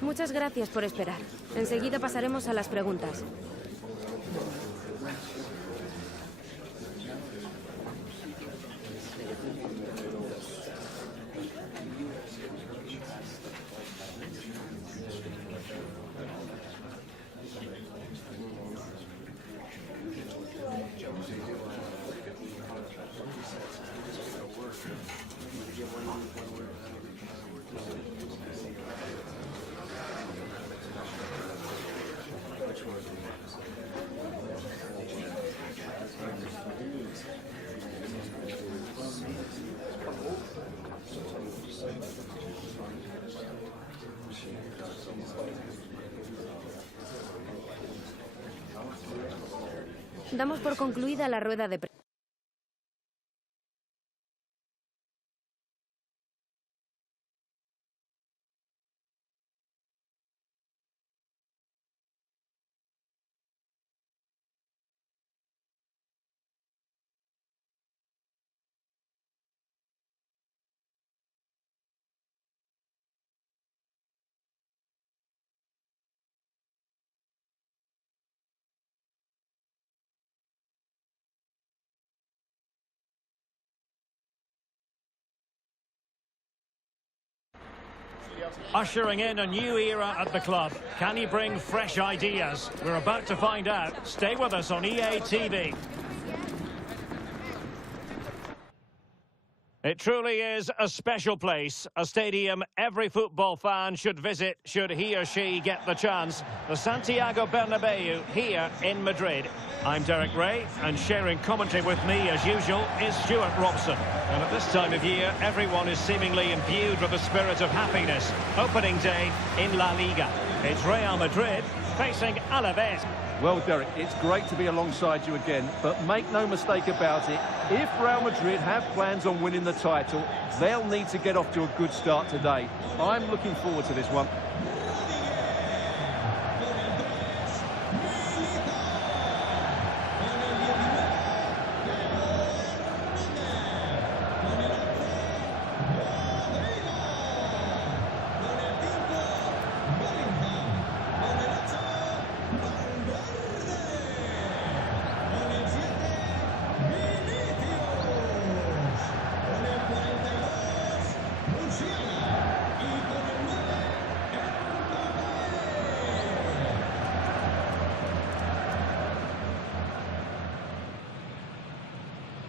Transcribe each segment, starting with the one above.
Muchas gracias por esperar. Enseguida pasaremos a las preguntas. Damos por concluida la rueda de prensa. Ushering in a new era at the club. Can he bring fresh ideas? We're about to find out. Stay with us on EA TV. It truly is a special place, a stadium every football fan should visit should he or she get the chance. The Santiago Bernabeu here in Madrid. I'm Derek Ray, and sharing commentary with me as usual is Stuart Robson. And at this time of year, everyone is seemingly imbued with a spirit of happiness. Opening day in La-Liga. It's Real Madrid facing Alaves. Well, Derek, it's great to be alongside you again, but make no mistake about it, if Real Madrid have plans on winning the title, they'll need to get off to a good start today. I'm looking forward to this one.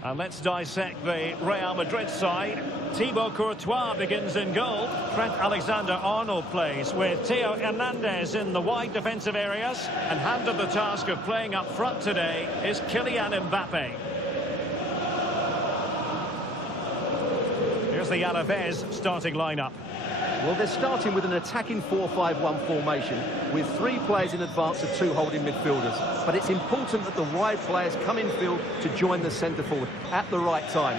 And let's dissect the Real Madrid side. Thibaut Courtois begins in goal. Trent Alexander-Arnold plays with Theo Hernandez in the wide defensive areas. And handed the task of playing up front today is Kylian Mbappe. Here's the Alaves starting lineup. Well, they're starting with an attacking 4-5-1 formation with 3 players in advance of 2 holding midfielders. But it's important that the wide players come in field to join the centre forward at the right time.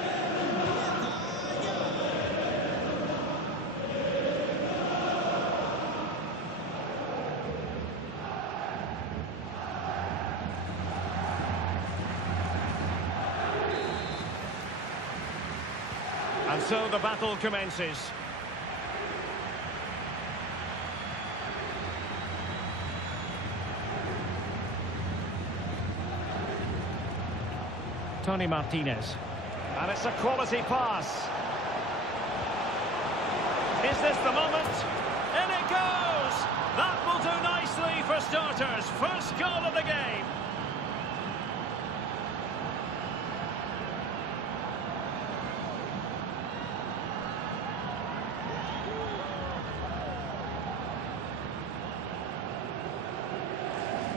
And so the battle commences. Tony Martinez. And it's a quality pass. Is this the moment? In it goes! That will do nicely for starters. First goal of the game.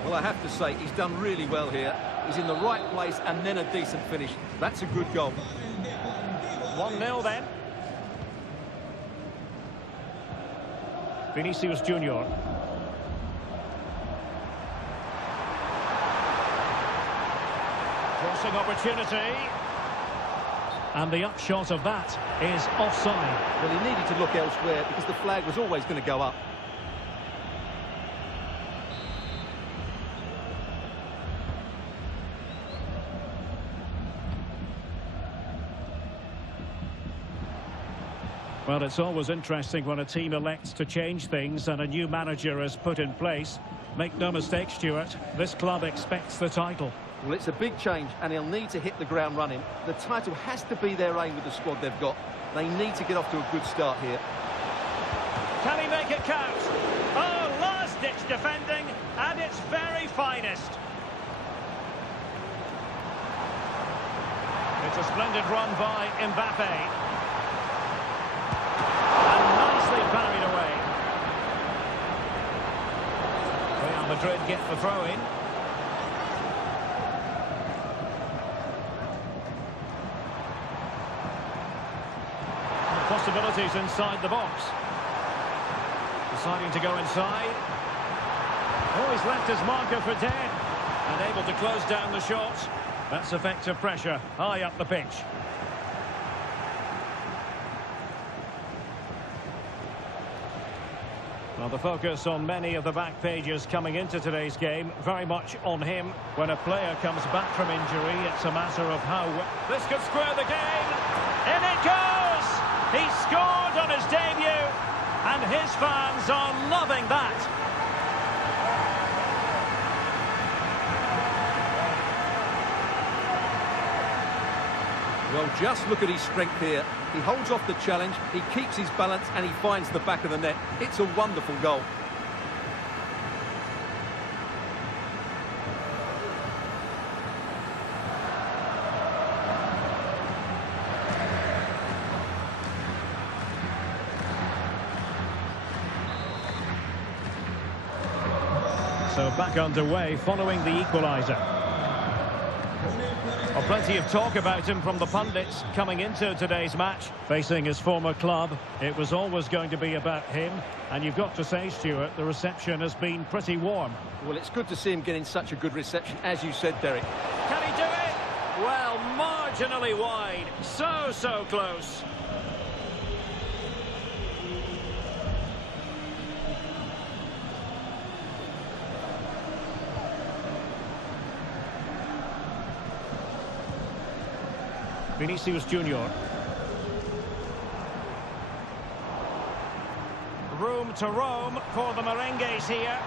Well, I have to say, he's done really well here. He's in the right place and then a decent finish. That's a good goal. 1-0 then. Vinicius Junior. Crossing opportunity. And the upshot of that is offside. Well, he needed to look elsewhere because the flag was always going to go up. Well, it's always interesting when a team elects to change things and a new manager is put in place. Make no mistake, Stuart, this club expects the title. Well, it's a big change and he'll need to hit the ground running. The title has to be their aim with the squad they've got. They need to get off to a good start here. Can he make it count? Oh, last-ditch defending at its very finest. It's a splendid run by Mbappe. And nicely parried away. Real Madrid get the throw-in. Possibilities inside the box. Deciding to go inside. Oh, he's left his marker for dead. And able to close down the shot. That's effective pressure high up the pitch. Well, the focus on many of the back pages coming into today's game, very much on him. When a player comes back from injury, it's a matter of how... This could square the game. In it goes! He scored on his debut, and his fans are loving that. Well, just look at his strength here. He holds off the challenge, he keeps his balance, and he finds the back of the net. It's a wonderful goal. So back underway following the equaliser. Well, plenty of talk about him from the pundits coming into today's match. Facing his former club, it was always going to be about him. And you've got to say, Stuart, the reception has been pretty warm. Well, it's good to see him getting such a good reception, as you said, Derek. Can he do it? Well, marginally wide. So close. Vinicius Junior. Room to roam for the Merengues here.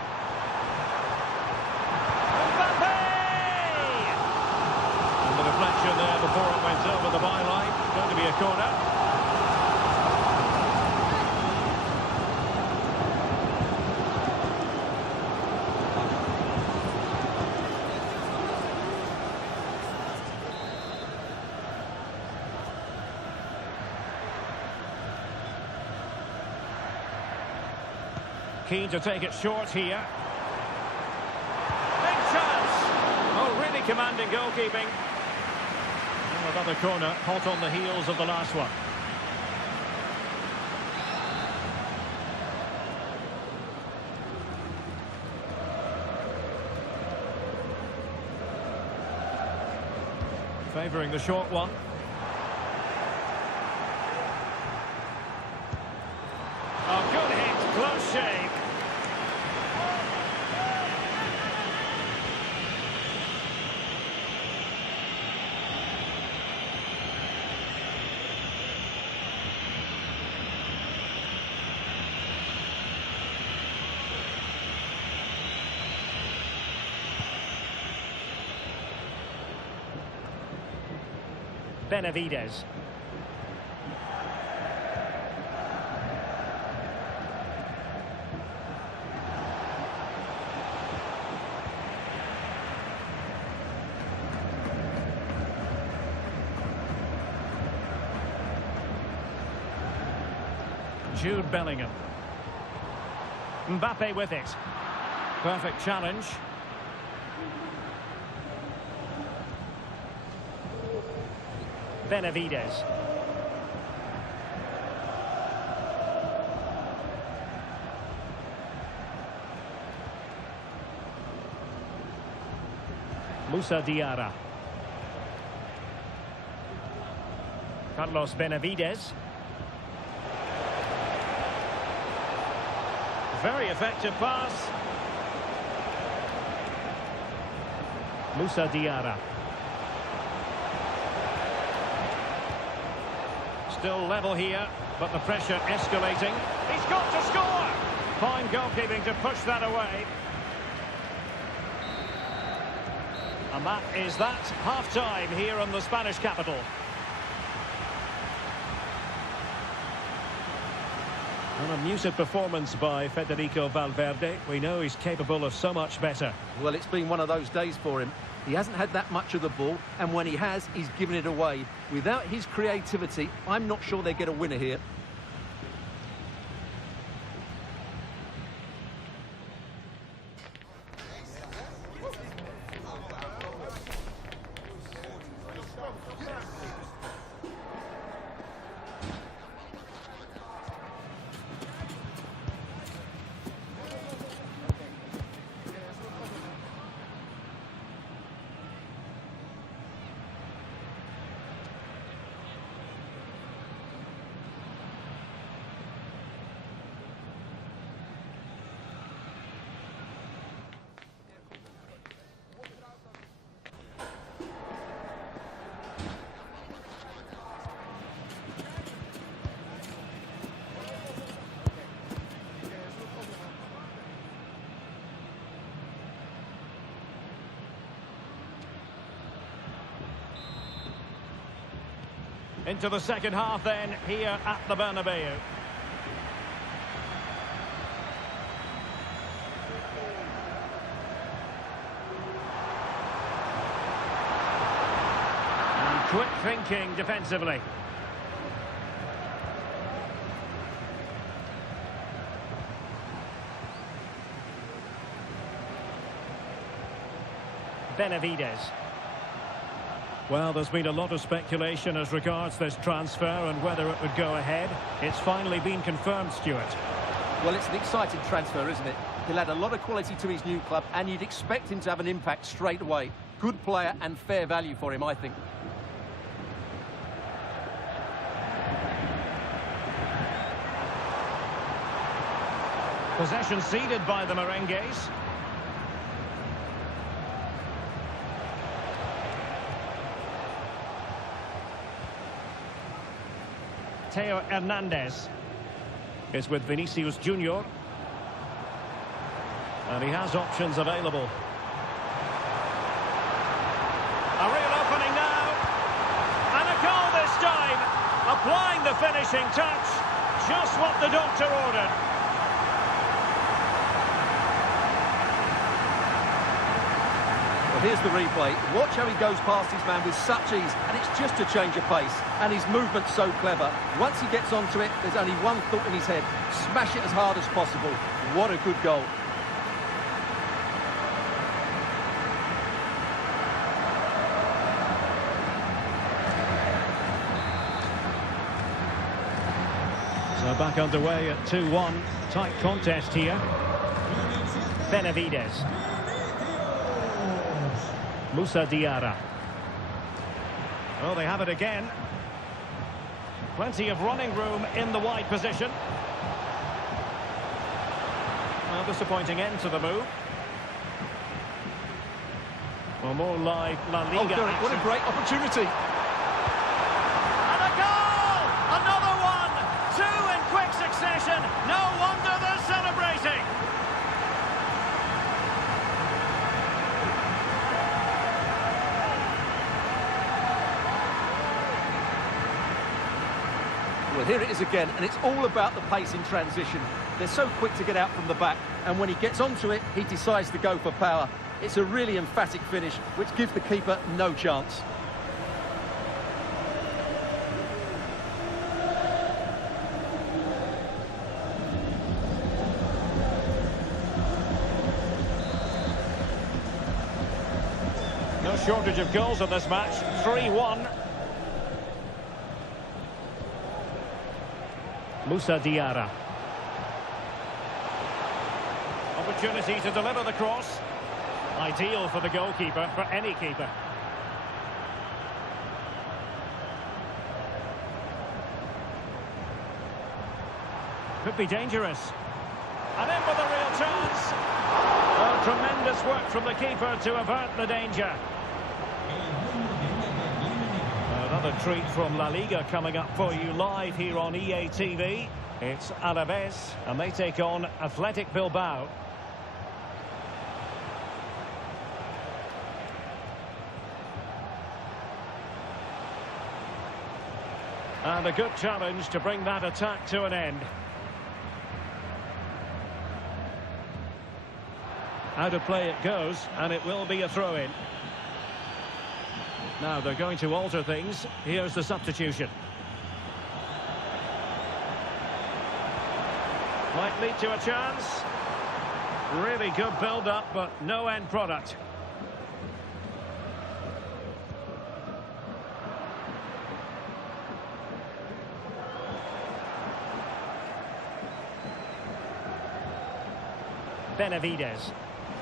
Mbappe! And the deflection there before it went over the byline. Going to be a corner. Keen to take it short here. Big chance! Oh, really commanding goalkeeping. And another corner, hot on the heels of the last one. Favouring the short one. Oh, good hit, close shave. Benavides. Jude Bellingham. Mbappe with it. Perfect challenge. Benavides. Moussa Diarra. Carlos Benavides. Very effective pass. Moussa Diarra. Still level here, but the pressure escalating. He's got to score! Fine goalkeeping to push that away. And that is that. Half-time here in the Spanish capital. An amusing performance by Federico Valverde. We know he's capable of so much better. Well, it's been one of those days for him. He hasn't had that much of the ball, and when he has, he's given it away. Without his creativity, I'm not sure they get a winner here. Into the second half then, here at the Bernabeu. And quick thinking defensively. Benavides. Well, there's been a lot of speculation as regards this transfer and whether it would go ahead. It's finally been confirmed, Stuart. Well, it's an exciting transfer, isn't it? He'll add a lot of quality to his new club, and you'd expect him to have an impact straight away. Good player and fair value for him, I think. Possession ceded by the Merengues. Theo Hernandez is with Vinicius Junior. And he has options available. A real opening now. And a goal this time. Applying the finishing touch. Just what the doctor ordered. Well, here's the replay. Watch how he goes past his man with such ease, and it's just a change of pace. And his movement's so clever. Once he gets onto it, there's only one thought in his head. Smash it as hard as possible. What a good goal. So back underway at 2-1. Tight contest here. Benavides. Moussa Diarra. Oh, they have it again. Plenty of running room in the wide position. Well, disappointing end to the move. Well, more live La-Liga action. What a great opportunity. And a goal! Another one! Two in quick succession. No wonder they're celebrating. Well, here it is again, and it's all about the pace in transition. They're so quick to get out from the back, and when he gets onto it, he decides to go for power. It's a really emphatic finish, which gives the keeper no chance. No shortage of goals in this match. 3-1. Moussa Diarra. Opportunity to deliver the cross. Ideal for the goalkeeper, for any keeper. Could be dangerous. And in with a real chance. Oh, tremendous work from the keeper to avert the danger. Another treat from La-Liga coming up for you live here on EATV. It's Alaves, and they take on Athletic Bilbao. And a good challenge to bring that attack to an end. Out of play it goes, and it will be a throw-in. Now they're going to alter things. Here's the substitution. Might lead to a chance. Really good build-up, but no end product. Benavides.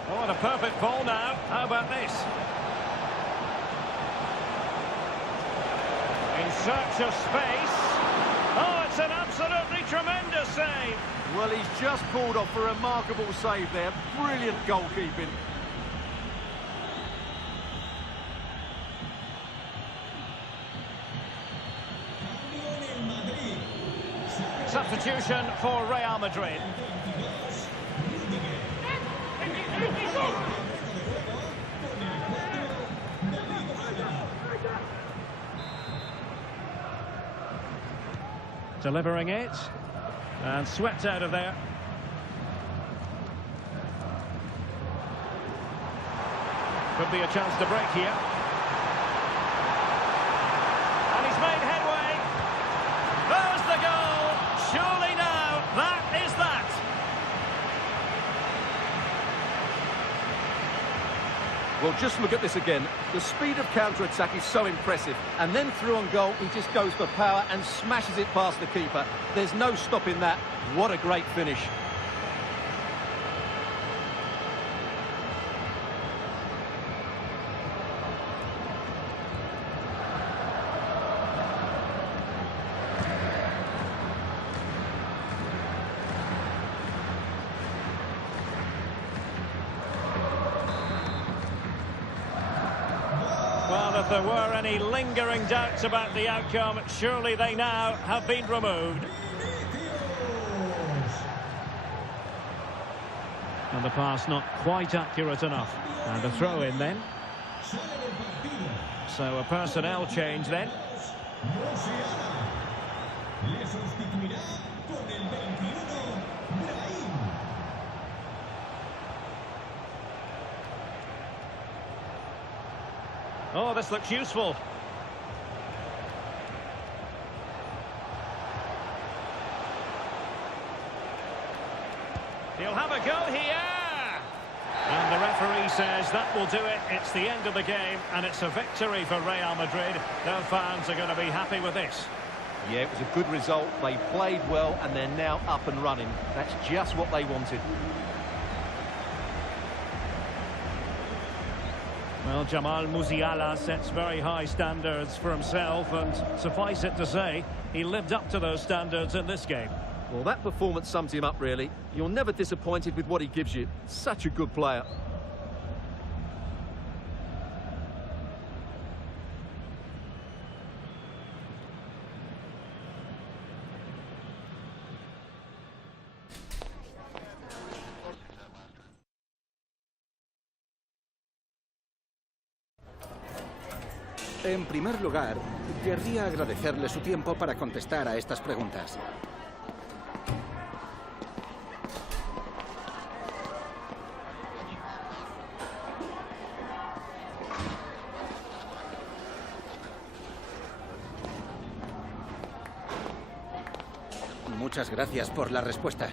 Oh, what a perfect ball now. How about this? In search of space. Oh, it's an absolutely tremendous save. Well, he's just pulled off a remarkable save there. Brilliant goalkeeping. Substitution for Real Madrid. Delivering it, and swept out of there. Could be a chance to break here. And he's made headway. There's the goal. Surely now, that is that. Well, just look at this again. The speed of counter-attack is so impressive. And then through on goal, he just goes for power and smashes it past the keeper. There's no stopping that. What a great finish. Well, if there were any lingering doubts about the outcome, surely they now have been removed. And the pass not quite accurate enough. And a throw in then. So a personnel change then. Oh, this looks useful. He'll have a go here. And the referee says that will do it. It's the end of the game, and it's a victory for Real Madrid. Their fans are going to be happy with this. Yeah, it was a good result. They played well, and they're now up and running. That's just what they wanted. Well, Jamal Musiala sets very high standards for himself, and suffice it to say, he lived up to those standards in this game. Well, that performance sums him up, really. You're never disappointed with what he gives you. Such a good player. En primer lugar, querría agradecerle su tiempo para contestar a estas preguntas. Muchas gracias por la respuesta.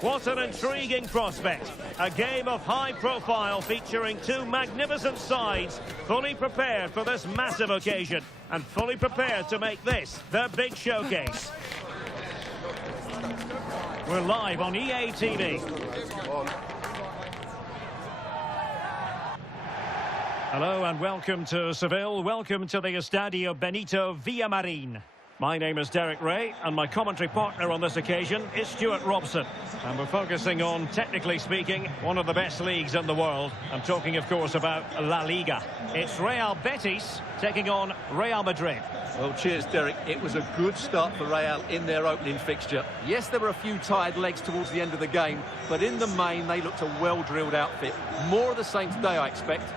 What an intriguing prospect. A game of high profile featuring two magnificent sides, fully prepared for this massive occasion and fully prepared to make this their big showcase. We're live on EA TV. Hello and welcome to Seville. Welcome to the Estadio Benito Villamarin. My name is Derek Ray, and my commentary partner on this occasion is Stuart Robson. And we're focusing on, technically speaking, one of the best leagues in the world. I'm talking, of course, about La-Liga. It's Real Betis taking on Real Madrid. Well, cheers, Derek. It was a good start for Real in their opening fixture. Yes, there were a few tired legs towards the end of the game, but in the main, they looked a well-drilled outfit. More of the same today, I expect.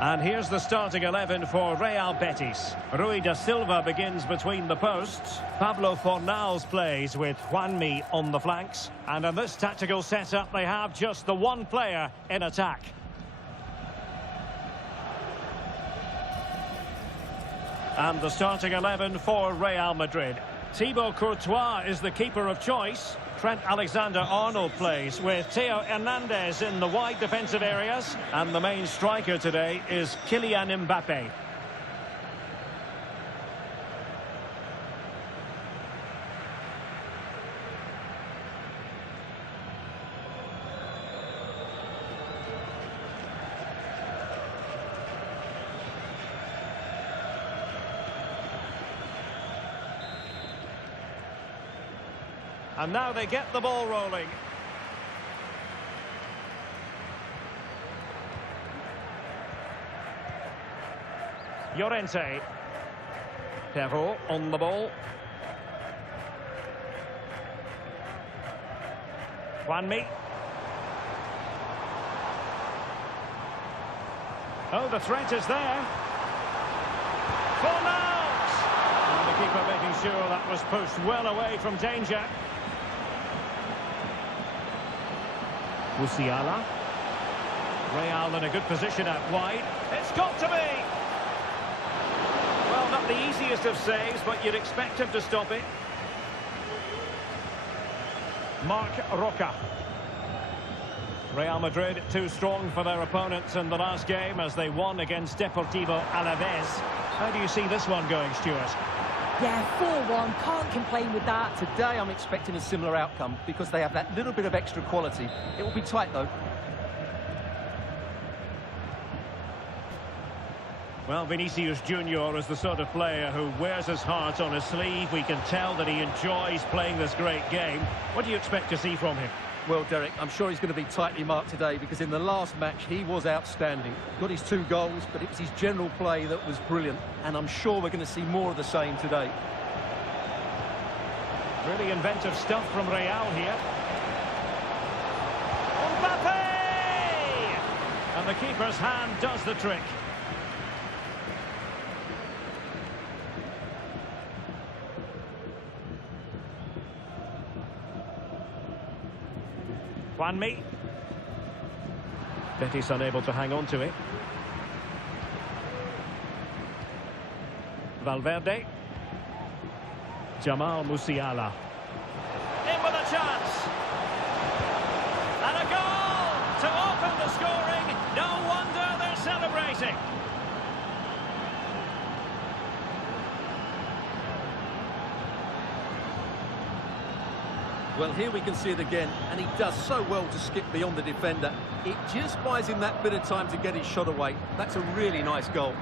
And here's the starting 11 for Real Betis. Rui da Silva begins between the posts. Pablo Fornals plays with Juanmi on the flanks. And in this tactical setup, they have just the one player in attack. And the starting 11 for Real Madrid. Thibaut Courtois is the keeper of choice. Trent Alexander-Arnold plays with Theo Hernandez in the wide defensive areas. And the main striker today is Kylian Mbappe. And now they get the ball rolling. Llorente. Perrault on the ball. Juanmi. Oh, the threat is there. Fornals! And the keeper making sure that was pushed well away from danger. Musiala. Real in a good position out wide. It's got to be! Well, not the easiest of saves, but you'd expect him to stop it. Marc Roca. Real Madrid too strong for their opponents in the last game as they won against Deportivo Alaves. How do you see this one going, Stuart? Yeah, 4-1, can't complain with that. Today I'm expecting a similar outcome because they have that little bit of extra quality. It will be tight though. Well, Vinicius Junior is the sort of player who wears his heart on his sleeve. We can tell that he enjoys playing this great game. What do you expect to see from him? Well, Derek, I'm sure he's going to be tightly marked today because in the last match he was outstanding. Got his 2 goals, but it was his general play that was brilliant. And I'm sure we're going to see more of the same today. Really inventive stuff from Real here. Mbappe! And the keeper's hand does the trick. Juanmi. Betis unable to hang on to it. Valverde. Jamal Musiala. In with a chance. And a goal to open the scoring. No wonder they're celebrating. Well, here we can see it again, and he does so well to skip beyond the defender. It just buys him that bit of time to get his shot away. That's a really nice goal.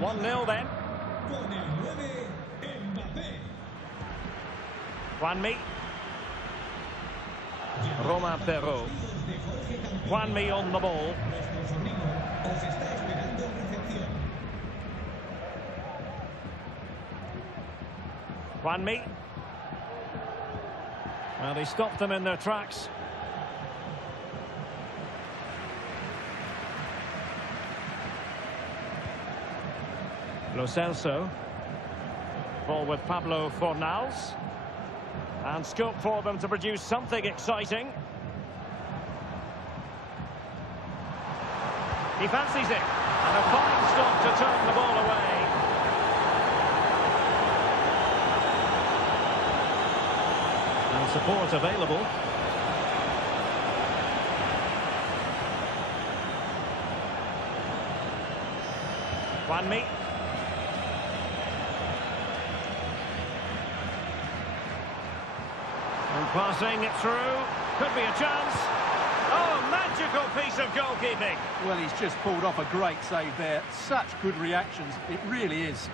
1-0 then. Juanmi. Romain Perrault. Juanmi on the ball. Juanmi. Well, he stopped them in their tracks. Lo Celso. Ball with Pablo Fornals. And scope for them to produce something exciting. He fancies it. And a fine stop to turn the ball away. And support available. Juanmi. And passing it through. Could be a chance. Oh, magical piece of goalkeeping. Well, he's just pulled off a great save there. Such good reactions. It really is.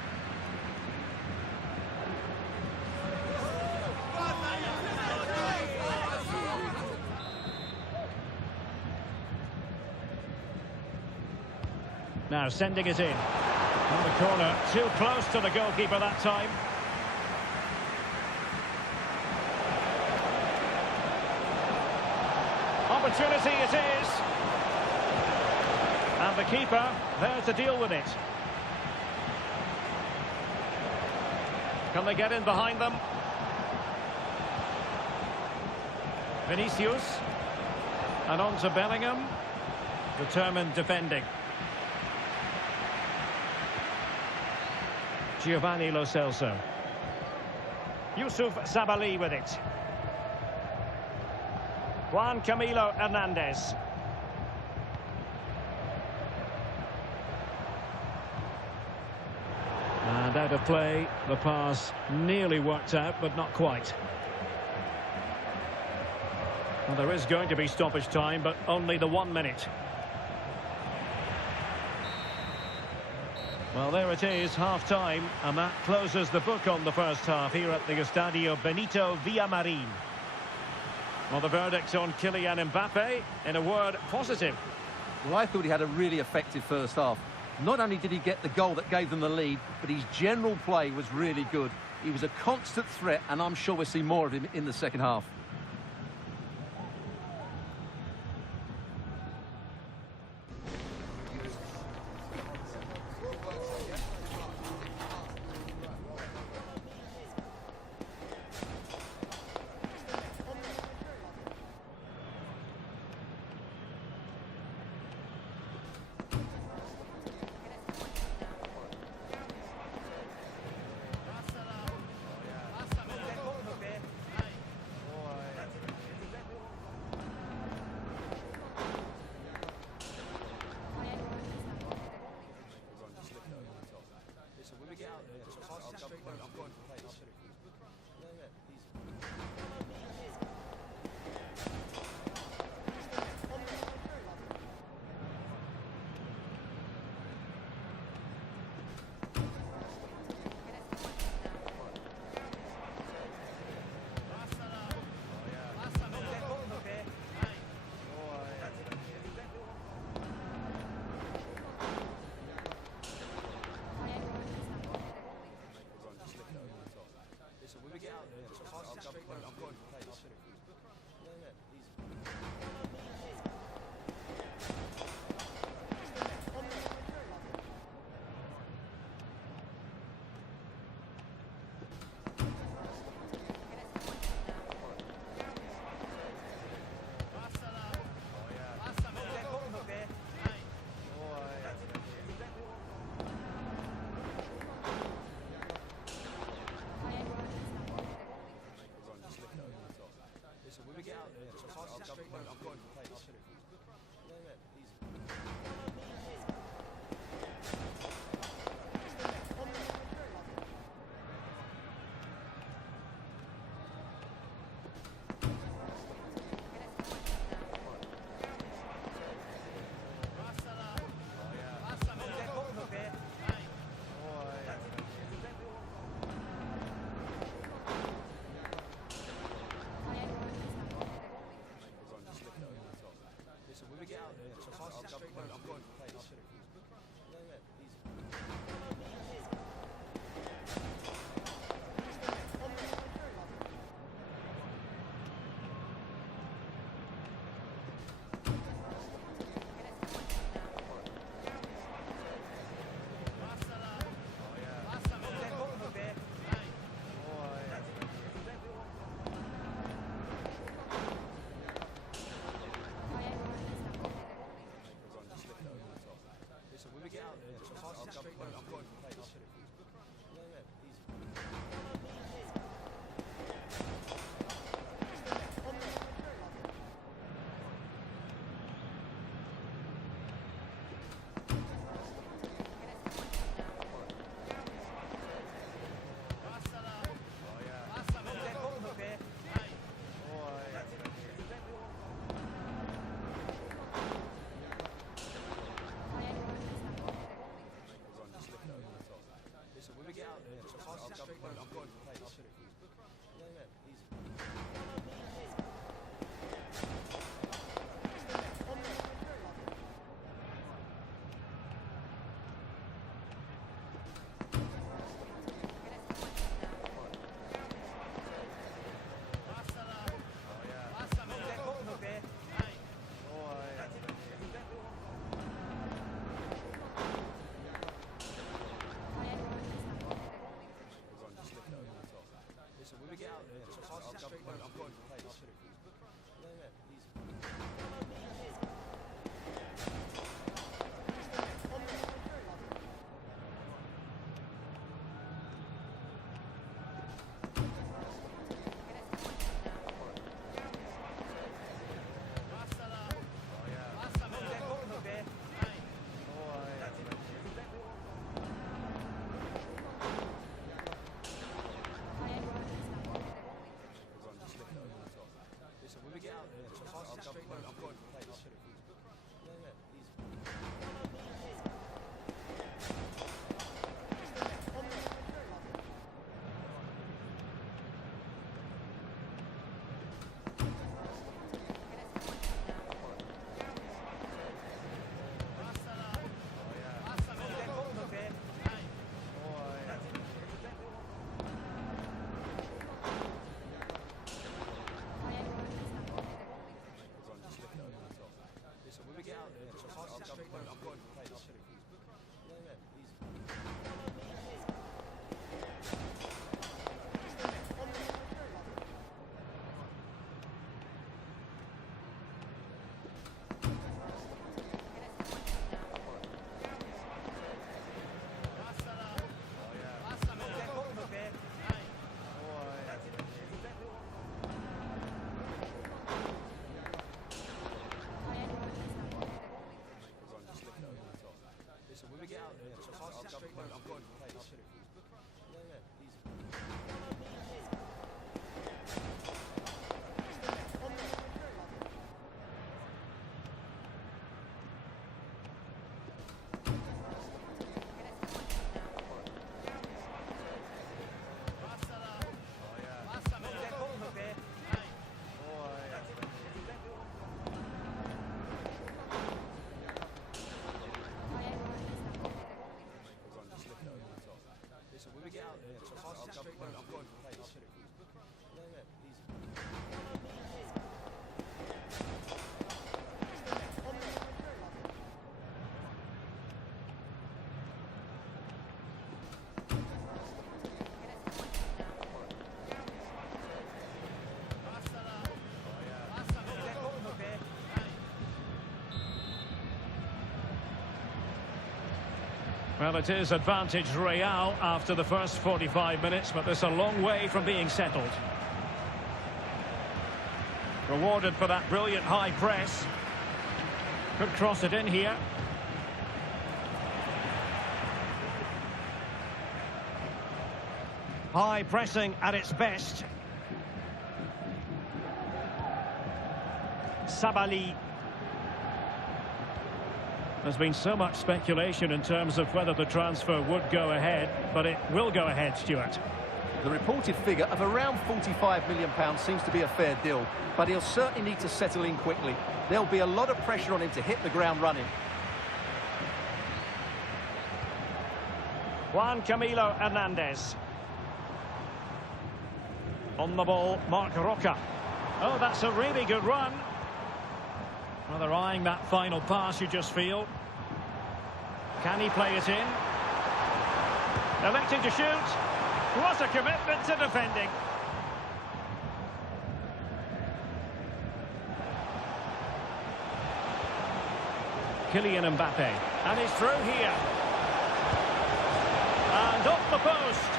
Now sending it in. On the corner. Too close to the goalkeeper that time. Opportunity it is. And the keeper there to deal with it. Can they get in behind them? Vinicius. And on to Bellingham. Determined defending. Giovanni Lo Celso. Yusuf Sabali with it. Juan Camilo Hernandez. And out of play, the pass nearly worked out, but not quite. Well, there is going to be stoppage time, but only the 1 minute. Well, there it is, half-time, and that closes the book on the first half here at the Estadio Benito Villamarin. Well, the verdict on Kylian Mbappe, in a word, positive. Well, I thought he had a really effective first half. Not only did he get the goal that gave them the lead, but his general play was really good. He was a constant threat, and I'm sure we'll see more of him in the second half. Well, it is advantage Real after the first 45 minutes, but there's a long way from being settled. Rewarded for that brilliant high press. Could cross it in here. High pressing at its best. Sabali. There's been so much speculation in terms of whether the transfer would go ahead, but it will go ahead, Stuart. The reported figure of around £45 million seems to be a fair deal, but he'll certainly need to settle in quickly. There'll be a lot of pressure on him to hit the ground running. Juan Camilo Hernandez. On the ball, Marc Roca. Oh, that's a really good run. Well, they're eyeing that final pass, you just feel. Can he play it in? Electing to shoot. What a commitment to defending. Kylian Mbappe. And he's through here. And off the post.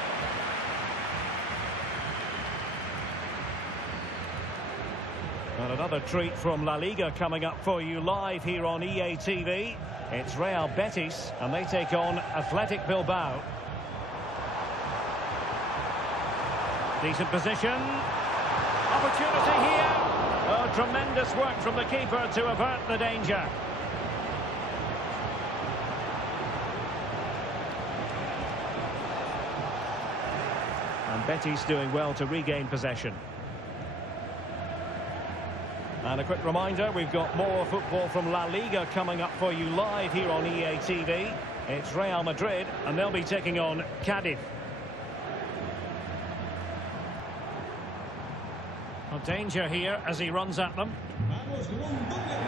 And another treat from La-Liga coming up for you live here on EATV. It's Real Betis, and they take on Athletic Bilbao. Decent position. Opportunity here. Oh, tremendous work from the keeper to avert the danger. Betis doing well to regain possession. And a quick reminder, we've got more football from La-Liga coming up for you live here on EATV. It's Real Madrid, and they'll be taking on Cadiz. Well, danger here as he runs at them.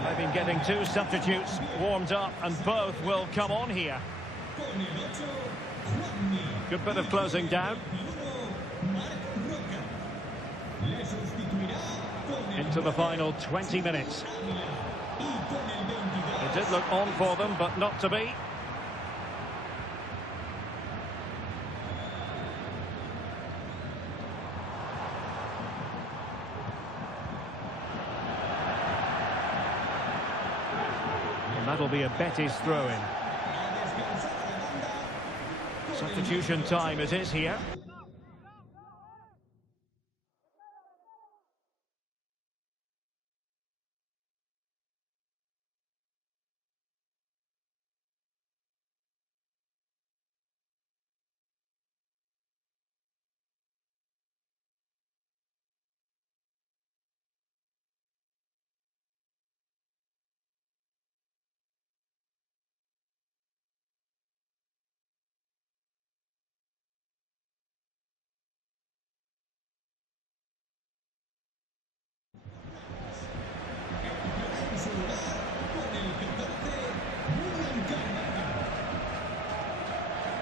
They've been getting two substitutes warmed up, and both will come on here. Good bit of closing down. Into the final 20 minutes. It did look on for them, but not to be. And that'll be a Betis throw-in. Substitution time it is here.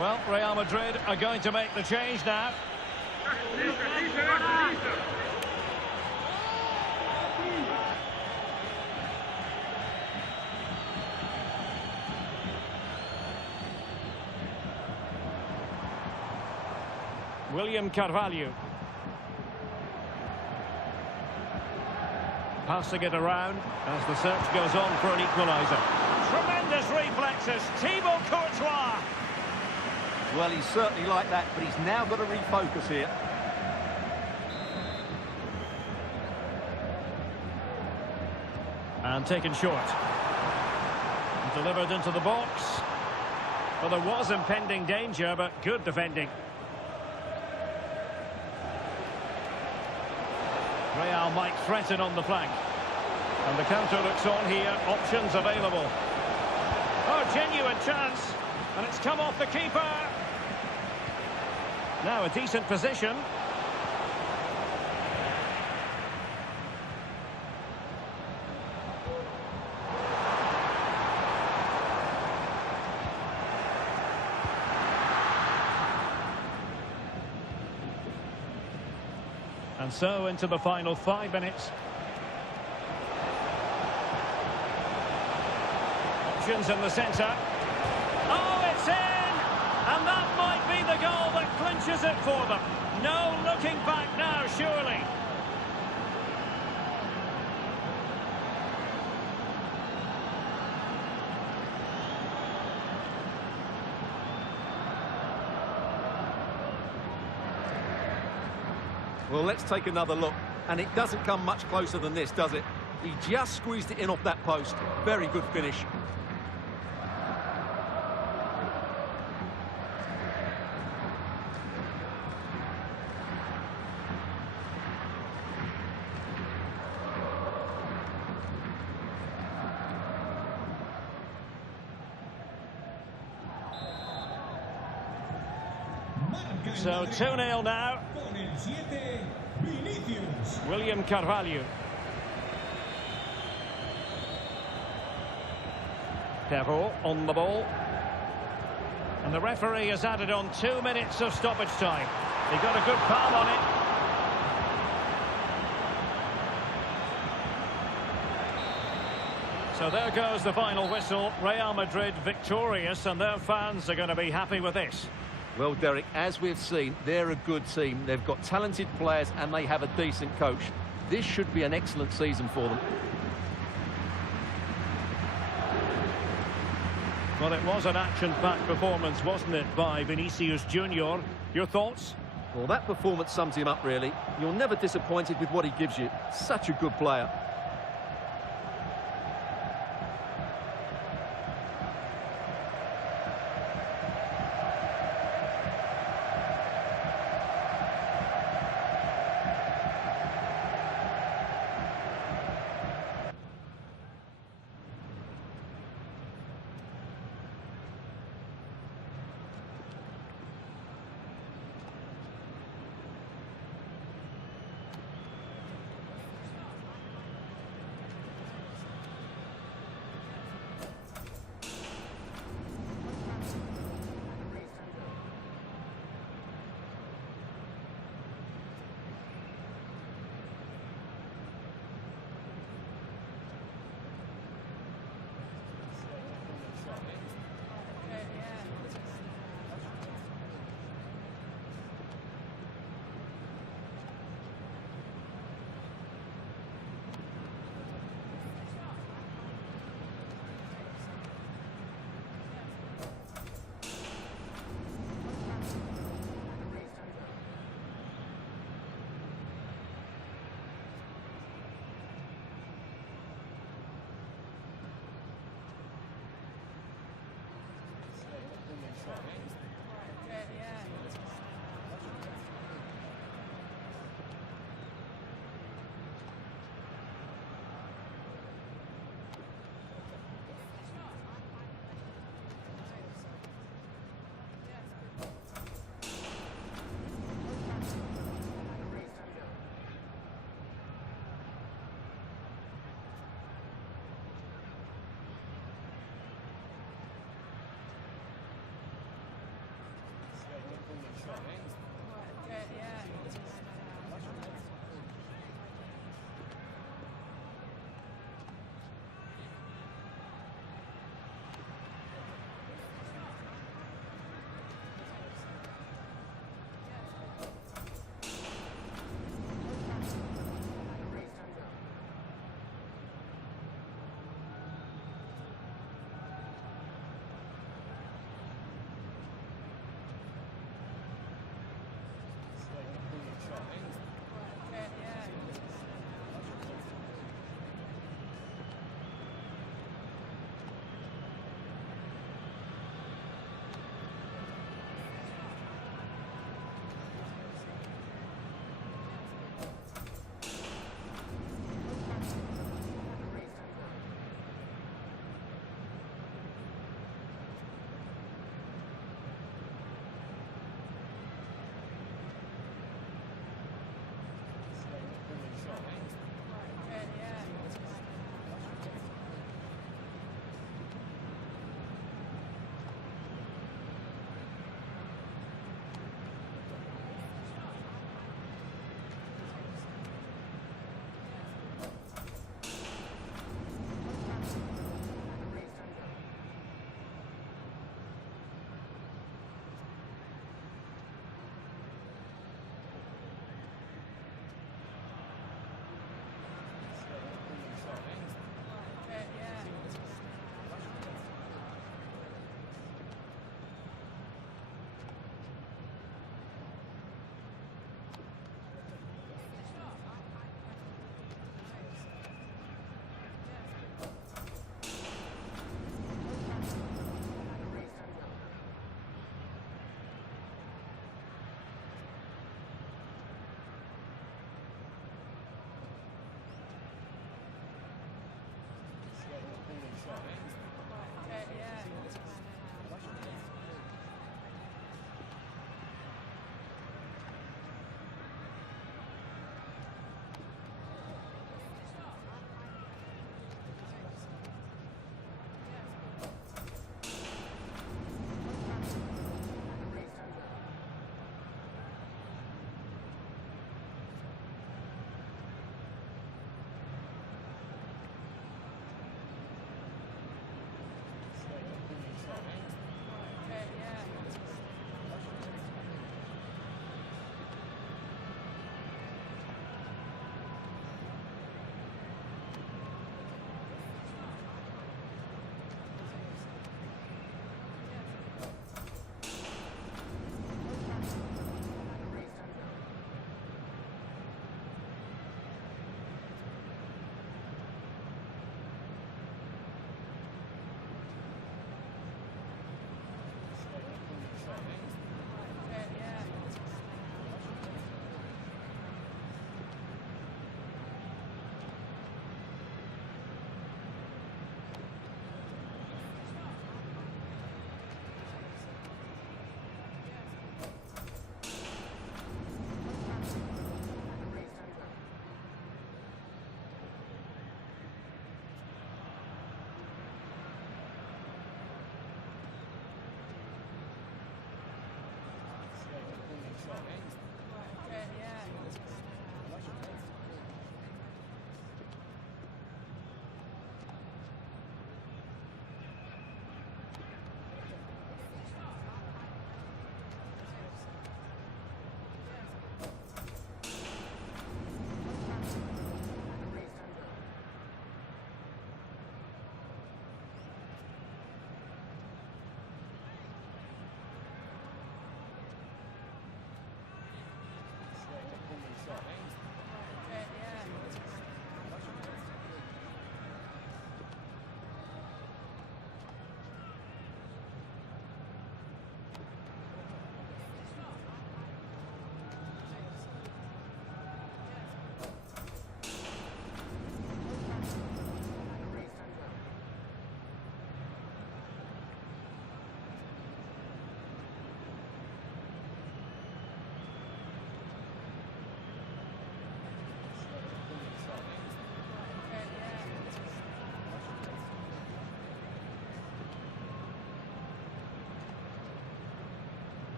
Well, Real Madrid are going to make the change now. William Carvalho. Passing it around as the search goes on for an equaliser. Tremendous reflexes, Thibaut Courtois. Well, he's certainly like that, but he's now got to refocus here. And taken short. Delivered into the box. Well, there was impending danger, but good defending. Real might threaten on the flank. And the counter looks on here. Options available. Oh, genuine chance. And it's come off the keeper. Now a decent position. And so into the final 5 minutes. Options in the centre. Oh, it's in! And that might be the goal that clinches it for them. No looking back now, surely. Well, let's take another look. And it doesn't come much closer than this, does it? He just squeezed it in off that post. Very good finish. So 2-0 now. William Carvalho. Perrault on the ball. And the referee has added on 2 minutes of stoppage time. He got a good palm on it. So there goes the final whistle. Real Madrid victorious, and their fans are going to be happy with this. Well, Derek, as we've seen, they're a good team. They've got talented players and they have a decent coach. This should be an excellent season for them. Well, it was an action-packed performance, wasn't it, by Vinicius Junior? Your thoughts? Well, that performance sums him up, really. You're never disappointed with what he gives you. Such a good player.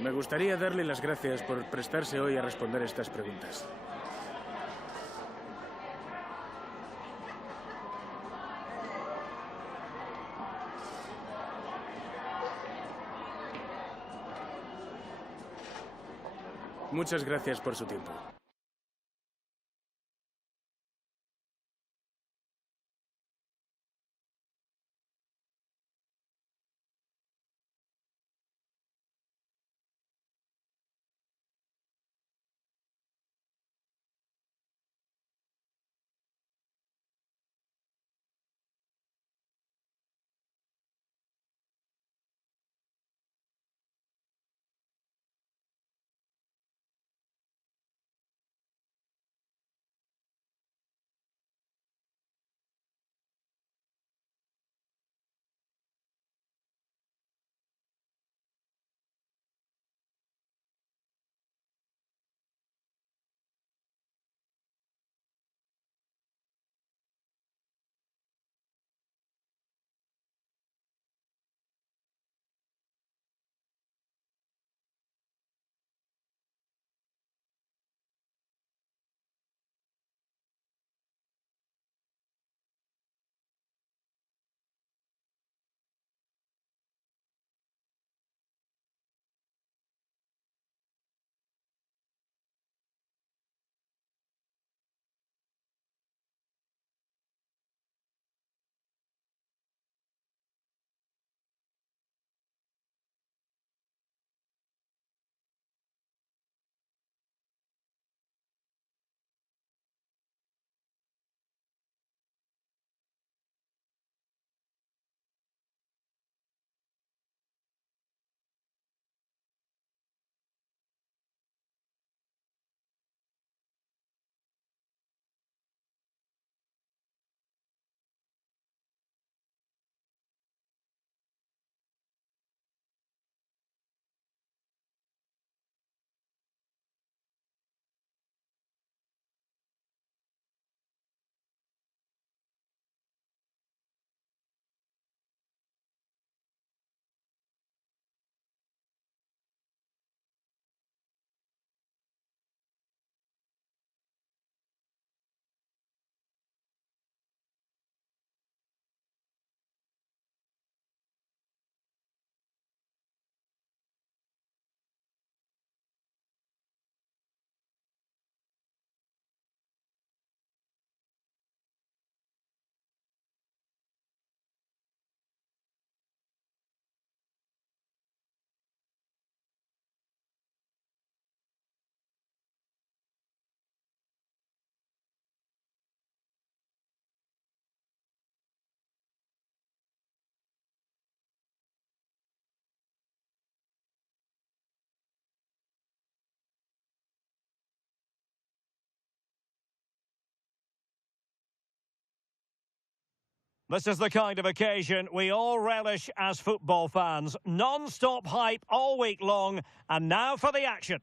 Me gustaría darle las gracias por prestarse hoy a responder estas preguntas. Muchas gracias por su tiempo. This is the kind of occasion we all relish as football fans. Non-stop hype all week long, and now for the action.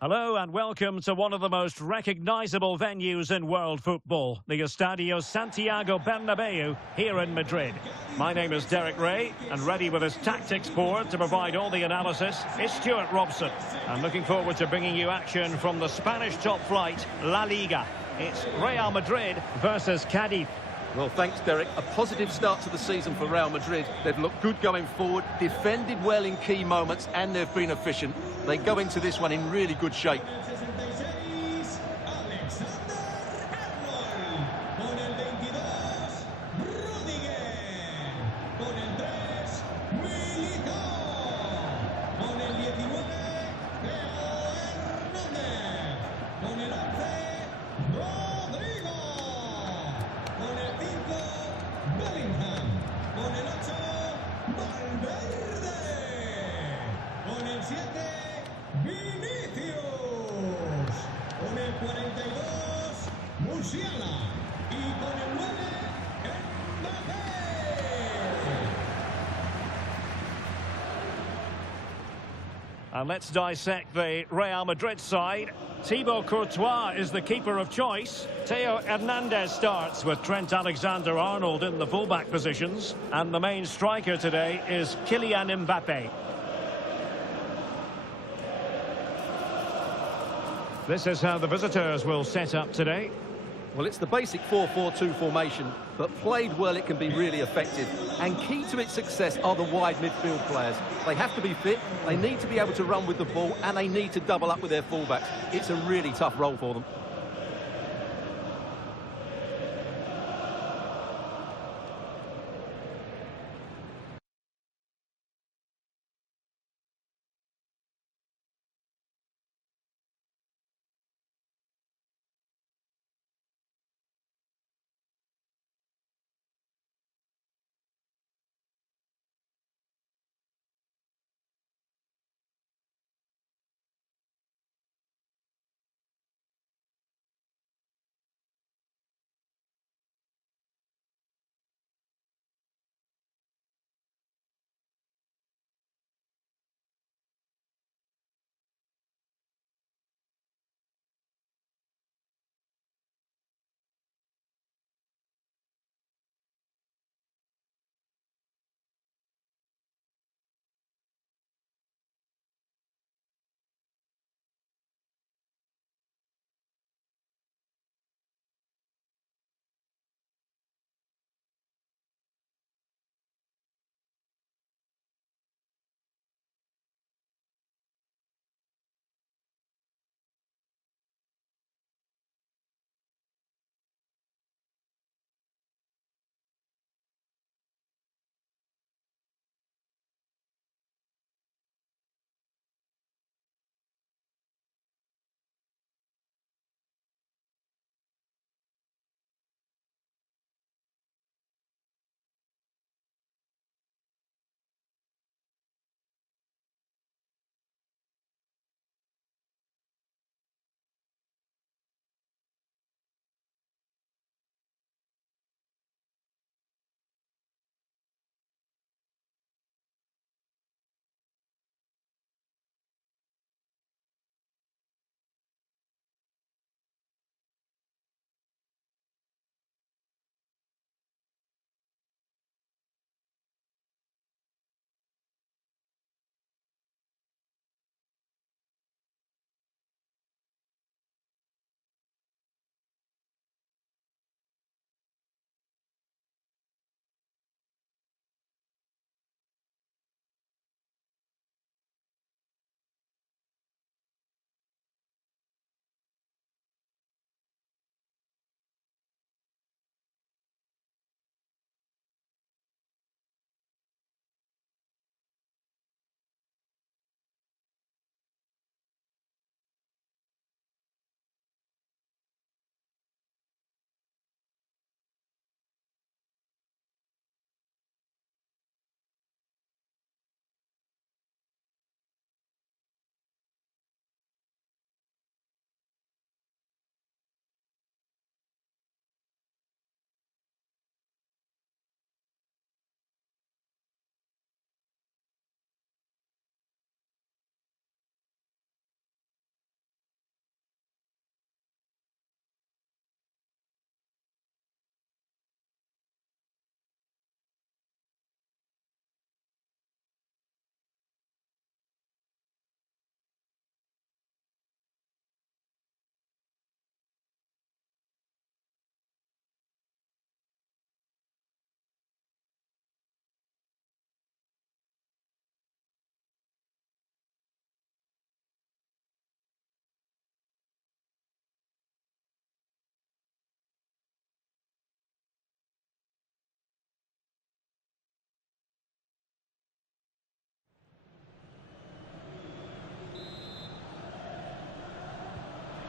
Hello and welcome to one of the most recognisable venues in world football, the Estadio Santiago Bernabeu here in Madrid. My name is Derek Ray, and ready with his tactics board to provide all the analysis is Stuart Robson. I'm looking forward to bringing you action from the Spanish top flight, La Liga. It's Real Madrid versus Cadiz. Well, thanks, Derek. A positive start to the season for Real Madrid. They've looked good going forward, defended well in key moments, and they've been efficient. They go into this one in really good shape. And let's dissect the Real Madrid side. Thibaut Courtois is the keeper of choice. Theo Hernandez starts with Trent Alexander-Arnold in the fullback positions. And the main striker today is Kylian Mbappe. This is how the visitors will set up today. Well, it's the basic 4-4-2 formation, but played well it can be really effective. And key to its success are the wide midfield players. They have to be fit, they need to be able to run with the ball, and they need to double up with their fullbacks. It's a really tough role for them.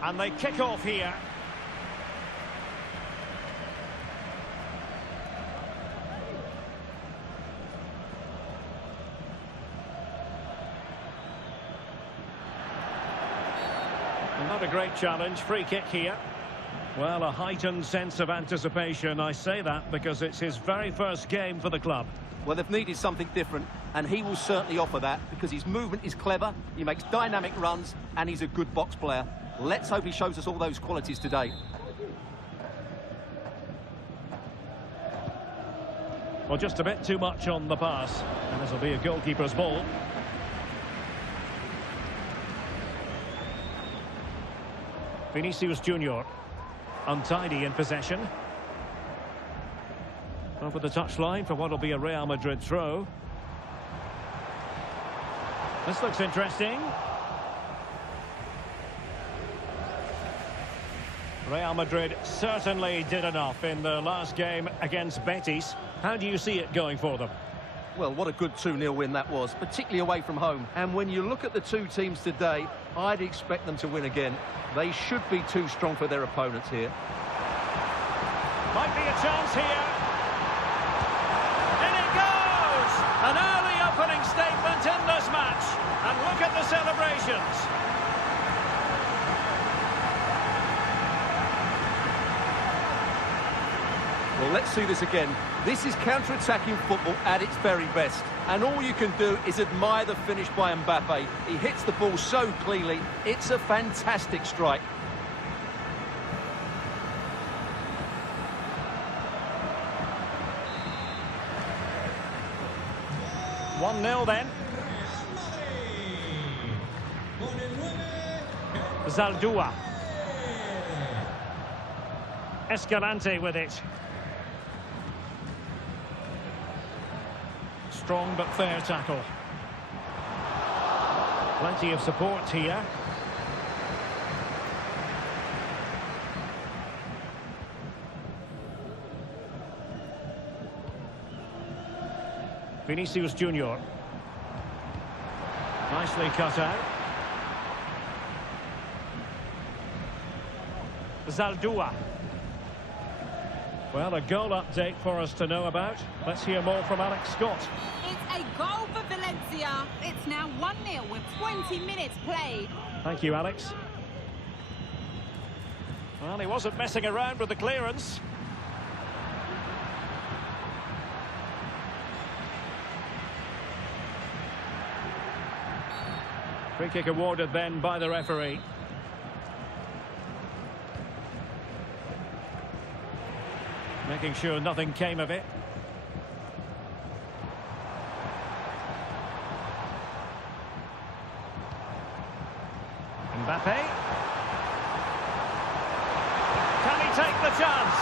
And they kick off here. Not a great challenge, free kick here. Well, a heightened sense of anticipation. I say that because it's his very first game for the club. Well, they've needed something different, and he will certainly offer that because his movement is clever, he makes dynamic runs, and he's a good box player. Let's hope he shows us all those qualities today. Well, just a bit too much on the pass, and this will be a goalkeeper's ball. Vinicius Junior, untidy in possession. Over the touchline for what will be a Real Madrid throw. This looks interesting. Real Madrid certainly did enough in the last game against Betis. How do you see it going for them? Well, what a good 2-0 win that was, particularly away from home. And when you look at the two teams today, I'd expect them to win again. They should be too strong for their opponents here. Might be a chance here. In it goes! An early opening statement in this match. And look at the celebrations. Well, let's see this again. This is counter-attacking football at its very best. And all you can do is admire the finish by Mbappe. He hits the ball so cleanly. It's a fantastic strike. One 1-0 then. Zaldúa. Escalante with it. Strong but fair tackle. Plenty of support here. Vinicius Junior. Nicely cut out. Zaldúa. Well, a goal update for us to know about. Let's hear more from Alex Scott. It's a goal for Valencia. It's now 1-0 with 20 minutes played. Thank you, Alex. Well, he wasn't messing around with the clearance. Free kick awarded then by the referee. Making sure nothing came of it. Mbappe. Can he take the chance?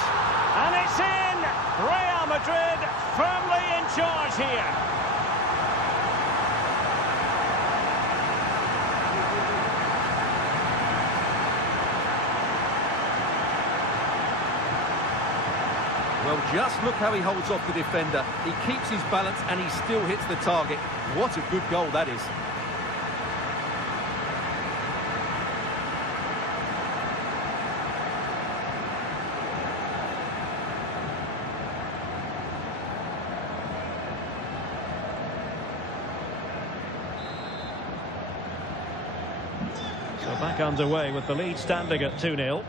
And it's in! Real Madrid firmly in charge here. Well, just look how he holds off the defender. He keeps his balance and he still hits the target. What a good goal that is. So back underway with the lead standing at 2-0.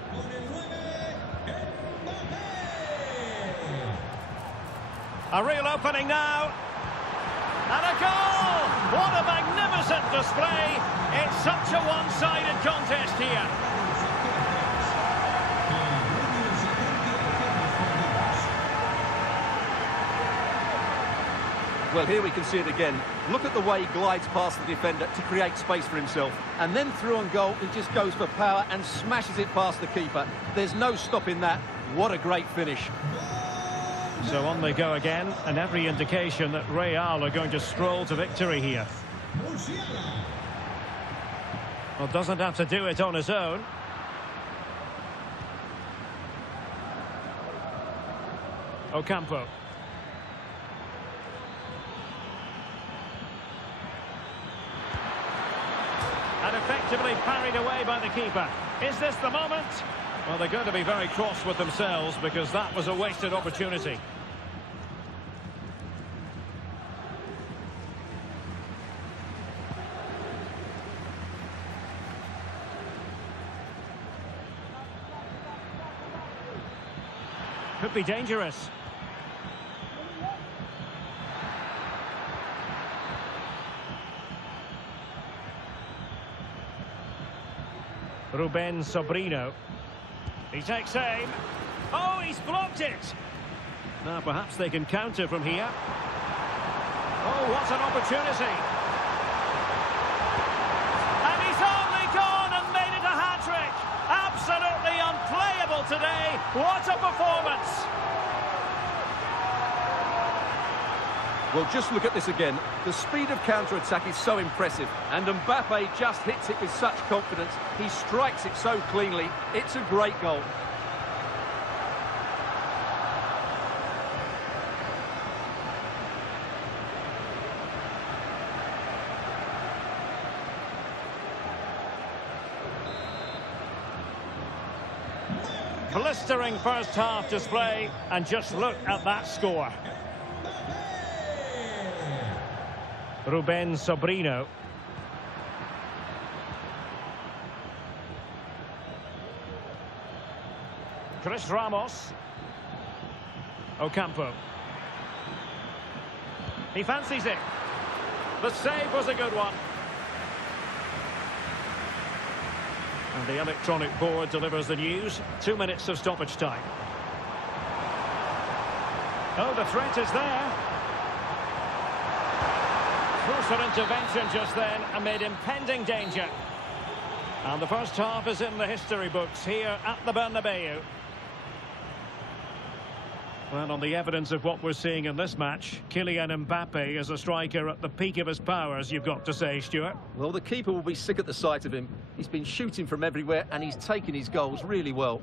A real opening now. And a goal! What a magnificent display. It's such a one-sided contest here. Well, here we can see it again. Look at the way he glides past the defender to create space for himself. And then through on goal, he just goes for power and smashes it past the keeper. There's no stopping that. What a great finish. So on they go again, and every indication that Real are going to stroll to victory here. Well, doesn't have to do it on his own. Ocampo. And effectively parried away by the keeper. Is this the moment? Well, they're going to be very cross with themselves because that was a wasted opportunity. Could be dangerous. Ruben Sobrino. He takes aim. Oh, he's blocked it. Now perhaps they can counter from here. Oh, what an opportunity. And he's only gone and made it a hat-trick. Absolutely unplayable today. What a performance. Well, just look at this again. The speed of counter-attack is so impressive, and Mbappe just hits it with such confidence. He strikes it so cleanly. It's a great goal. Blistering first half display, and just look at that score. Ruben Sobrino. Chris Ramos. Ocampo. He fancies it. The save was a good one. And the electronic board delivers the news. 2 minutes of stoppage time. Oh, the threat is there. Crucial intervention just then amid impending danger. And the first half is in the history books here at the Bernabeu. Well, on the evidence of what we're seeing in this match, Kylian Mbappe is a striker at the peak of his powers, you've got to say, Stuart. Well, the keeper will be sick at the sight of him. He's been shooting from everywhere, and he's taken his goals really well.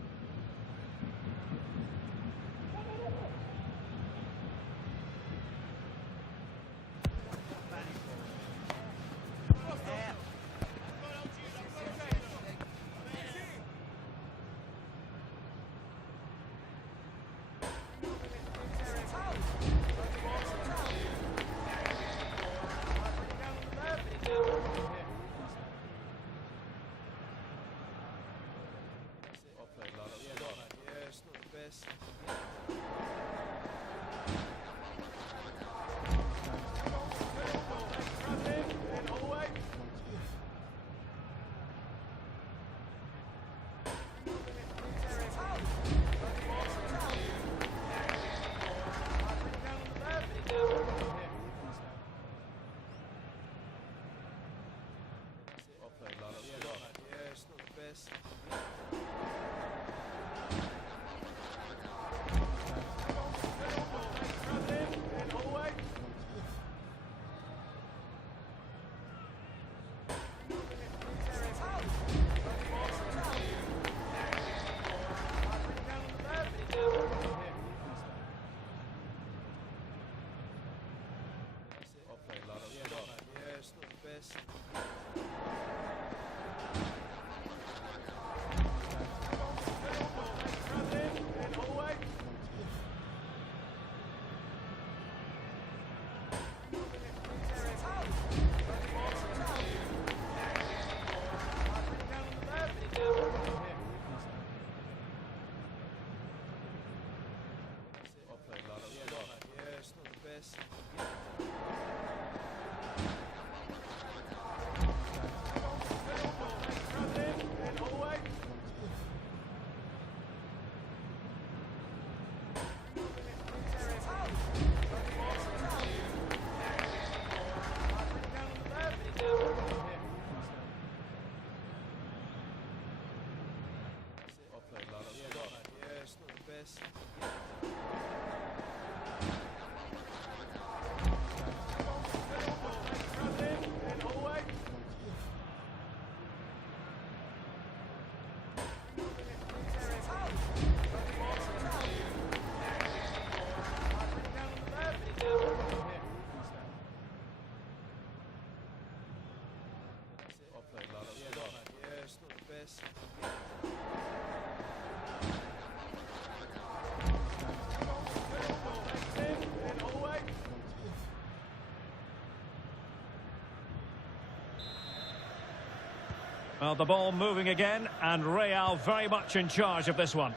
Well, the ball moving again, and Real very much in charge of this one.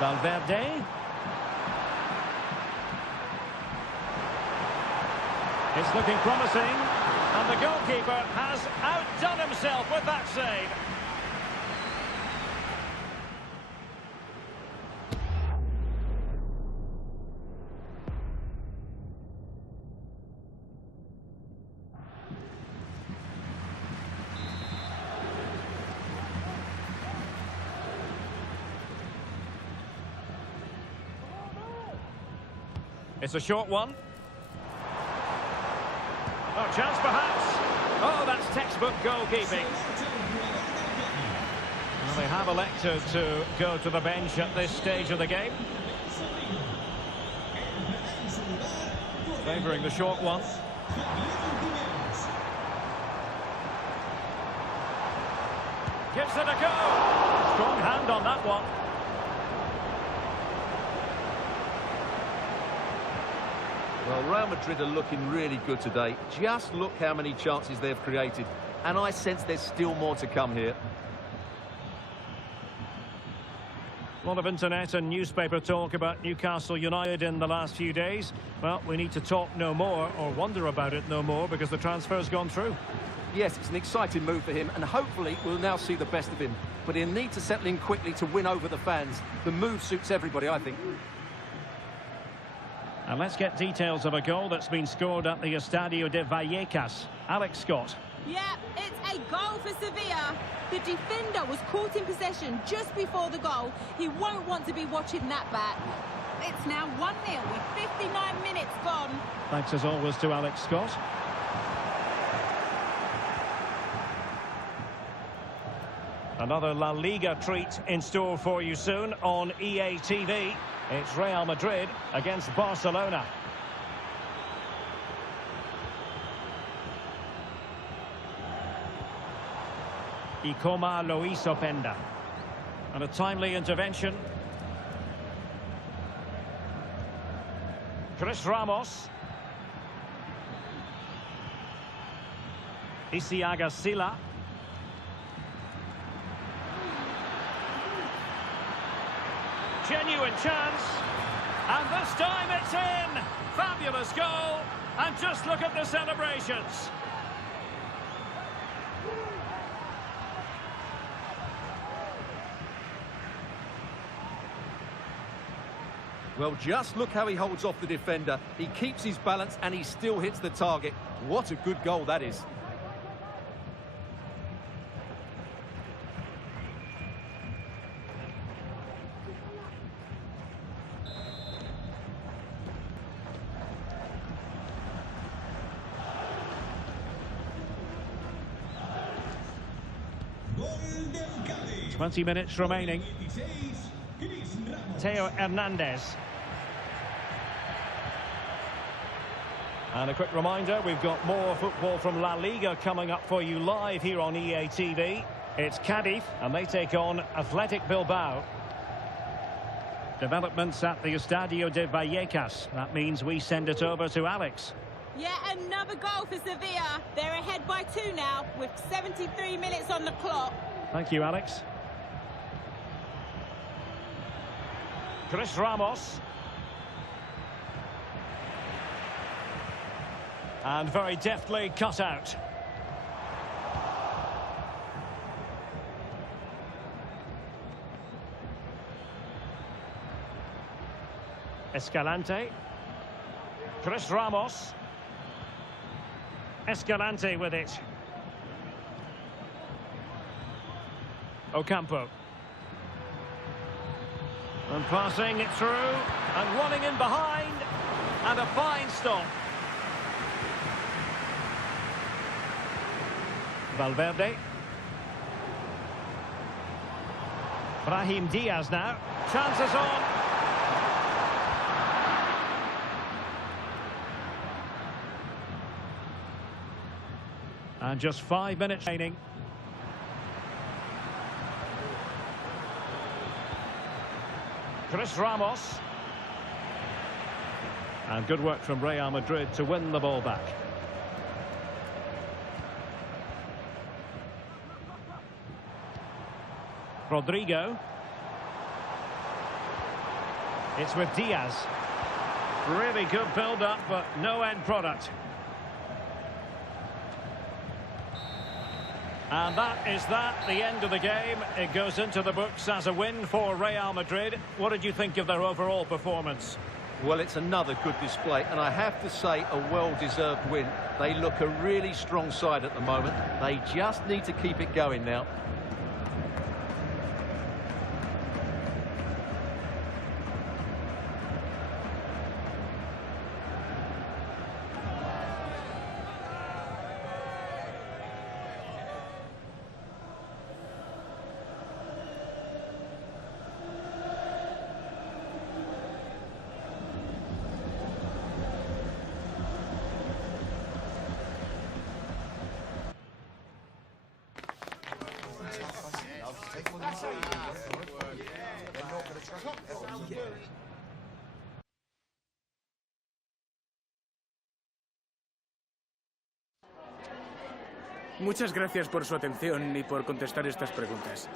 Valverde. It's looking promising, and the goalkeeper has outdone himself with that save. It's a short one. Oh, chance perhaps. Oh, that's textbook goalkeeping. Well, they have elected to go to the bench at this stage of the game. Favouring the short one. Gives it a go. Strong hand on that one. Well, Real Madrid are looking really good today. Just look how many chances they've created. And I sense there's still more to come here. A lot of internet and newspaper talk about Newcastle United in the last few days. Well, we need to talk no more, or wonder about it no more, because the transfer's gone through. Yes, it's an exciting move for him, and hopefully we'll now see the best of him. But he'll need to settle in quickly to win over the fans. The move suits everybody, I think. And let's get details of a goal that's been scored at the Estadio de Vallecas. Alex Scott. Yeah, it's a goal for Sevilla. The defender was caught in possession just before the goal. He won't want to be watching that back. It's now 1-0 with 59 minutes gone. Thanks as always to Alex Scott. Another La Liga treat in store for you soon on EATV. It's Real Madrid against Barcelona. Y Coma lo hizo Penda. And a timely intervention. Chris Ramos. Isiaga Sila. Genuine chance, and this time it's in. Fabulous goal, and just look at the celebrations. Well, just look how he holds off the defender. He keeps his balance and he still hits the target. What a good goal that is. Cádiz. 20 minutes remaining. Theo Hernandez. And a quick reminder, we've got more football from La Liga coming up for you live here on EATV. It's Cádiz, and they take on Athletic Bilbao. Developments at the Estadio de Vallecas. That means we send it over to Alex. Yeah, another goal for Sevilla. They're ahead by 2 now, with 73 minutes on the clock. Thank you, Alex. Chris Ramos. And very deftly cut out. Escalante. Chris Ramos. Escalante with it. Ocampo. And passing it through, and running in behind, and a fine stop. Valverde. Brahim Diaz now. Chances on. And just 5 minutes remaining. Chris Ramos. And good work from Real Madrid to win the ball back. Rodrigo. It's with Diaz. Really good build-up, but no end product. And that is the end of the game. It goes into the books as a win for Real Madrid. What did you think of their overall performance? Well, it's another good display, and I have to say a well-deserved win. They look a really strong side at the moment. They just need to keep it going now. Muchas gracias por su atención y por contestar estas preguntas.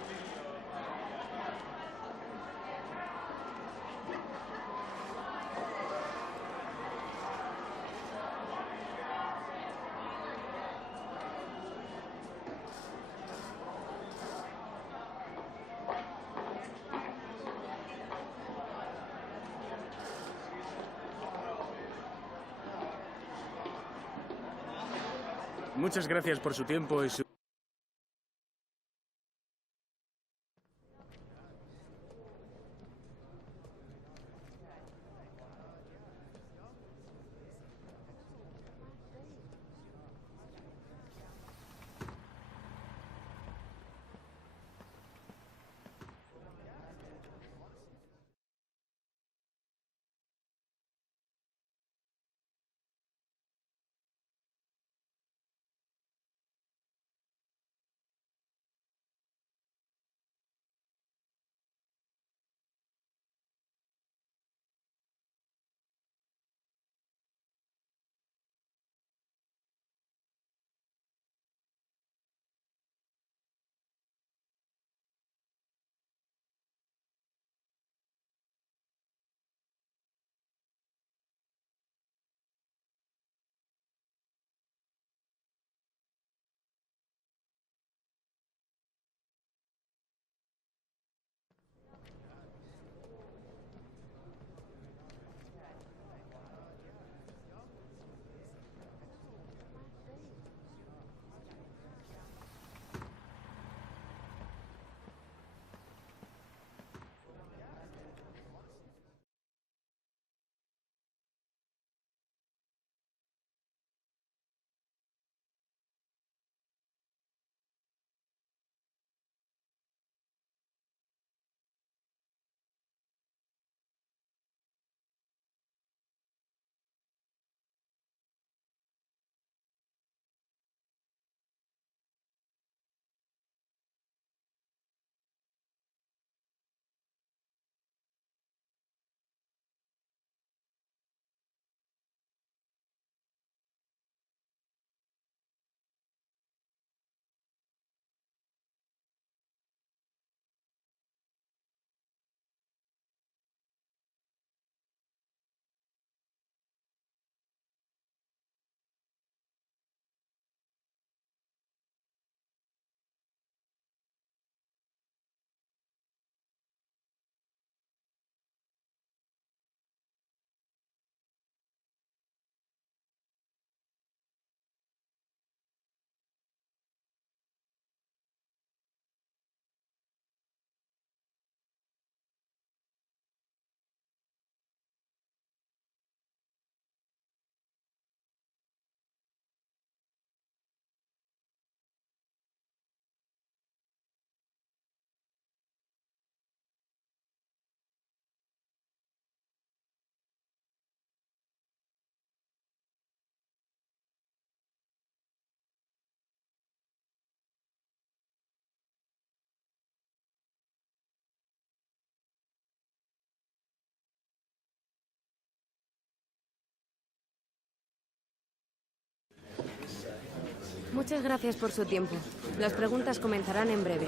Muchas gracias por su tiempo y su... Muchas gracias por su tiempo. Las preguntas comenzarán en breve.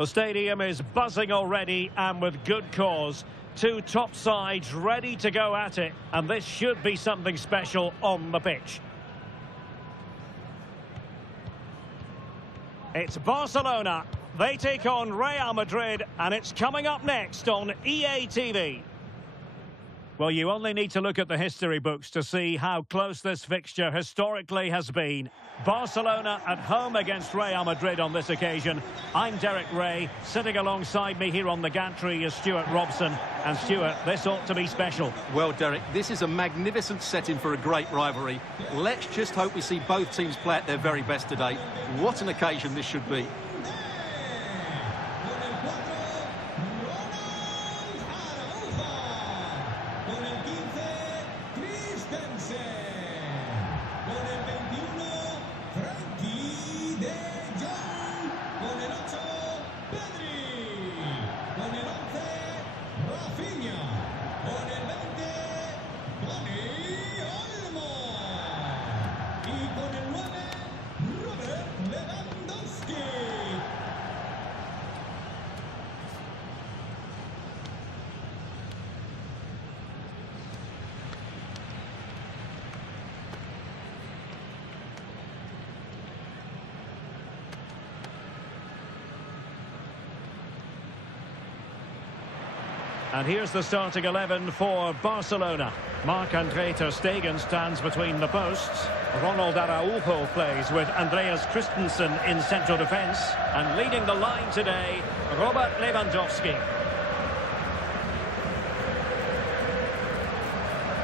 The stadium is buzzing already, and with good cause. Two top sides ready to go at it, and this should be something special on the pitch. It's Barcelona. They take on Real Madrid, and it's coming up next on EA TV. Well, you only need to look at the history books to see how close this fixture historically has been. Barcelona at home against Real Madrid on this occasion. I'm Derek Ray. Sitting alongside me here on the gantry is Stuart Robson. And Stuart, this ought to be special. Well, Derek, this is a magnificent setting for a great rivalry. Let's just hope we see both teams play at their very best today. What an occasion this should be. And here's the starting 11 for Barcelona. Marc-Andre ter Stegen stands between the posts. Ronald Araujo plays with Andreas Christensen in central defence. And leading the line today, Robert Lewandowski.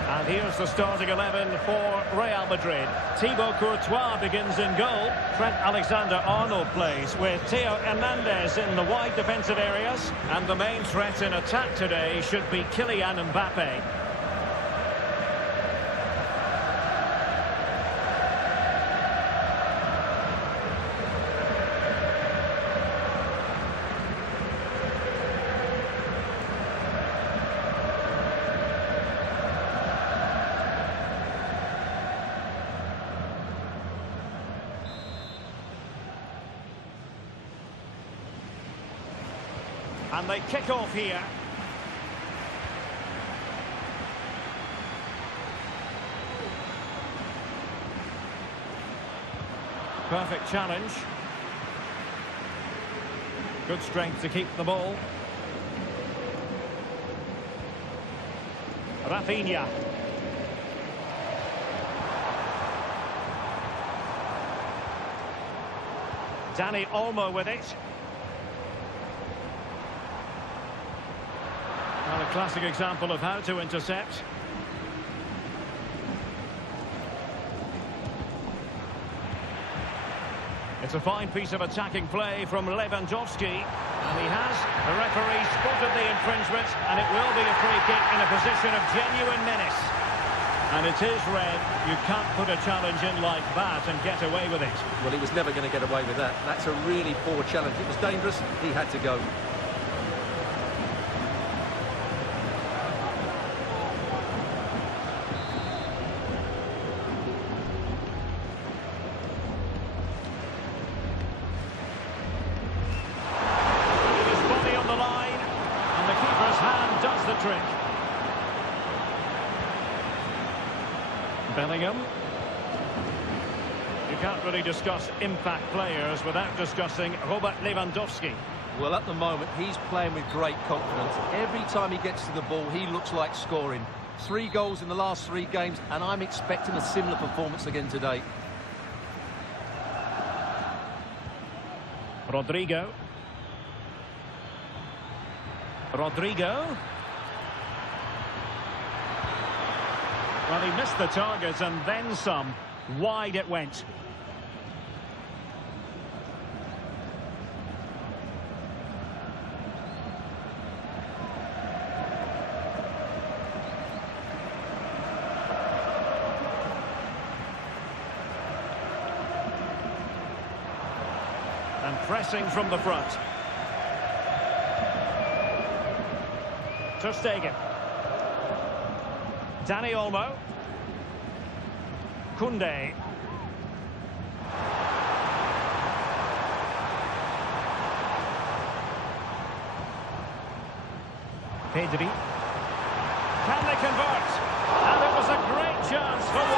And here's the starting 11 for Real Madrid. Thibaut Courtois begins in goal. Trent Alexander-Arnold plays with Theo Hernandez in the wide defensive areas. And the main threat in attack today should be Kylian Mbappe. And they kick off here. Perfect challenge. Good strength to keep the ball. Rafinha. Dani Olmo with it. Well, a classic example of how to intercept. It's a fine piece of attacking play from Lewandowski. And he has. The referee spotted the infringement, and it will be a free kick in a position of genuine menace. And it is red. You can't put a challenge in like that and get away with it. Well, he was never going to get away with that. That's a really poor challenge. It was dangerous. He had to go. Trick. Bellingham. You can't really discuss impact players without discussing Robert Lewandowski. Well, at the moment, he's playing with great confidence. Every time he gets to the ball, he looks like scoring. 3 goals in the last 3 games, and I'm expecting a similar performance again today. Rodrigo. Well, he missed the target and then some. Wide it went. And pressing from the front. Ter Stegen. Dani Olmo. Koundé. Pedri. Can they convert? And it was a great chance for 1-0.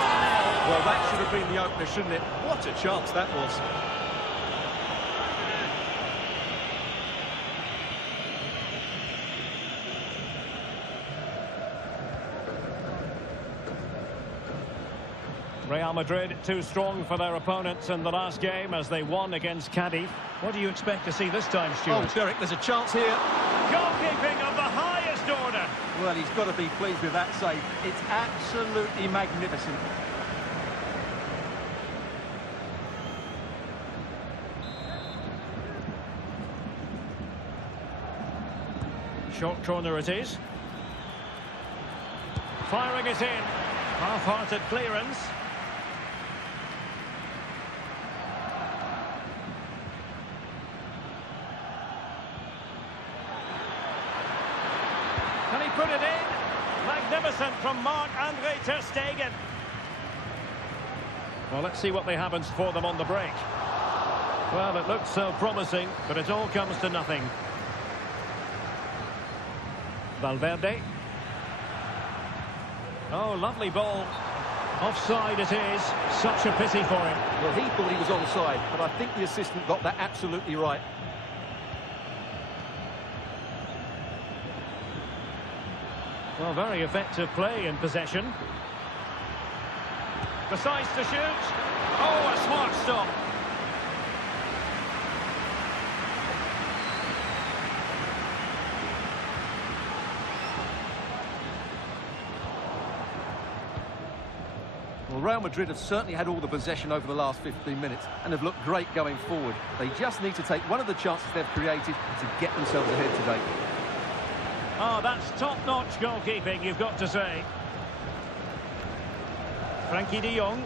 Well, that should have been the opener, shouldn't it? What a chance that was. Real Madrid too strong for their opponents in the last game as they won against Cadiz. What do you expect to see this time, Stuart? Oh, Derek, there's a chance here. Goalkeeping of the highest order. Well, he's got to be pleased with that save. It's absolutely magnificent. Short corner it is. Firing it in. Half-hearted clearance. Can he put it in? Magnificent from Marc-Andre ter Stegen. Well, let's see what they have in for them on the break. Well, it looks so promising, but it all comes to nothing. Valverde. Oh, lovely ball. Offside it is. Such a pity for him. Well, he thought he was onside, but I think the assistant got that absolutely right. Well, very effective play in possession. Decides to shoot. Oh, a smart stop. Well, Real Madrid have certainly had all the possession over the last 15 minutes and have looked great going forward. They just need to take one of the chances they've created to get themselves ahead today. Oh, that's top-notch goalkeeping, you've got to say. Frankie de Jong.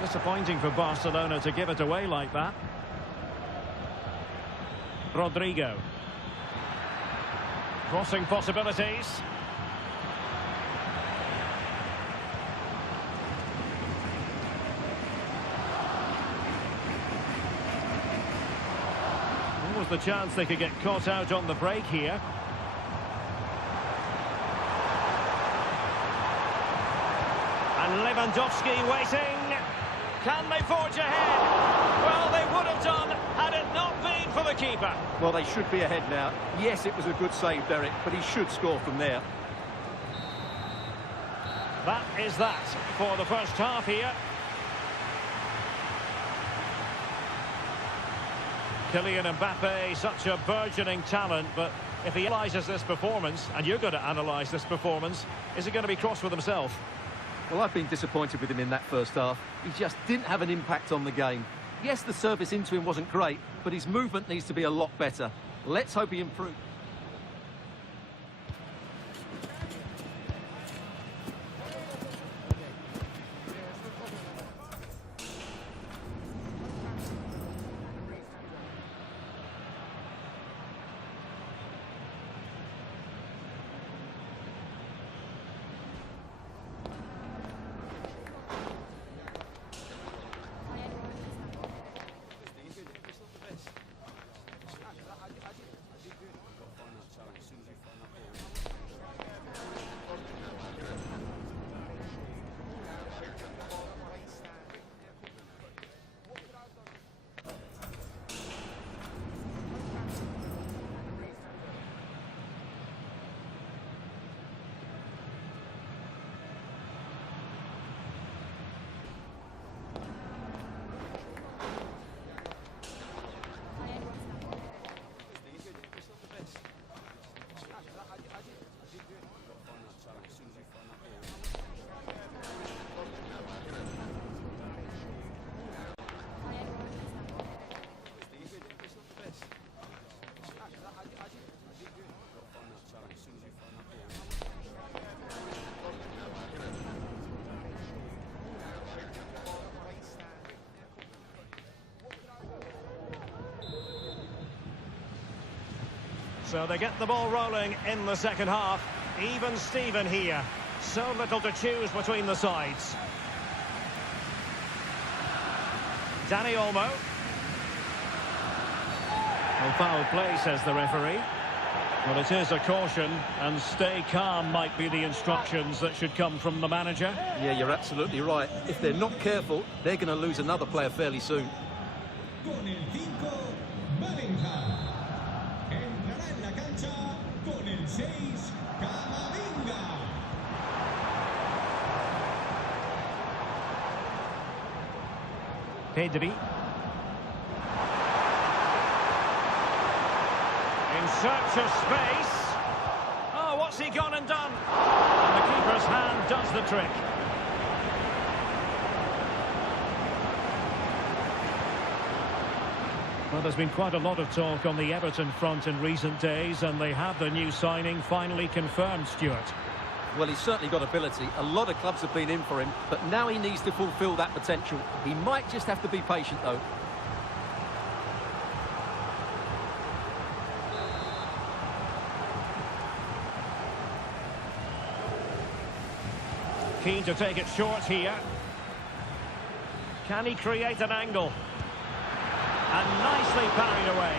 Disappointing for Barcelona to give it away like that. Rodrigo. Crossing possibilities. Was the chance they could get caught out on the break here. And Lewandowski waiting. Can they forge ahead? Well, they would have done had it not been for the keeper. Well, they should be ahead now. Yes, it was a good save, Derek, but he should score from there. That is that for the first half here. Kylian Mbappe, such a burgeoning talent, but if he analyses this performance, and you're going to analyse this performance, is he going to be cross with himself? Well, I've been disappointed with him in that first half. He just didn't have an impact on the game. Yes, the service into him wasn't great, but his movement needs to be a lot better. Let's hope he improves. So they get the ball rolling in the second half. Even Steven here. So little to choose between the sides. Dani Olmo. Well, foul play, says the referee. Well, it is a caution, and stay calm might be the instructions that should come from the manager. Yeah, you're absolutely right. If they're not careful, they're going to lose another player fairly soon. Con el 5, Bellingham. Entrará en la cancha con el 6, Camavinga. Pedri. In search of space. Oh, what's he gone and done? And the keeper's hand does the trick. Well, there's been quite a lot of talk on the Everton front in recent days, and they have the new signing finally confirmed, Stuart. Well, he's certainly got ability. A lot of clubs have been in for him, but now he needs to fulfil that potential. He might just have to be patient, though. Keen to take it short here. Can he create an angle? And nicely parried away.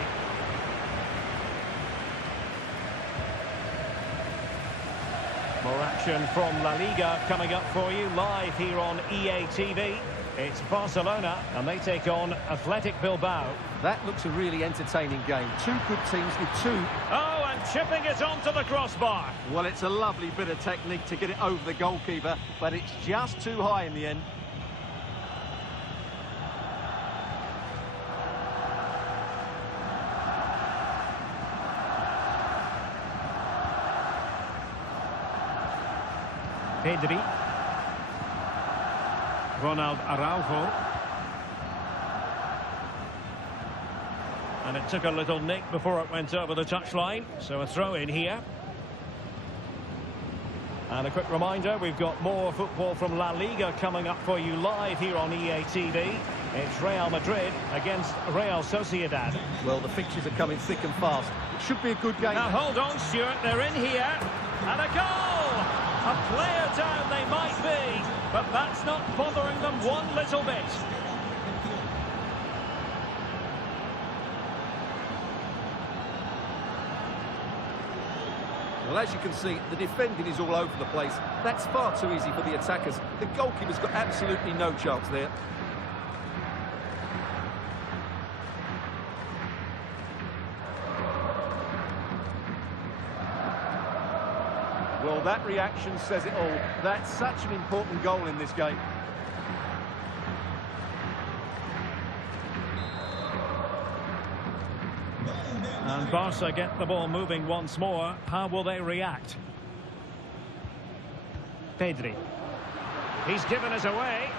More action from La-Liga coming up for you live here on EATV. It's Barcelona, and they take on Athletic Bilbao. That looks a really entertaining game. Two good teams with two. Oh, and chipping it onto the crossbar. Well, it's a lovely bit of technique to get it over the goalkeeper, but it's just too high in the end. Pedri. Ronald Araujo. And it took a little nick before it went over the touchline, so a throw in here. And a quick reminder, we've got more football from La Liga coming up for you live here on EATV. It's Real Madrid against Real Sociedad. Well, the fixtures are coming thick and fast. It should be a good game. Now hold on, Stuart, they're in here. And a goal! A player down they might be, but that's not bothering them one little bit. Well, as you can see, the defending is all over the place. That's far too easy for the attackers. The goalkeeper's got absolutely no chance there. Well, that reaction says it all. That's such an important goal in this game. And Barca get the ball moving once more. How will they react? Pedri. He's given us away.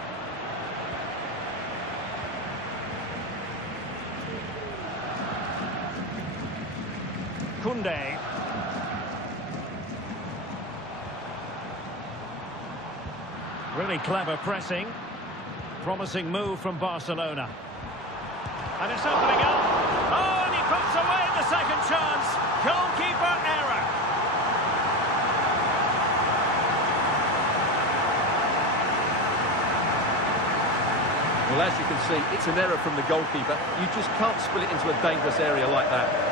Koundé. Really clever pressing. Promising move from Barcelona. And it's opening up. Oh, and he puts away the second chance. Goalkeeper error. Well, as you can see, it's an error from the goalkeeper. You just can't spill it into a dangerous area like that.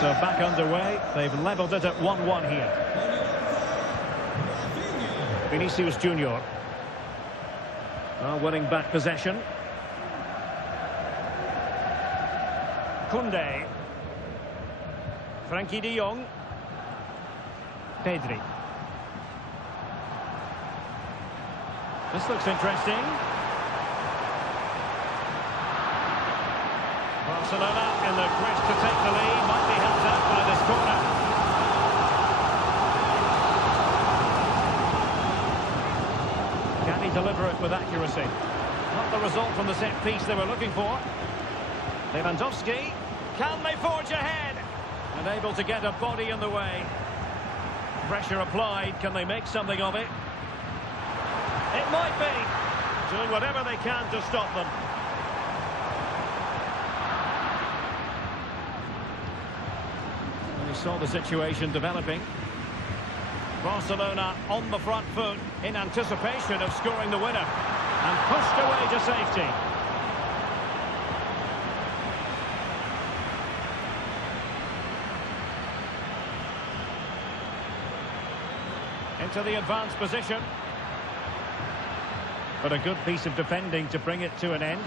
So back underway. They've levelled it at 1-1 here. Vinicius Junior. Now winning back possession. Koundé. Frankie de Jong. Pedri. This looks interesting. Barcelona in the quest to take the lead, might be helped out by this corner. Can he deliver it with accuracy? Not the result from the set piece they were looking for. Lewandowski, can they forge ahead? And able to get a body in the way. Pressure applied, can they make something of it? It might be. doing whatever they can to stop them. And he saw the situation developing. Barcelona on the front foot in anticipation of scoring the winner. And pushed away to safety. Into the advanced position. But a good piece of defending to bring it to an end.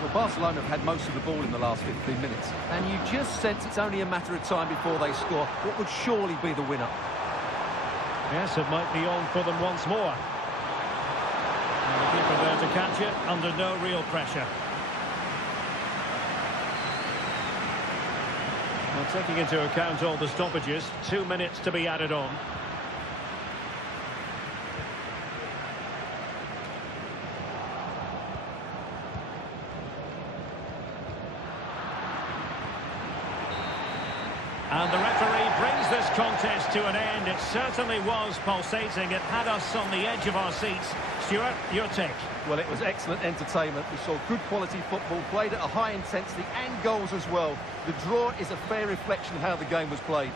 Well, Barcelona have had most of the ball in the last 15 minutes, and you just sense it's only a matter of time before they score what would surely be the winner. Yes, it might be on for them once more. And the keeper there to catch it under no real pressure. Well, taking into account all the stoppages, 2 minutes to be added on. And the referee brings this contest to an end. It certainly was pulsating. It had us on the edge of our seats. Stuart, your take? Well, it was excellent entertainment. We saw good quality football, played at a high intensity, and goals as well. The draw is a fair reflection of how the game was played.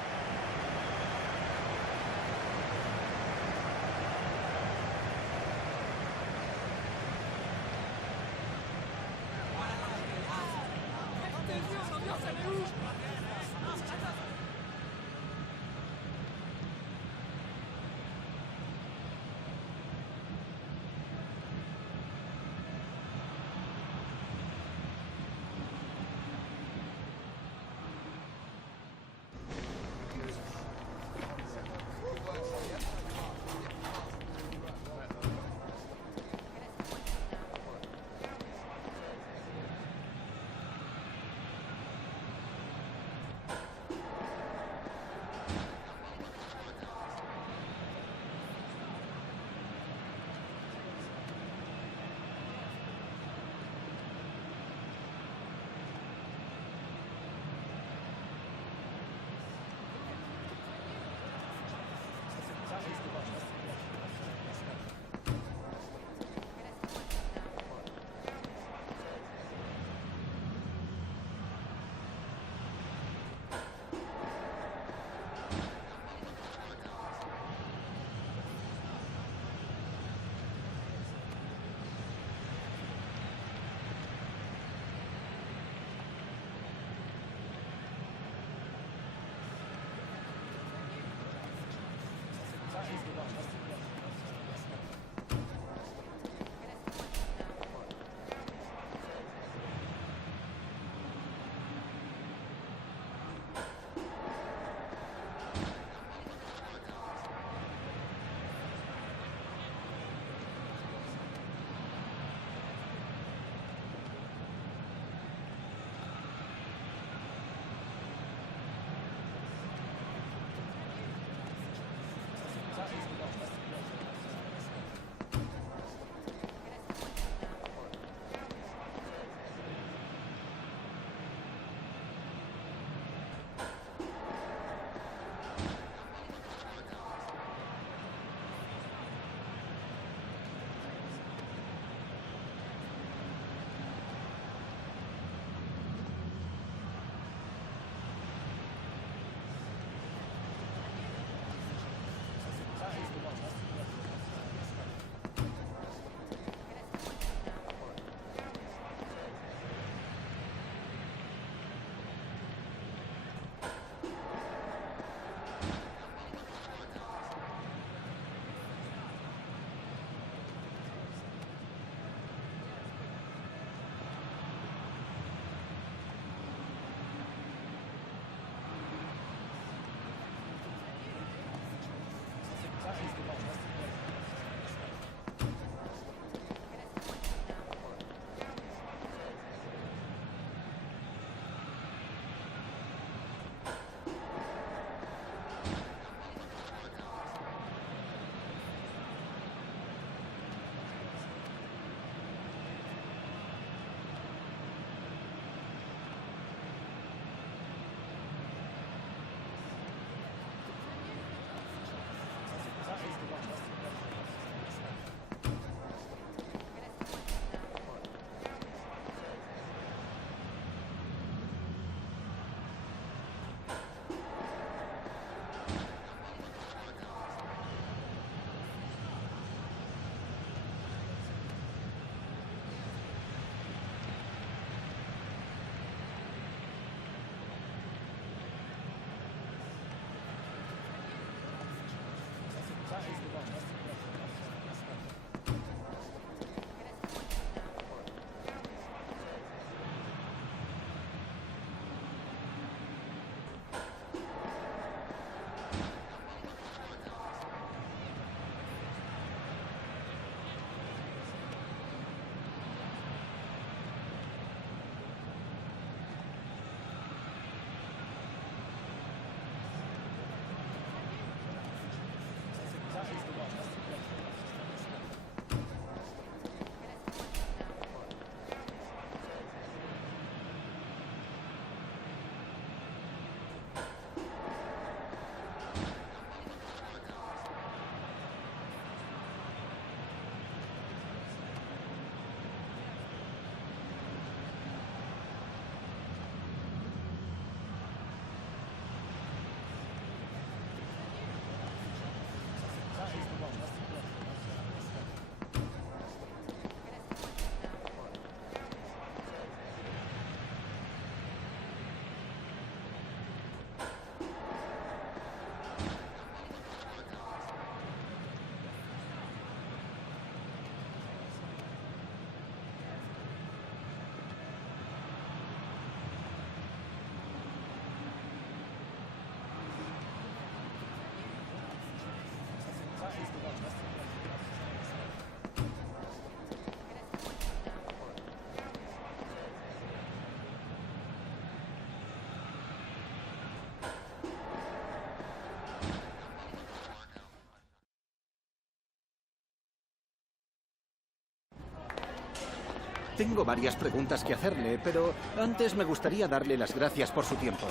Tengo varias preguntas que hacerle, pero antes me gustaría darle las gracias por su tiempo.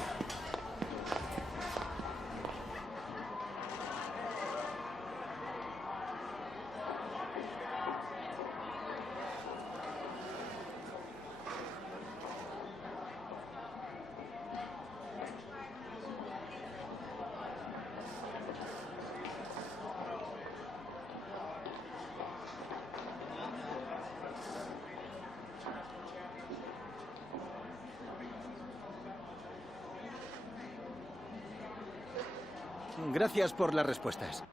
Gracias por las respuestas.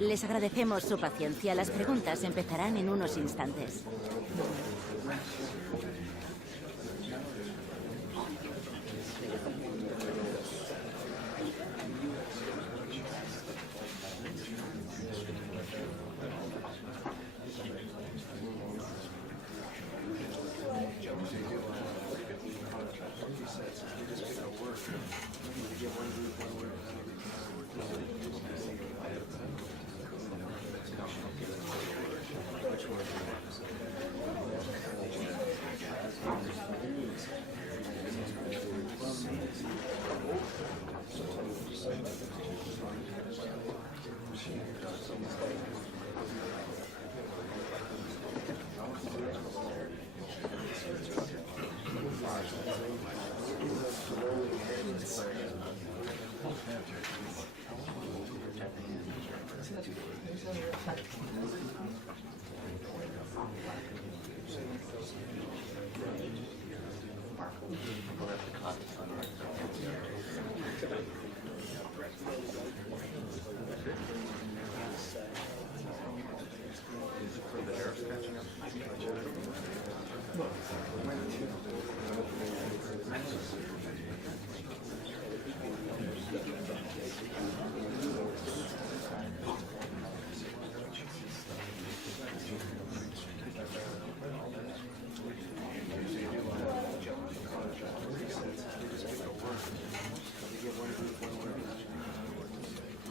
Les agradecemos su paciencia. Las preguntas empezarán en unos instantes.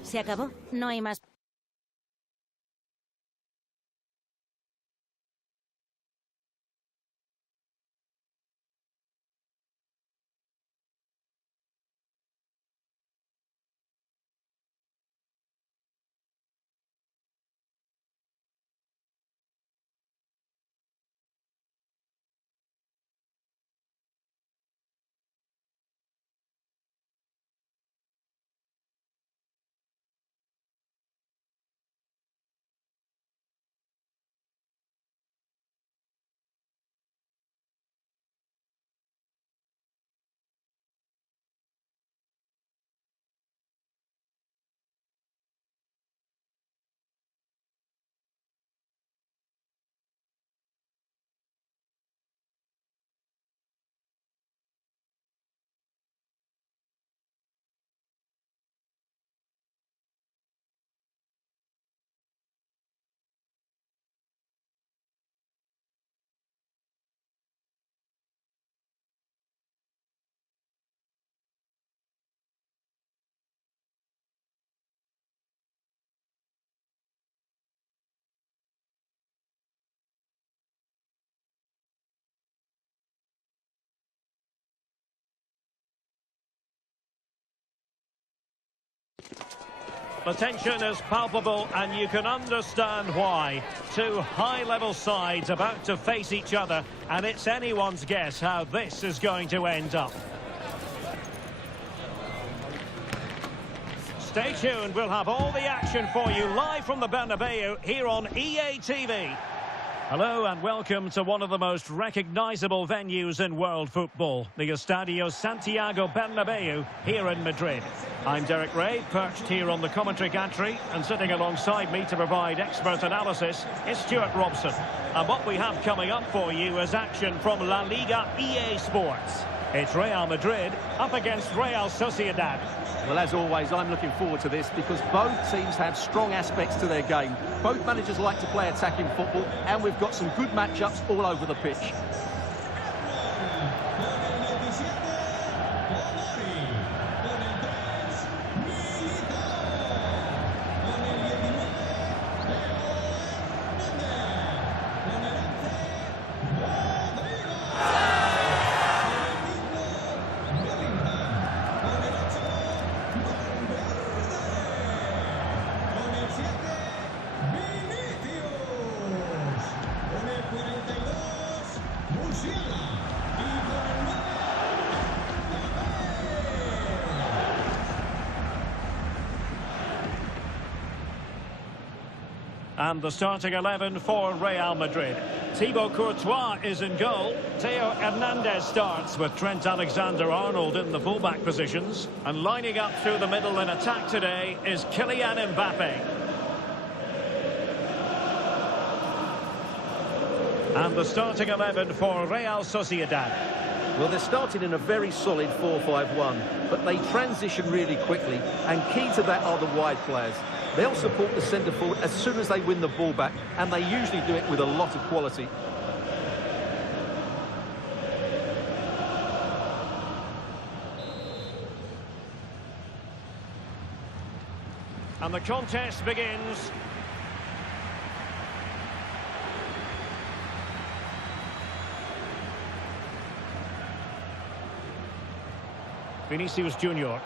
¿Se acabó? No hay más. The tension is palpable, and you can understand why. Two high-level sides about to face each other, and it's anyone's guess how this is going to end up. Stay tuned, we'll have all the action for you live from the Bernabeu here on EATV. Hello and welcome to one of the most recognisable venues in world football, the Estadio Santiago Bernabeu here in Madrid. I'm Derek Ray, perched here on the commentary gantry, and sitting alongside me to provide expert analysis is Stuart Robson. And what we have coming up for you is action from La-Liga EA Sports. It's Real Madrid up against Real Sociedad. Well, as always, I'm looking forward to this because both teams have strong aspects to their game. Both managers like to play attacking football, and we've got some good matchups all over the pitch. And the starting 11 for Real Madrid. Thibaut Courtois is in goal. Theo Hernandez starts with Trent Alexander-Arnold in the fullback positions. And lining up through the middle in attack today is Kylian Mbappe. And the starting 11 for Real Sociedad. Well, they're starting in a very solid 4-5-1, but they transition really quickly, and key to that are the wide players. They'll support the centre forward as soon as they win the ball back, and they usually do it with a lot of quality. And the contest begins. Vinicius Junior. And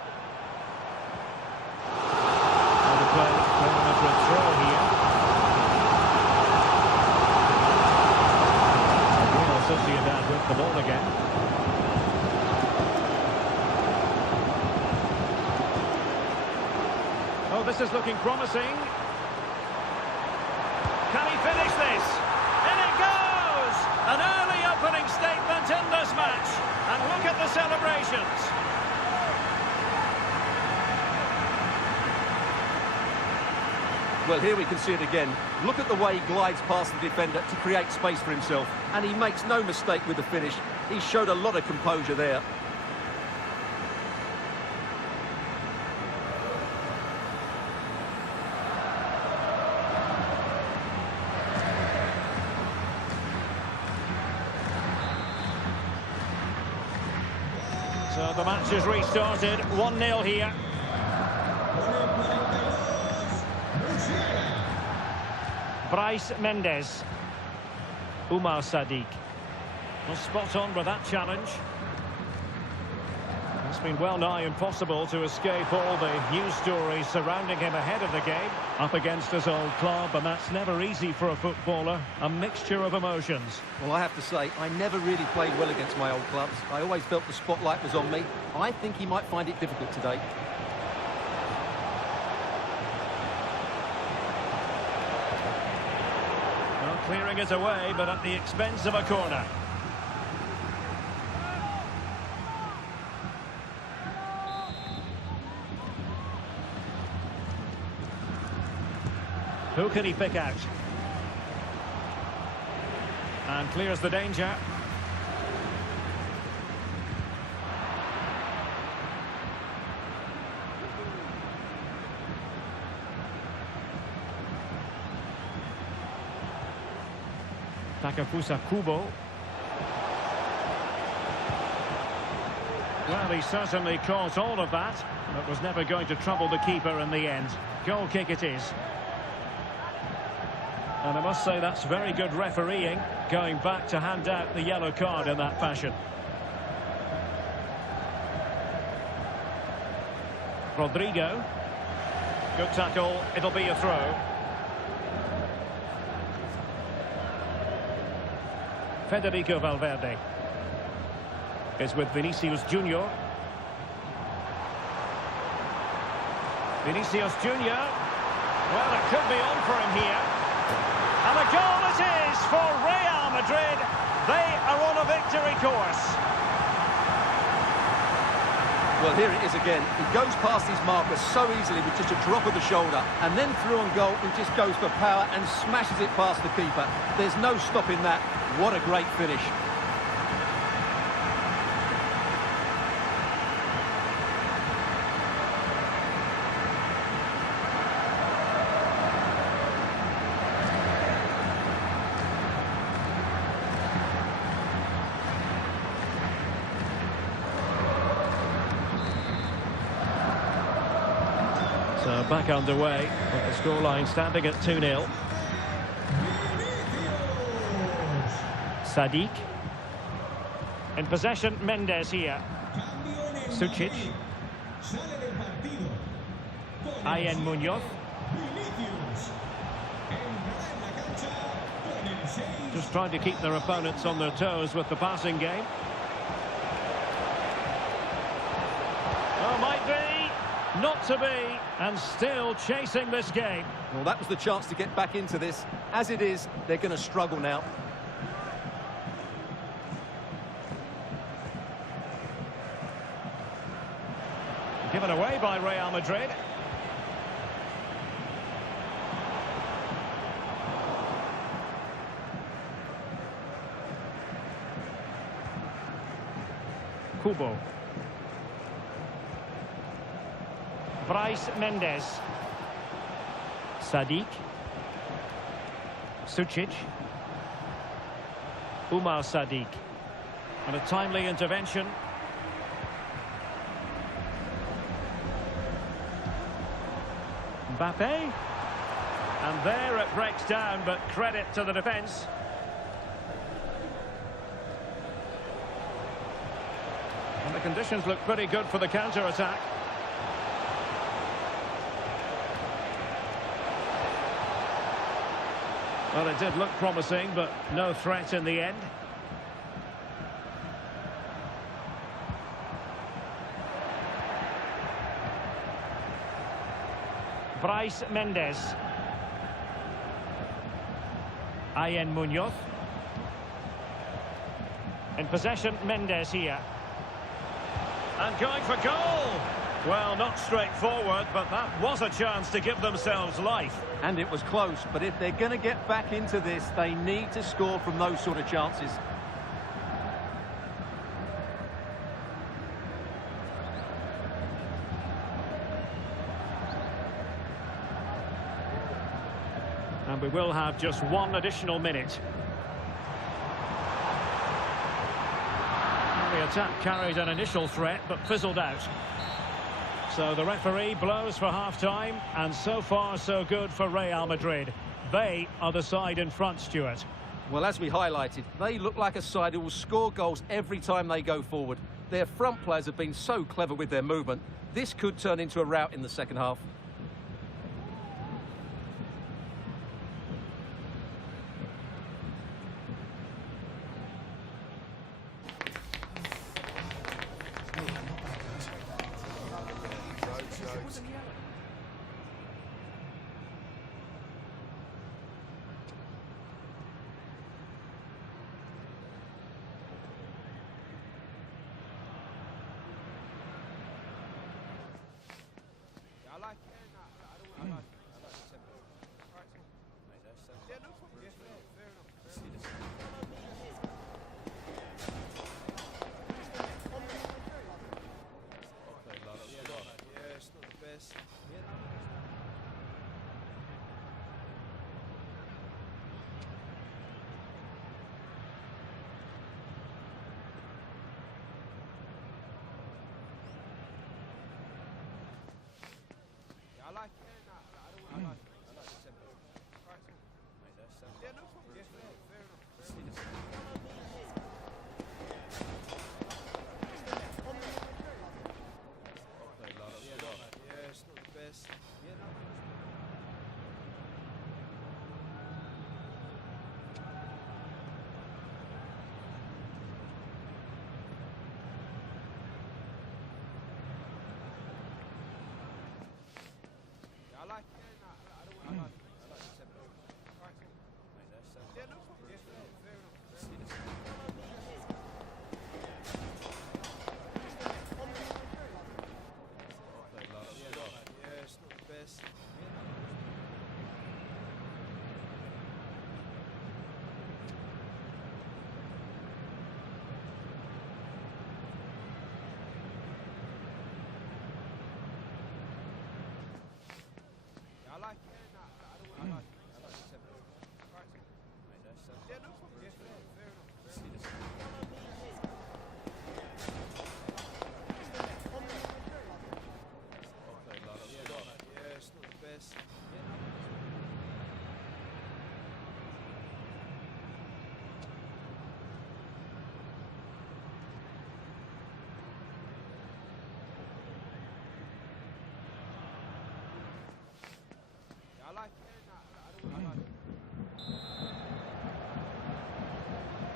the play, Real Madrid throw here. Real Sociedad with the ball again. Oh, this is looking promising. Can he finish this? In it goes! An early opening statement in this match. And look at the celebrations. Well, here we can see it again. Look at the way he glides past the defender to create space for himself. And he makes no mistake with the finish. He showed a lot of composure there. So the match is restarted. 1-0 here. Bryce Mendes. Umar Sadiq. Well, spot on with that challenge. It's been well nigh impossible to escape all the news stories surrounding him ahead of the game. Up against his old club, and that's never easy for a footballer. A mixture of emotions. Well, I have to say, I never really played well against my old clubs. I always felt the spotlight was on me. I think he might find it difficult today. Well, clearing it away, but at the expense of a corner. Who can he pick out? And clears the danger. Takefusa Kubo. Well, he certainly caught all of that, but was never going to trouble the keeper in the end. Goal kick it is. And I must say that's very good refereeing, going back to hand out the yellow card in that fashion. Rodrigo. Good tackle, it'll be a throw. Federico Valverde is with Vinicius Junior. Vinicius Junior. Well, it could be on for him here. And a goal it is for Real Madrid. They are on a victory course. Well, here it is again. He goes past his marker so easily with just a drop of the shoulder. And then through on goal, he just goes for power and smashes it past the keeper. There's no stopping that. What a great finish. So back underway, with the scoreline standing at 2-0. Sadiq. In possession, Mendes here. Sucic. Ayen Munoz. Just trying to keep their opponents on their toes with the passing game. Oh, might be, not to be, and still chasing this game. Well, that was the chance to get back into this. As it is, they're going to struggle now. Given away by Real Madrid. Kubo. Bryce Mendes. Sadiq. Sucic. Umar Sadiq. And a timely intervention. Mbappe. And there it breaks down, but credit to the defence. And the conditions look pretty good for the counter-attack. Well, it did look promising, but no threat in the end. Bryce Mendes. Ayen Munoz. In possession, Mendes here. And going for goal! Well, not straightforward, but that was a chance to give themselves life. And it was close, but if they're going to get back into this, they need to score from those sort of chances. And we will have just one additional minute. The attack carried an initial threat, but fizzled out. So the referee blows for half-time, and so far so good for Real Madrid. They are the side in front, Stuart. Well, as we highlighted, they look like a side who will score goals every time they go forward. Their front players have been so clever with their movement. This could turn into a rout in the second half.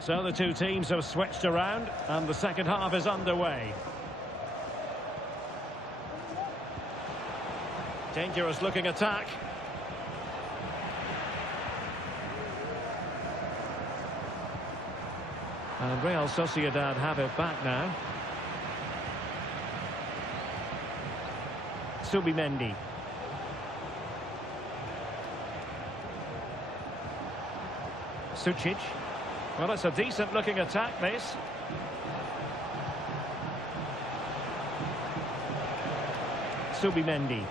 So the two teams have switched around, and the second half is underway. Dangerous looking attack. And Real Sociedad have it back now. Subimendi. Sucic. Well, it's a decent looking attack, this. Subimendi.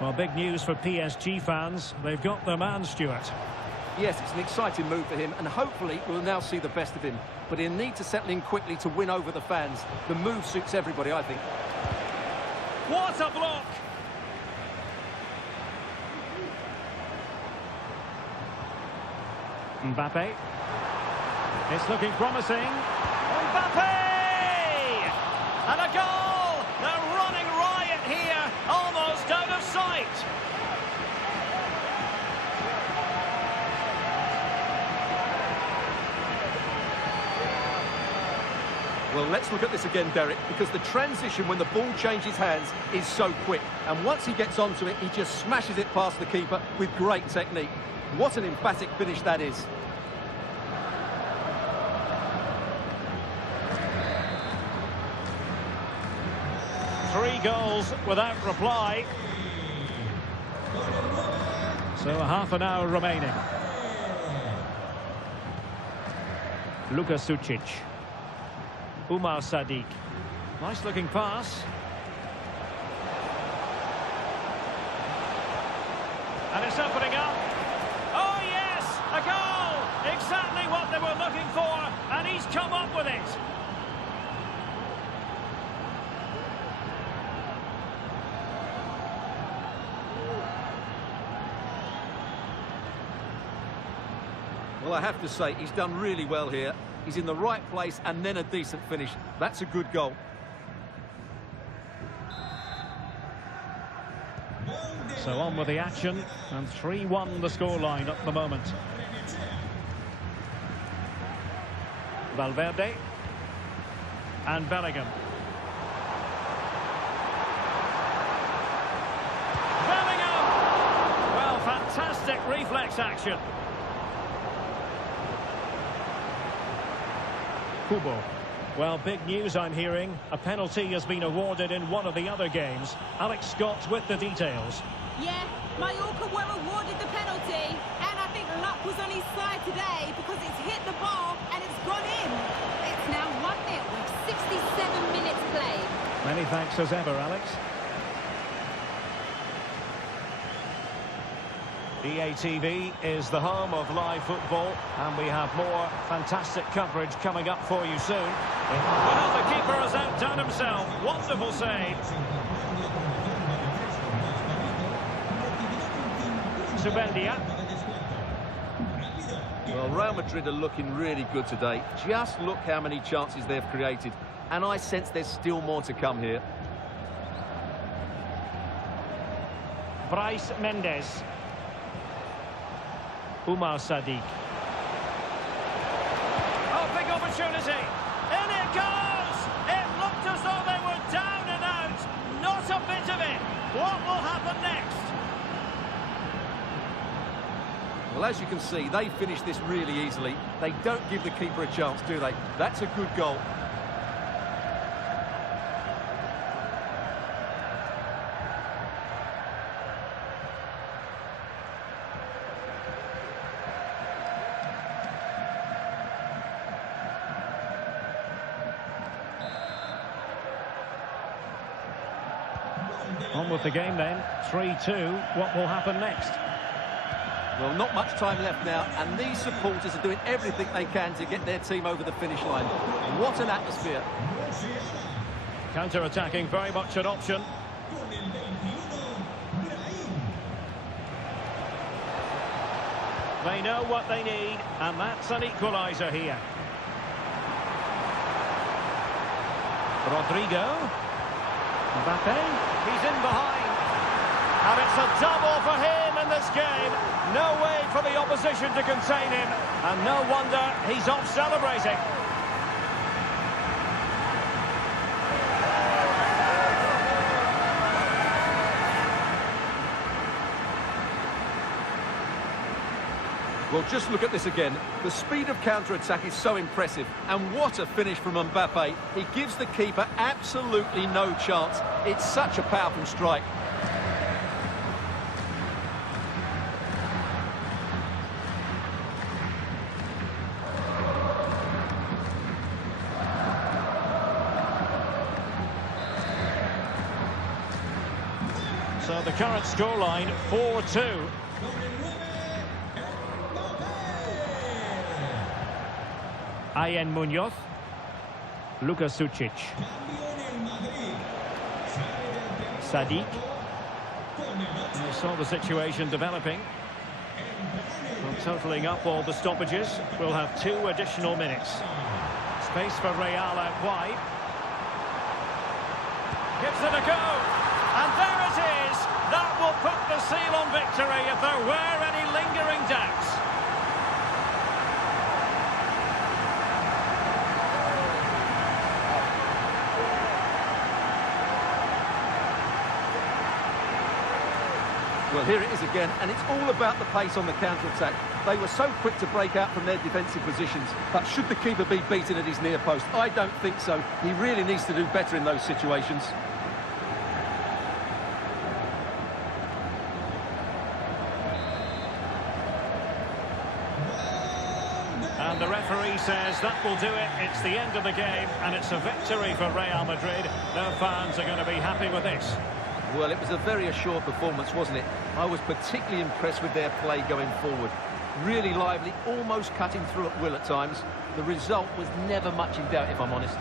Well, big news for PSG fans. They've got their man, Stuart. Yes, it's an exciting move for him, and hopefully we'll now see the best of him. But he'll need to settle in quickly to win over the fans. The move suits everybody, I think. What a block! Mbappe. It's looking promising. Mbappe! And a goal! They're running riot here, almost out of sight. Well, let's look at this again, Derek, because the transition when the ball changes hands is so quick. And once he gets onto it, he just smashes it past the keeper with great technique. What an emphatic finish that is. Three goals without reply. So half an hour remaining. Luka Sucic. Umar Sadiq. Nice looking pass. And it's opening up. Oh yes, a goal! Exactly what they were looking for, and he's come up with it. Well, I have to say, he's done really well here. He's in the right place and then a decent finish. That's a good goal. So on with the action, and 3-1 the scoreline at the moment. Valverde and Bellingham. Bellingham! Well, fantastic reflex action. Kubo. Well, big news I'm hearing. A penalty has been awarded in one of the other games. Alex Scott with the details. Yeah, Mallorca were awarded the penalty, and I think luck was on his side today because it's hit the ball and it's gone in. It's now 1-0 with 67 minutes played. Many thanks as ever, Alex. EATV is the home of live football, and we have more fantastic coverage coming up for you soon. Well, the keeper has outdone himself. Wonderful save. Subendia. Well, Real Madrid are looking really good today. Just look how many chances they've created. And I sense there's still more to come here. Bryce Mendes. Umar Sadiq. Oh, big opportunity. In it goes! It looked as though they were down and out. Not a bit of it. What will happen next? Well, as you can see, they finish this really easily. They don't give the keeper a chance, do they? That's a good goal. On with the game then, 3-2. What will happen next? Well, not much time left now, and these supporters are doing everything they can to get their team over the finish line. What an atmosphere. Counter-attacking, very much an option. They know what they need, and that's an equaliser here. Rodrigo. Mbappe, he's in behind. And it's a double for him in this game. No way for the opposition to contain him. And no wonder he's off celebrating. Well, just look at this again. The speed of counter-attack is so impressive. And what a finish from Mbappe. He gives the keeper absolutely no chance. It's such a powerful strike. So the current scoreline 4-2. Ayen Munoz. Lucas Sucic. Sadiq. You saw the situation developing. Well, totalling up all the stoppages, we'll have 2 additional minutes. Space for Real out wide. Gives it a go. And there it is. That will put the seal on victory if there were any lingering doubts. Well, here it is again, and it's all about the pace on the counter-attack. They were so quick to break out from their defensive positions, but should the keeper be beaten at his near post? I don't think so. He really needs to do better in those situations. And the referee says that will do it. It's the end of the game, and it's a victory for Real Madrid. Their fans are going to be happy with this. Well, it was a very assured performance, wasn't it? I was particularly impressed with their play going forward. Really lively, almost cutting through at will at times. The result was never much in doubt, if I'm honest.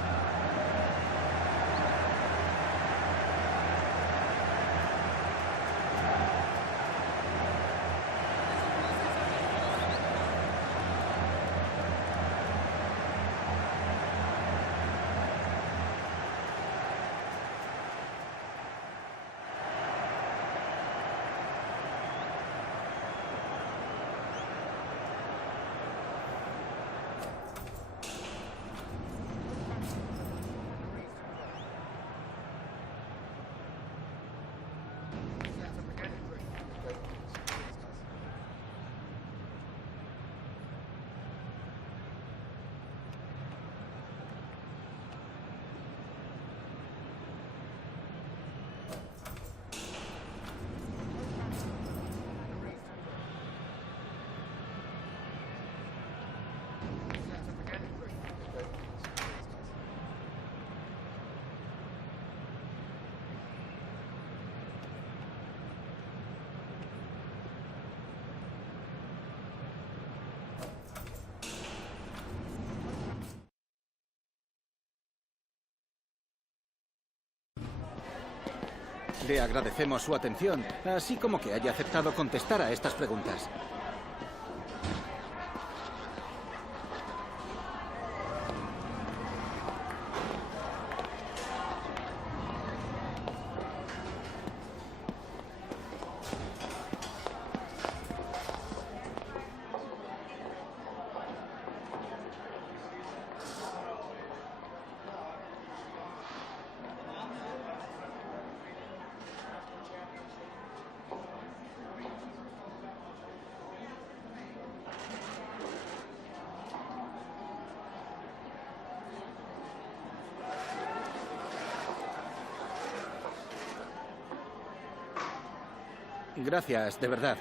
Le agradecemos su atención, así como que haya aceptado contestar a estas preguntas. Gracias, de verdad.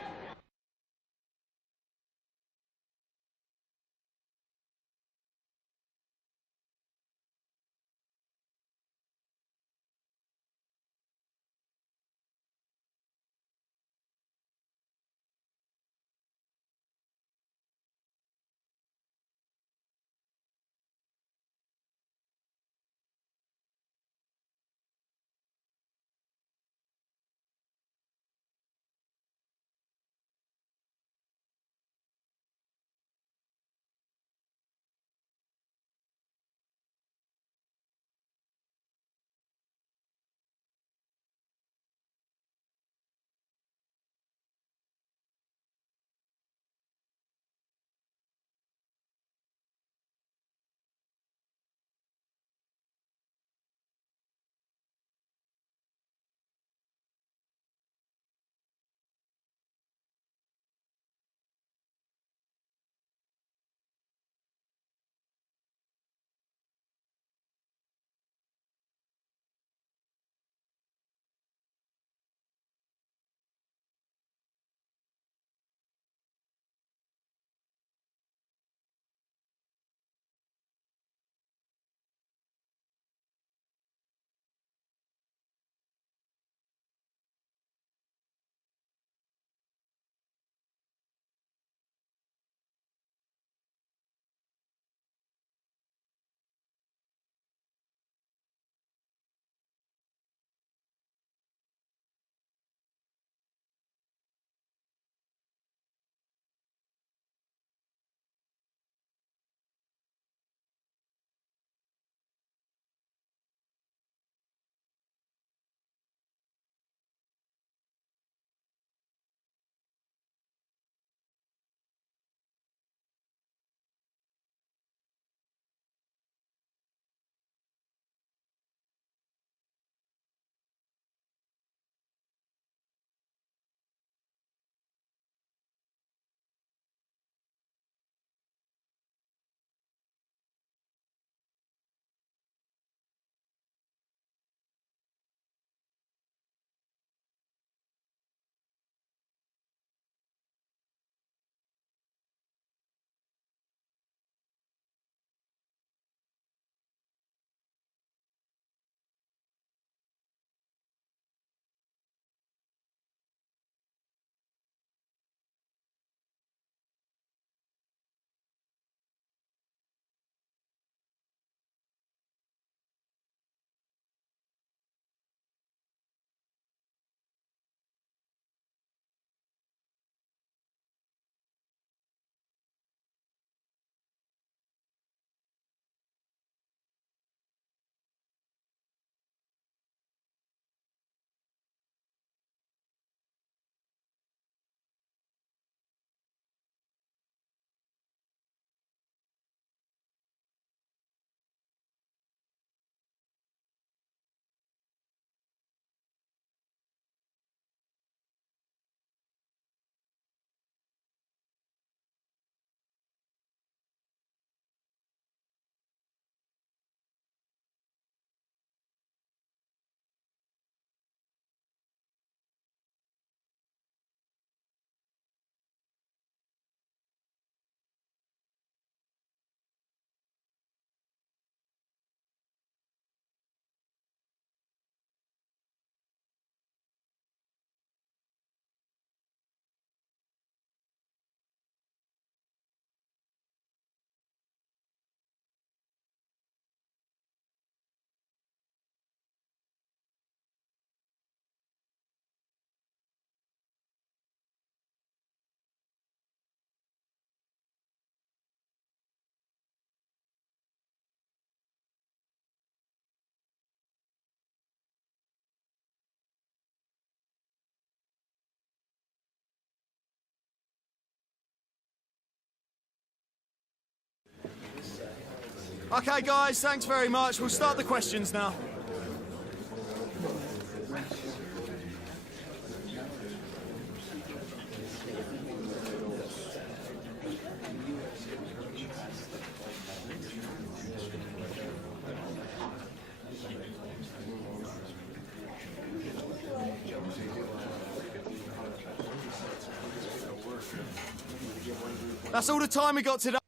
Okay, guys, thanks very much. We'll start the questions now. That's all the time we got today.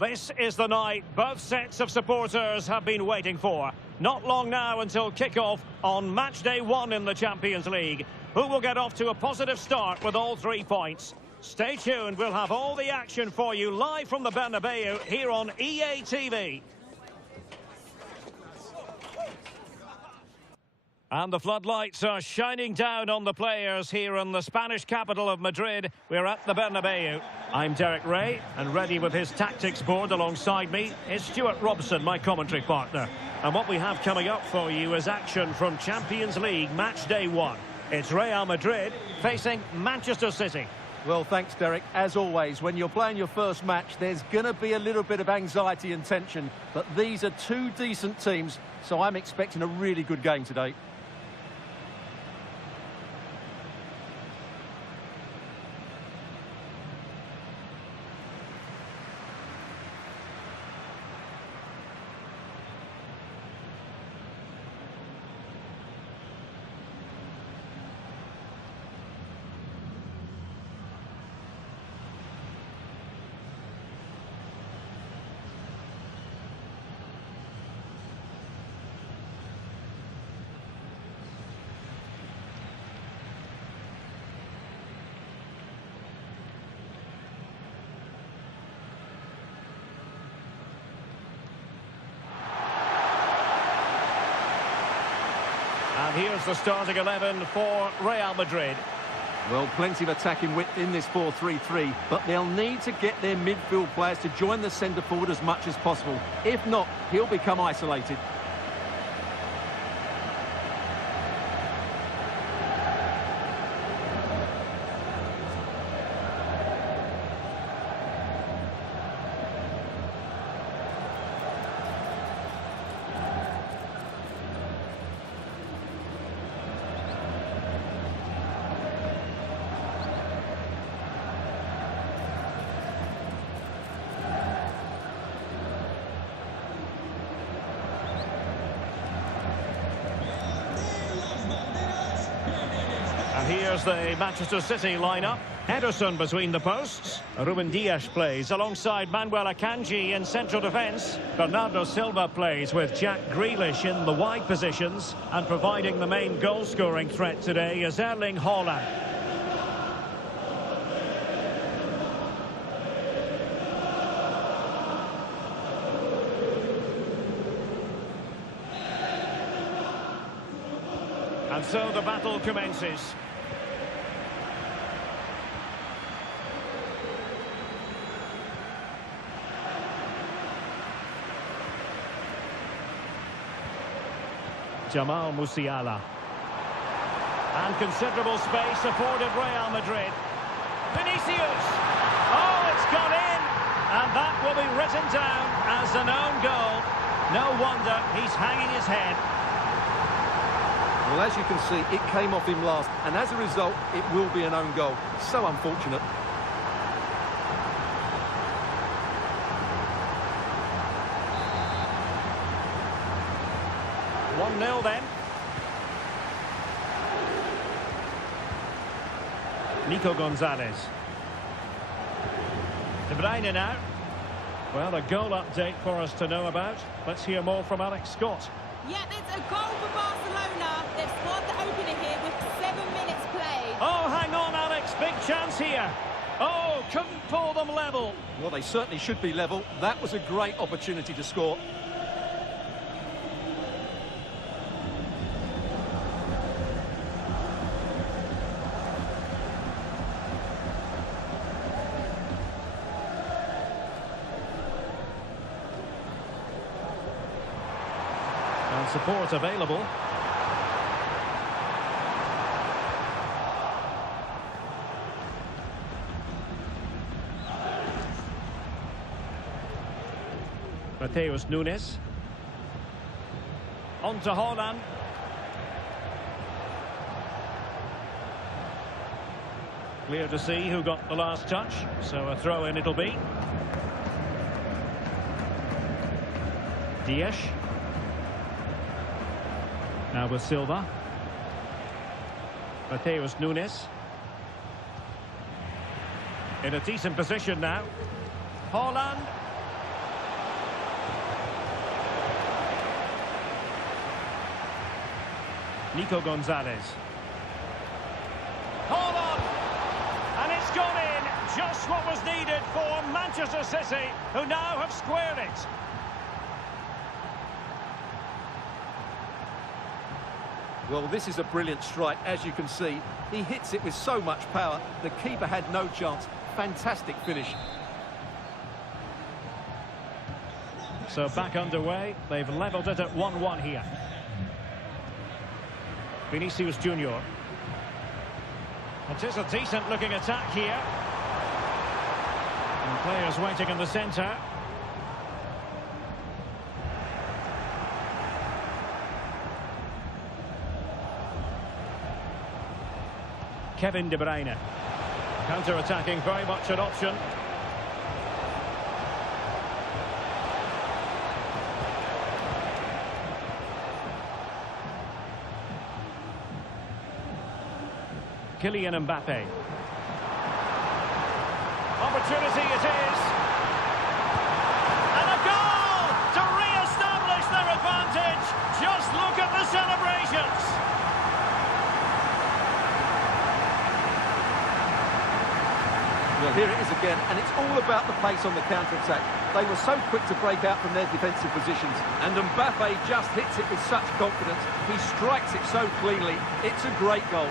This is the night both sets of supporters have been waiting for. Not long now until kick-off on match day 1 in the Champions League. Who will get off to a positive start with all 3 points? Stay tuned, we'll have all the action for you live from the Bernabeu here on EATV. And the floodlights are shining down on the players here in the Spanish capital of Madrid. We're at the Bernabeu. I'm Derek Ray, and ready with his tactics board alongside me is Stuart Robson, my commentary partner. And what we have coming up for you is action from Champions League match day 1. It's Real Madrid facing Manchester City. Well, thanks, Derek. As always, when you're playing your first match, there's going to be a little bit of anxiety and tension. But these are 2 decent teams, so I'm expecting a really good game today. And here's the starting 11 for Real Madrid. Well, plenty of attacking width in this 4-3-3, but they'll need to get their midfield players to join the centre forward as much as possible. If not, he'll become isolated. And here's the Manchester City lineup. Ederson between the posts. Ruben Dias plays alongside Manuel Akanji in central defence. Bernardo Silva plays with Jack Grealish in the wide positions. And providing the main goal-scoring threat today is Erling Haaland. And so the battle commences. Jamal Musiala. And considerable space afforded Real Madrid. Vinicius! Oh, it's gone in! And that will be written down as an own goal. No wonder he's hanging his head. Well, as you can see, it came off him last, and as a result, it will be an own goal. So unfortunate. One 0 then. Nico Gonzalez. De Bruyne now. Well, a goal update for us to know about. Let's hear more from Alex Scott. Yeah, it's a goal for Barcelona. They've scored the opener here with 7 minutes played. Oh, hang on, Alex. Big chance here. Oh, couldn't pull them level. Well, they certainly should be level. That was a great opportunity to score. And support available. Mateus Nunes. On to Haaland. Clear to see who got the last touch, so a throw in it'll be. Dias. Now with Silva. Mateus Nunes. In a decent position now. Haaland. Nico Gonzalez. Haaland! And it's gone in. Just what was needed for Manchester City, who now have squared it. Well, this is a brilliant strike, as you can see. He hits it with so much power. The keeper had no chance. Fantastic finish. So back underway. They've levelled it at 1-1 here. Vinicius Junior. It is a decent-looking attack here. And players waiting in the centre. Kevin De Bruyne. Counter-attacking, very much an option. Kylian Mbappe. Opportunity it is. And a goal to re-establish their advantage. Just look at the celebrations. Well, here it is again, and it's all about the pace on the counter-attack. They were so quick to break out from their defensive positions, and Mbappe just hits it with such confidence. He strikes it so cleanly. It's a great goal.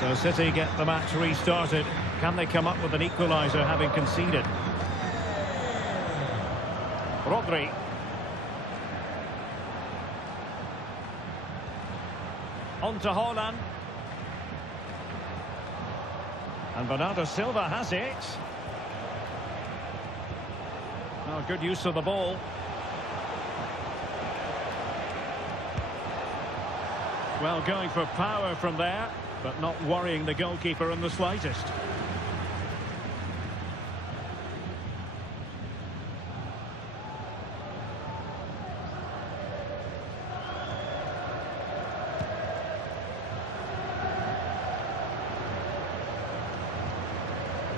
So City get the match restarted. Can they come up with an equaliser having conceded? Rodri. On to Haaland. And Bernardo Silva has it. Oh, good use of the ball. Well, going for power from there, but not worrying the goalkeeper in the slightest.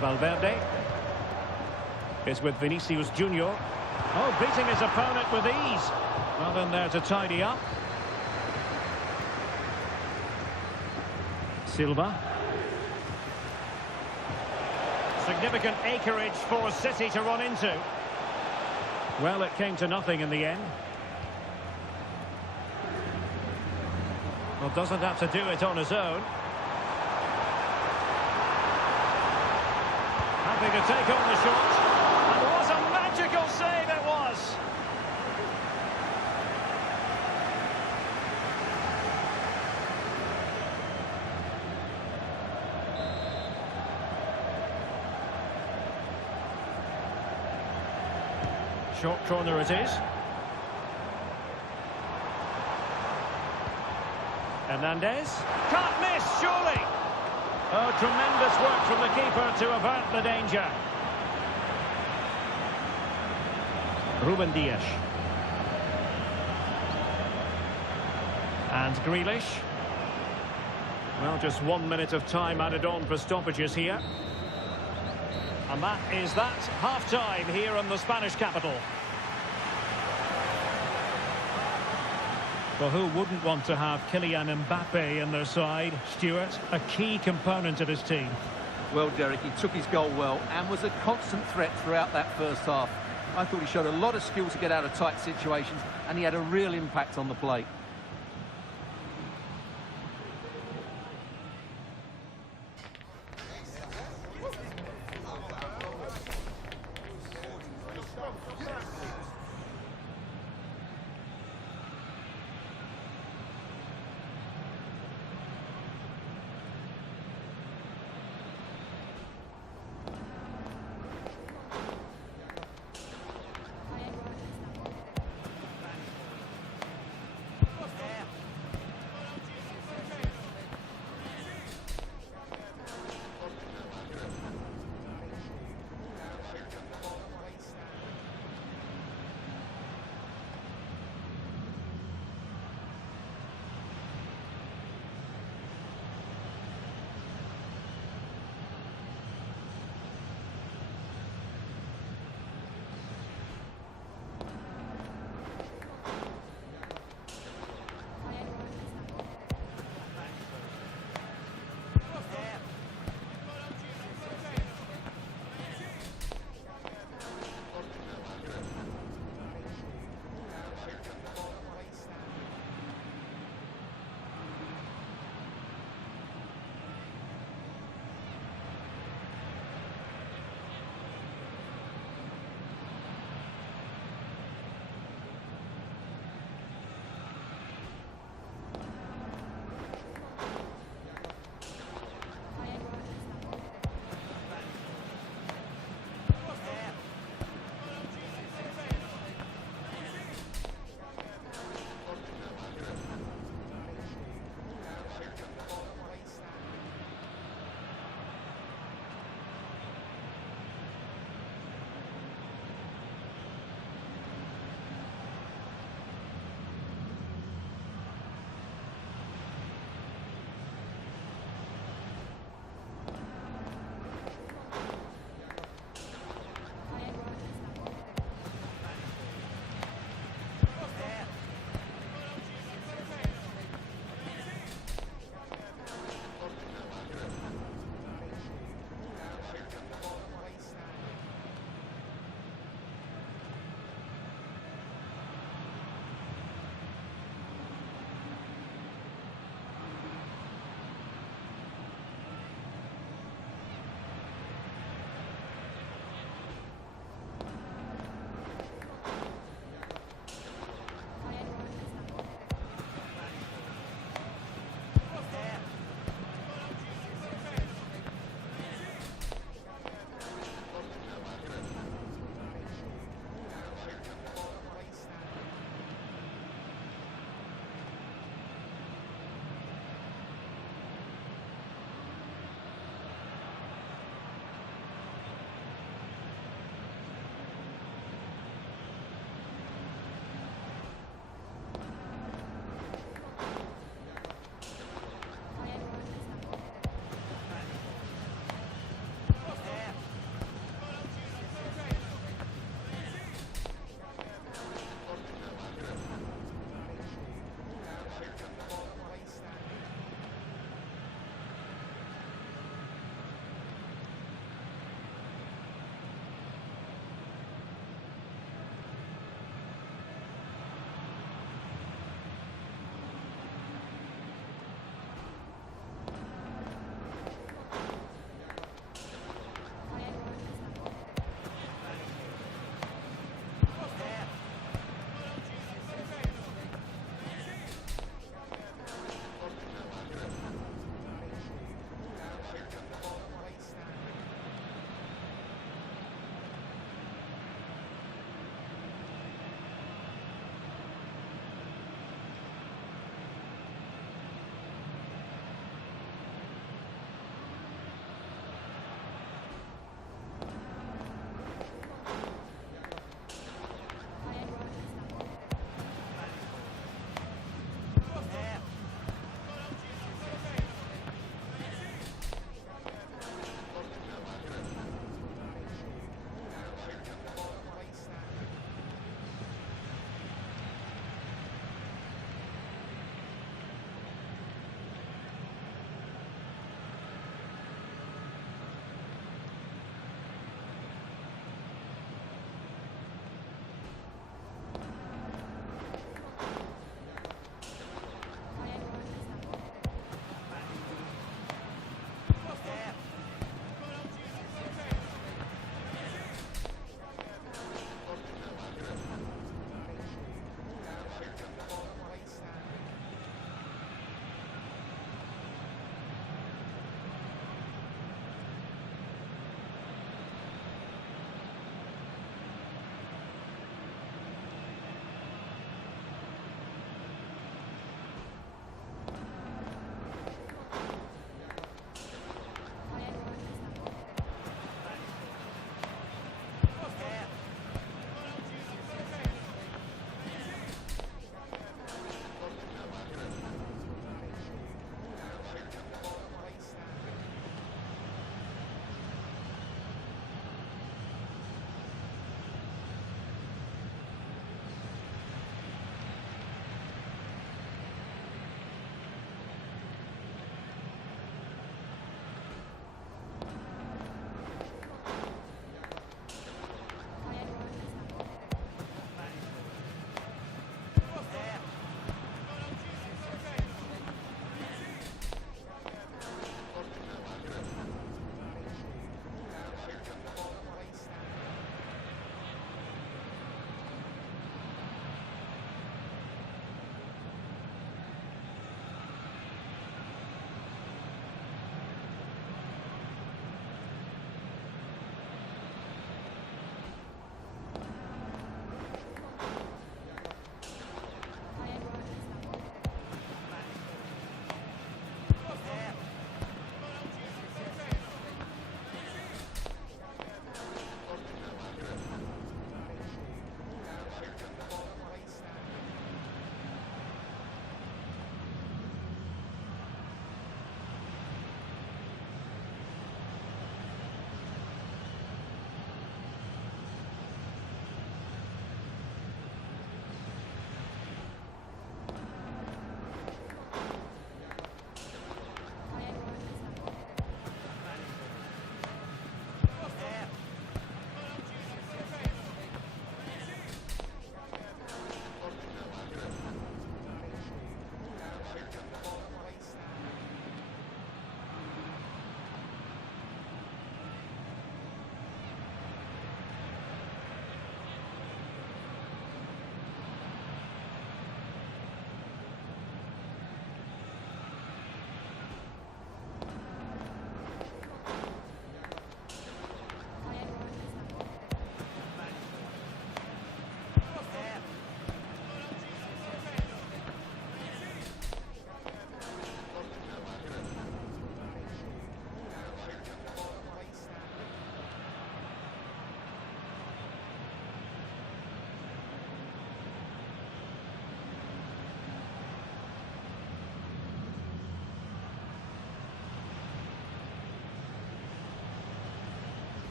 Valverde is with Vinicius Junior. Oh, beating his opponent with ease. Well in there to tidy up. Silva. Significant acreage for City to run into. Well, it came to nothing in the end. Well, doesn't have to do it on his own. Happy to take on the shot. And what a magical save it was! Short corner it is. Hernandez. Can't miss, surely! Oh, tremendous work from the keeper to avert the danger. Ruben Dias. And Grealish. Well, just 1 minute of time added on for stoppages here. And that is that. Half-time here in the Spanish capital. Well, who wouldn't want to have Kylian Mbappe in their side? Stuart, a key component of his team. Well, Derek, he took his goal well and was a constant threat throughout that first half. I thought he showed a lot of skill to get out of tight situations, and he had a real impact on the plate.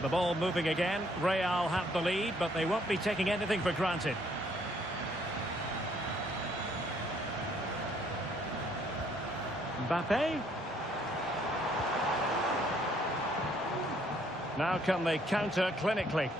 The ball moving again. Real have the lead, but they won't be taking anything for granted. Mbappe. Now can they counter clinically?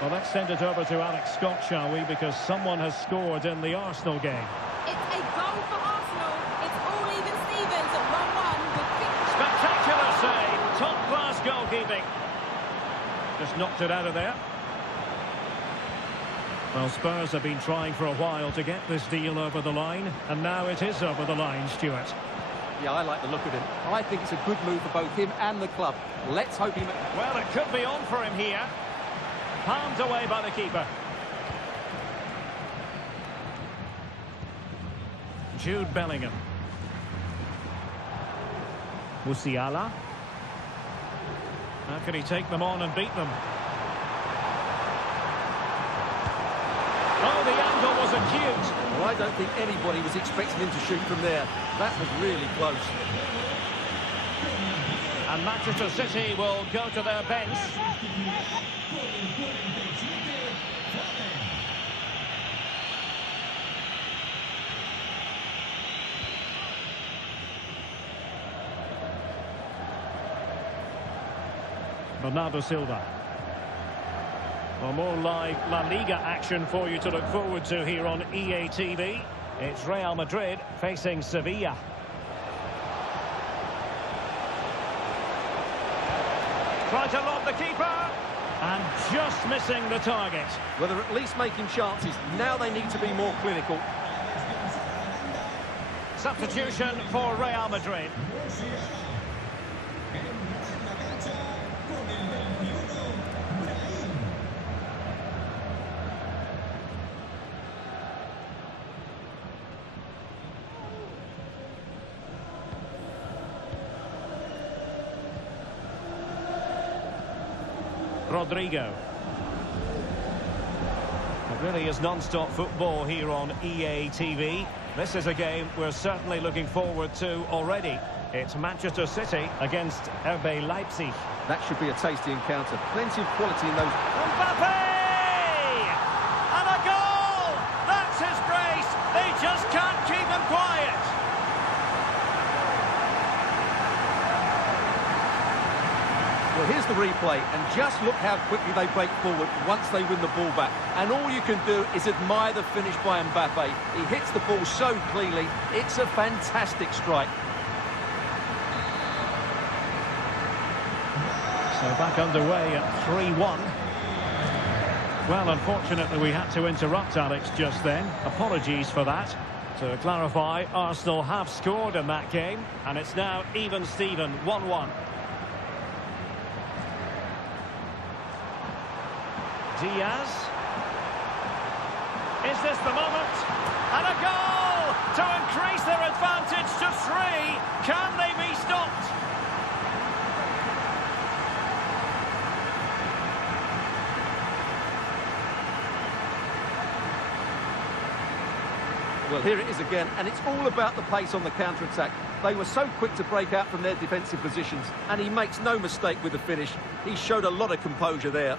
Well, let's send it over to Alex Scott, shall we? Because someone has scored in the Arsenal game. It's a goal for Arsenal. It's all even Stevens at 1-1 with Spectacular save. Top-class goalkeeping. Just knocked it out of there. Well, Spurs have been trying for a while to get this deal over the line, and now it is over the line, Stuart. Yeah, I like the look of him. I think it's a good move for both him and the club. Let's hope he... Well, it could be on for him here. Palmed away by the keeper. Jude Bellingham. Musiala. How can he take them on and beat them? Oh, the angle was acute. Well, I don't think anybody was expecting him to shoot from there. That was really close. And Manchester City will go to their bench. Bernardo Silva. Well, more live La-Liga action for you to look forward to here on EATV. It's Real Madrid facing Sevilla. Try to lob the keeper. And just missing the target. Well, they're at least making chances. Now they need to be more clinical. Substitution for Real Madrid. Rodrigo. It really is non-stop football here on EATV. This is a game we're certainly looking forward to already. It's Manchester City against RB Leipzig. That should be a tasty encounter. Plenty of quality in those. Mbappe! And a goal! That's his brace. They just can't keep him quiet. Well, here's the replay, and just look how quickly they break forward once they win the ball back. And all you can do is admire the finish by Mbappe. He hits the ball so cleanly. It's a fantastic strike. So back underway at 3-1. Well, unfortunately, we had to interrupt Alex just then. Apologies for that. To clarify, Arsenal have scored in that game, and it's now even Steven, 1-1. Diaz. Is this the moment? And a goal to increase their advantage to 3. Can they be stopped? Well, here it is again, and it's all about the pace on the counter-attack. They were so quick to break out from their defensive positions, and he makes no mistake with the finish. He showed a lot of composure there.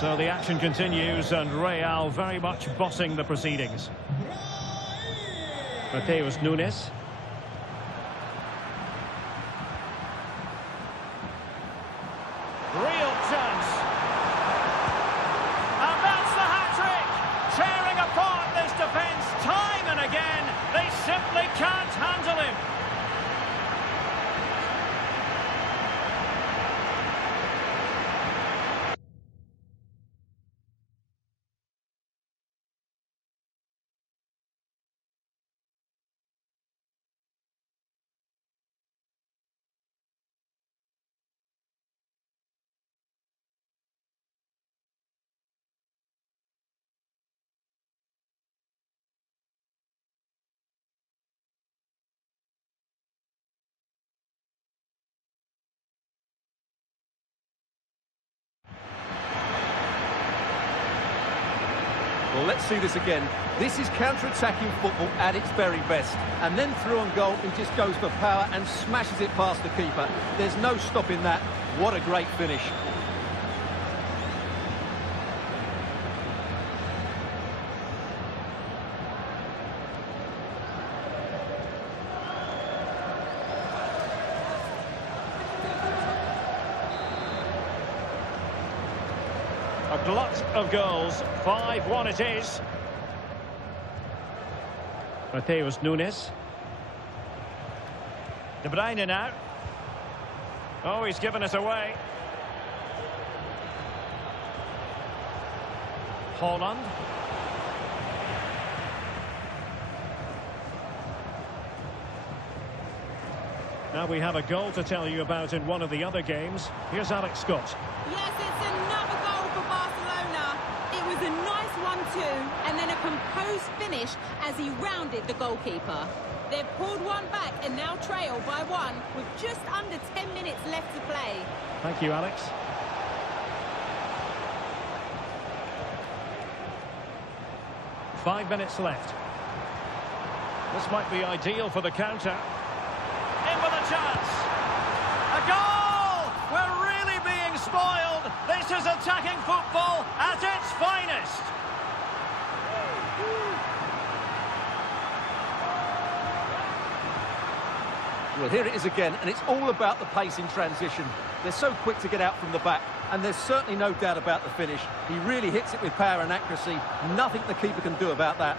So the action continues, and Real very much bossing the proceedings. Mateus Nunes. Real chance. And that's the hat-trick! Tearing apart this defence time and again. They simply can't handle him. Well, let's see this again. This is counter-attacking football at its very best. And then through on goal, he just goes for power and smashes it past the keeper. There's no stopping that. What a great finish. A glut of goals. 5-1 it is. Mateus Nunes. De Bruyne now. Oh, he's given it away. Holland. Now we have a goal to tell you about in one of the other games. Here's Alex Scott. Yes, it's another goal for Barcelona. It was a nice 1-2 and then a composed finish as he rounded the goalkeeper. They've pulled one back and now trail by 1 with just under 10 minutes left to play. Thank you, Alex. Five minutes left. This might be ideal for the counter. In with a chance. A goal! We're really being spoiled. This is attacking football at its finest. Well, here it is again, and it's all about the pace in transition. They're so quick to get out from the back, and there's certainly no doubt about the finish. He really hits it with power and accuracy. Nothing the keeper can do about that.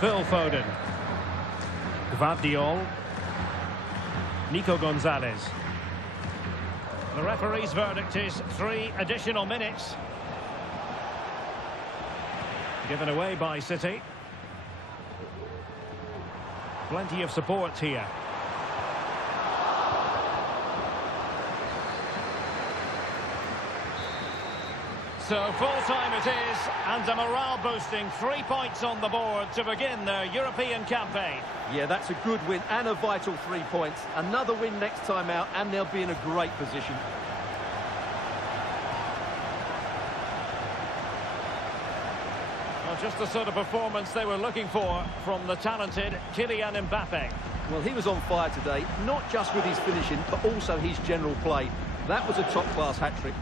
Phil Foden. Gvardiol. Nico Gonzalez. The referee's verdict is 3 additional minutes. Given away by City. Plenty of support here. So full-time it is, and a morale-boosting 3 points on the board to begin their European campaign. Yeah, that's a good win and a vital 3 points. Another win next time out, and they'll be in a great position. Well, just the sort of performance they were looking for from the talented Kylian Mbappe. Well, he was on fire today, not just with his finishing, but also his general play. That was a top-class hat-trick.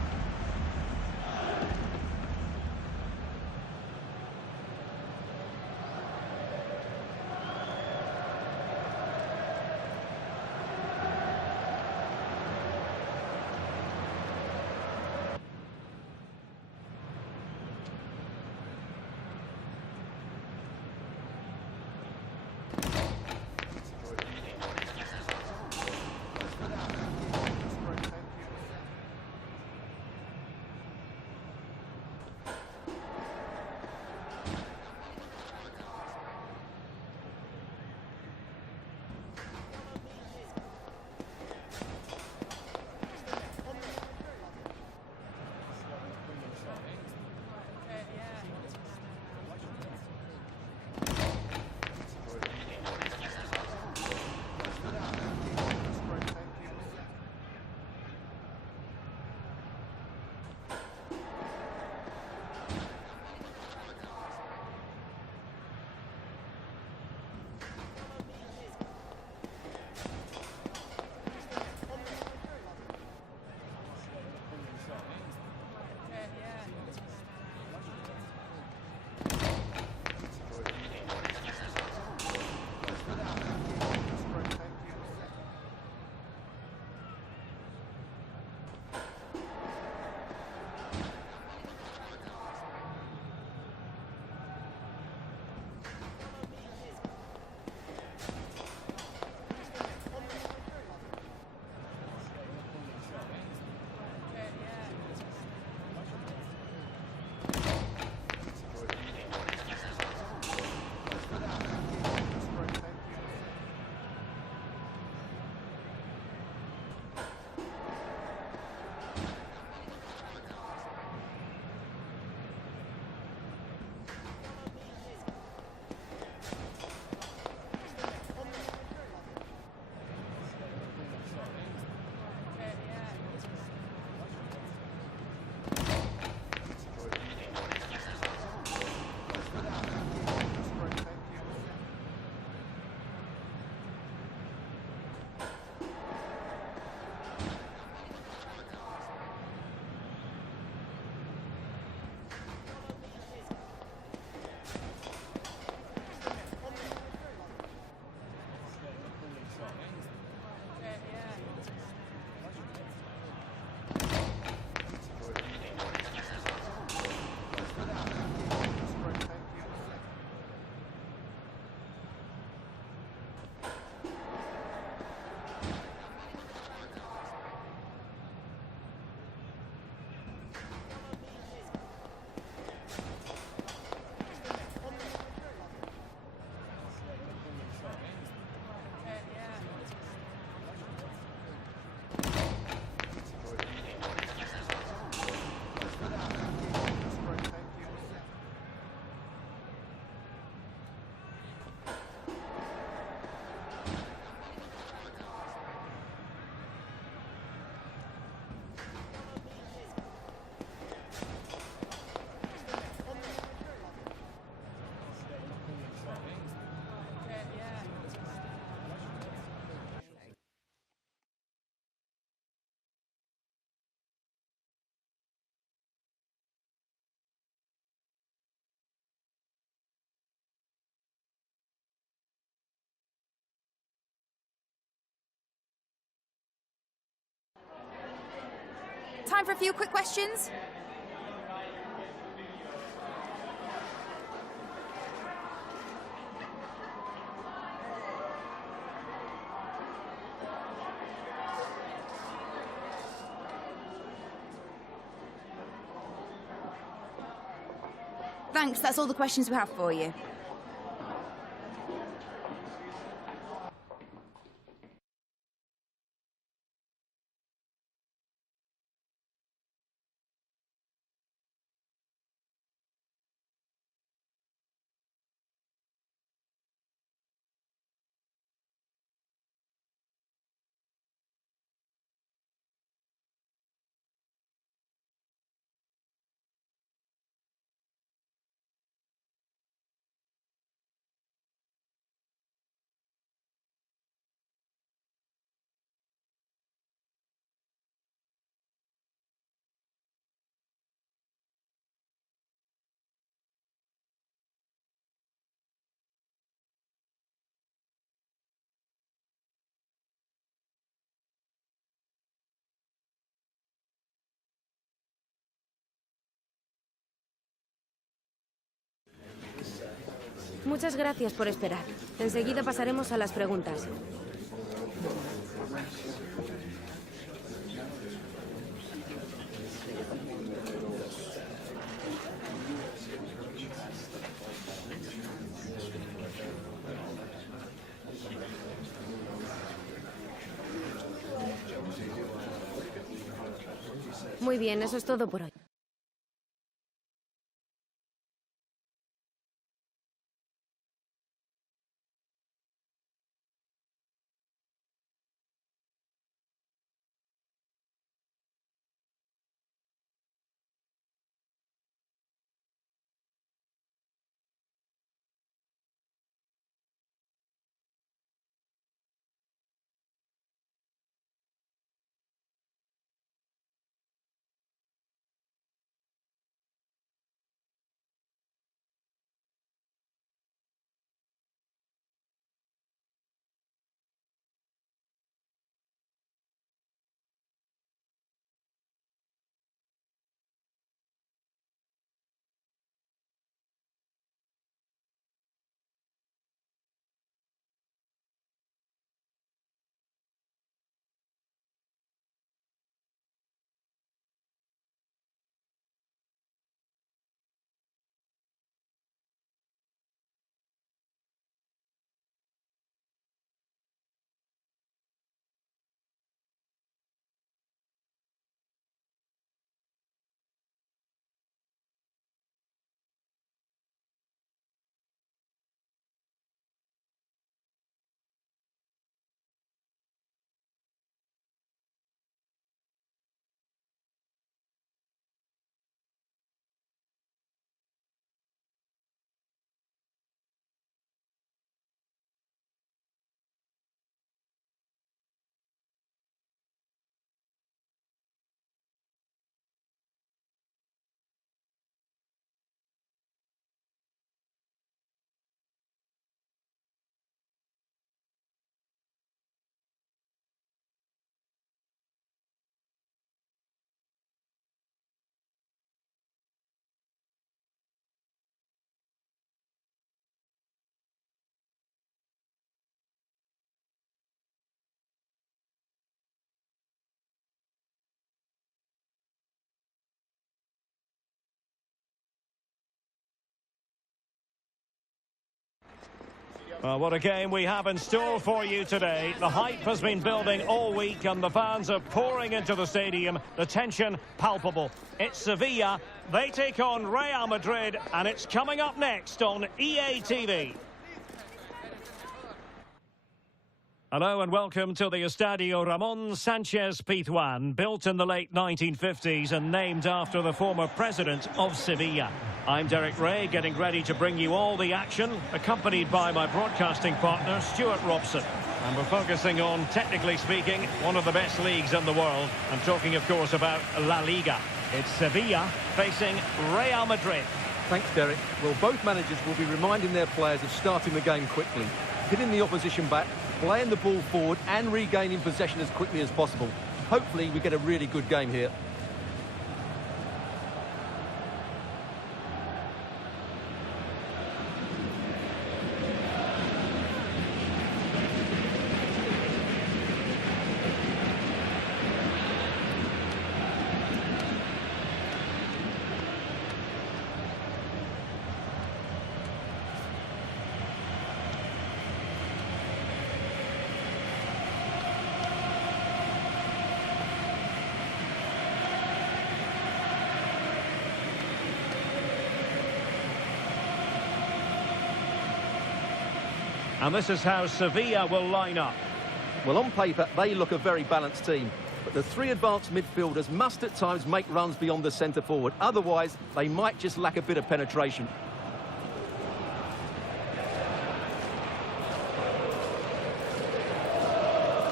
Time for a few quick questions? Thanks, that's all the questions we have for you. Muchas gracias por esperar. Enseguida pasaremos a las preguntas. Muy bien, eso es todo por hoy. Well, what a game we have in store for you today. The hype has been building all week and the fans are pouring into the stadium. The tension palpable. It's Sevilla. They take on Real Madrid and it's coming up next on EATV. Hello and welcome to the Estadio Ramon Sanchez Pizjuan, built in the late 1950s and named after the former president of Sevilla. I'm Derek Ray, getting ready to bring you all the action, accompanied by my broadcasting partner, Stuart Robson. And we're focusing on, technically speaking, one of the best leagues in the world. I'm talking, of course, about La-Liga. It's Sevilla facing Real Madrid. Thanks, Derek. Well, both managers will be reminding their players of starting the game quickly, hitting the opposition back, playing the ball forward and regaining possession as quickly as possible. Hopefully we get a really good game here. And this is how Sevilla will line up. Well, on paper, they look a very balanced team. But the three advanced midfielders must at times make runs beyond the centre forward. Otherwise, they might just lack a bit of penetration.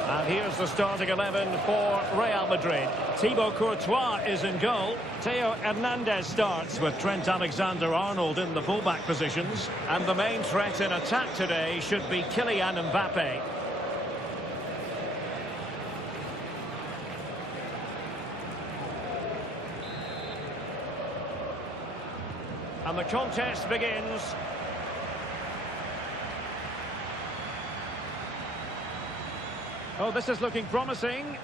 And here's the starting 11 for Real Madrid. Thibaut Courtois is in goal. Theo Hernandez starts with Trent Alexander-Arnold in the fullback positions. And the main threat in attack today should be Kylian Mbappe. And the contest begins. Oh, this is looking promising.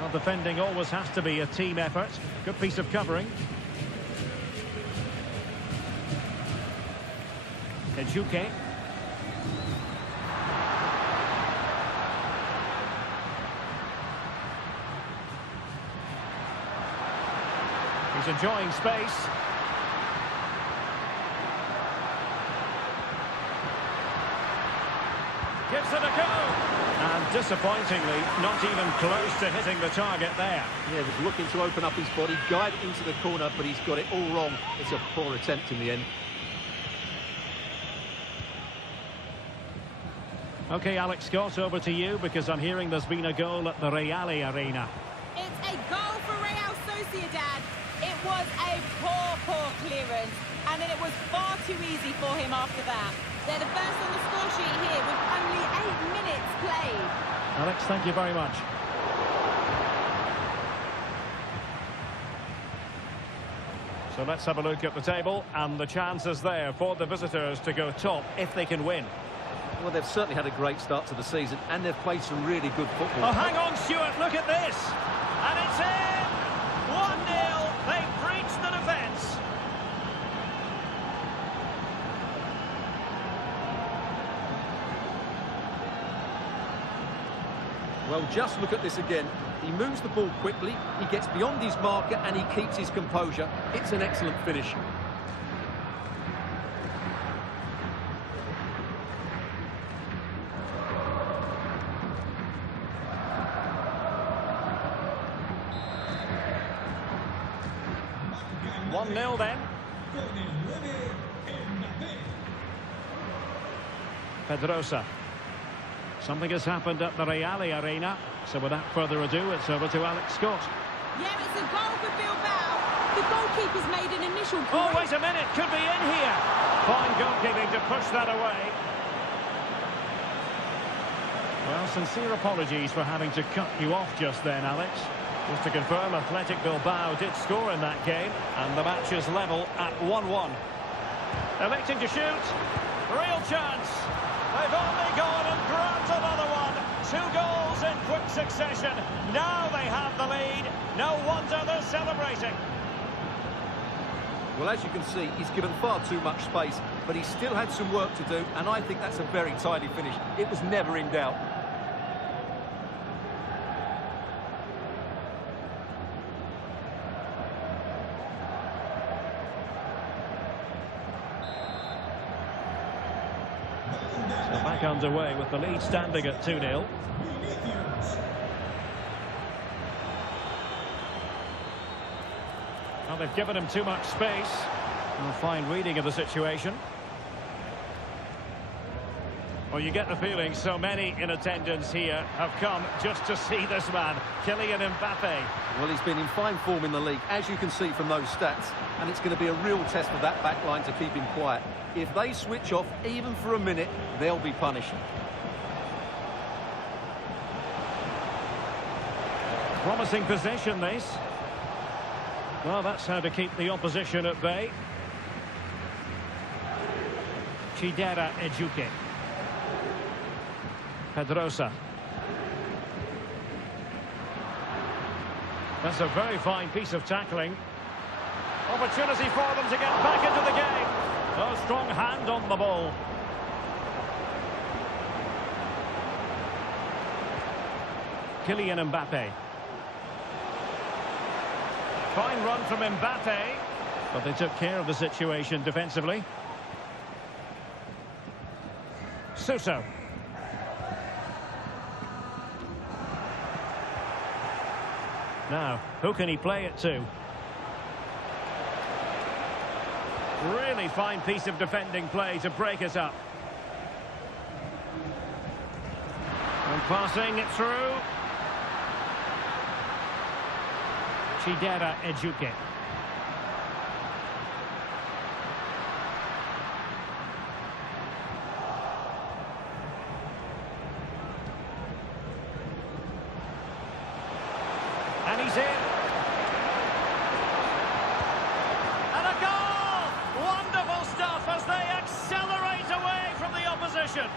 Well, defending always has to be a team effort. Good piece of covering. Ejuke. He's enjoying space. Gives it a go. And disappointingly, not even close to hitting the target there. Yeah, he was looking to open up his body, guide it into the corner, but he's got it all wrong. It's a poor attempt in the end. OK, Alex Scott, over to you, because I'm hearing there's been a goal at the Real Arena. It's a goal for Real Sociedad. It was a poor clearance, and then it was far too easy for him after that. They're the first on the score sheet here with only 8 minutes played. Alex, thank you very much. So let's have a look at the table, and the chances there for the visitors to go top if they can win. Well, they've certainly had a great start to the season, and they've played some really good football. Oh, hang on, Stuart, look at this. And it's in! 1-0, they've breached the defence. Well, just look at this again. He moves the ball quickly, he gets beyond his marker, and he keeps his composure. It's an excellent finish. Nil then. Pedrosa. Something has happened at the Real Arena. So without further ado, it's over to Alex Scott. Yeah, it's a goal for Bilbao. The goalkeeper's made an initial great... Oh, wait a minute. Could be in here. Fine goalkeeping to push that away. Well, sincere apologies for having to cut you off just then, Alex. Just to confirm, Athletic Bilbao did score in that game, and the match is level at 1-1. Electing to shoot. Real chance. They've only gone and grabbed another one. 2 goals in quick succession. Now they have the lead. No wonder they're celebrating. Well, as you can see, he's given far too much space, but he still had some work to do, and I think that's a very tidy finish. It was never in doubt. Back underway with the lead standing at 2-0. Well, they've given him too much space. A fine reading of the situation. Well, you get the feeling so many in attendance here have come just to see this man, Kylian Mbappe. Well, he's been in fine form in the league, as you can see from those stats, and it's going to be a real test for that back line to keep him quiet. If they switch off, even for a minute, they'll be punished. Promising possession, this. Well, that's how to keep the opposition at bay. Chidera Ejuke. Pedrosa. That's a very fine piece of tackling. Opportunity for them to get back into the game. Oh, strong hand on the ball. Kylian Mbappe. Fine run from Mbappe, but they took care of the situation defensively. Suso. Now, who can he play it to? Really fine piece of defending play to break us up. And passing it through. Chidera Ejuke. And he's in. And a goal! Wonderful stuff as they accelerate away from the opposition.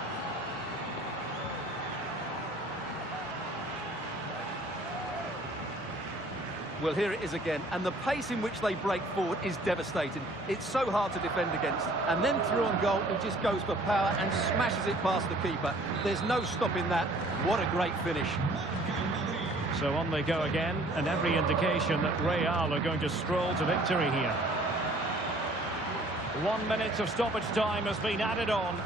Well, here it is again, and the pace in which they break forward is devastating. It's so hard to defend against. And then through on goal, he just goes for power and smashes it past the keeper. There's no stopping that. What a great finish. So on they go again, and every indication that Real are going to stroll to victory here. 1 minute of stoppage time has been added on.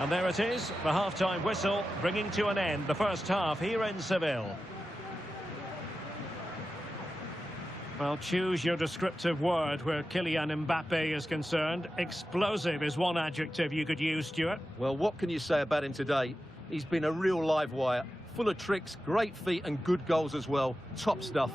And there it is, the half-time whistle, bringing to an end the first half here in Seville. Well, choose your descriptive word where Kylian Mbappe is concerned. Explosive is one adjective you could use, Stuart. Well, what can you say about him today? He's been a real live wire, full of tricks, great feet and good goals as well. Top stuff.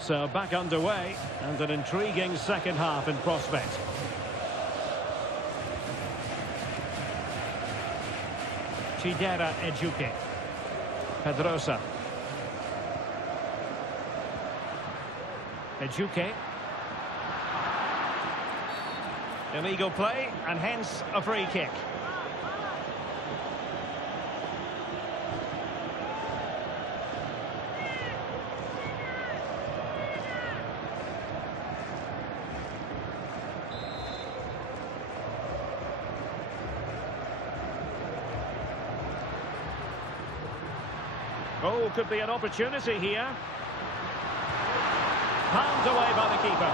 So back underway, and an intriguing second half in prospect. Chidera Ejuke. Pedrosa. Ejuke. Illegal play, and hence a free kick. Oh, could be an opportunity here. Palmed away by the keeper.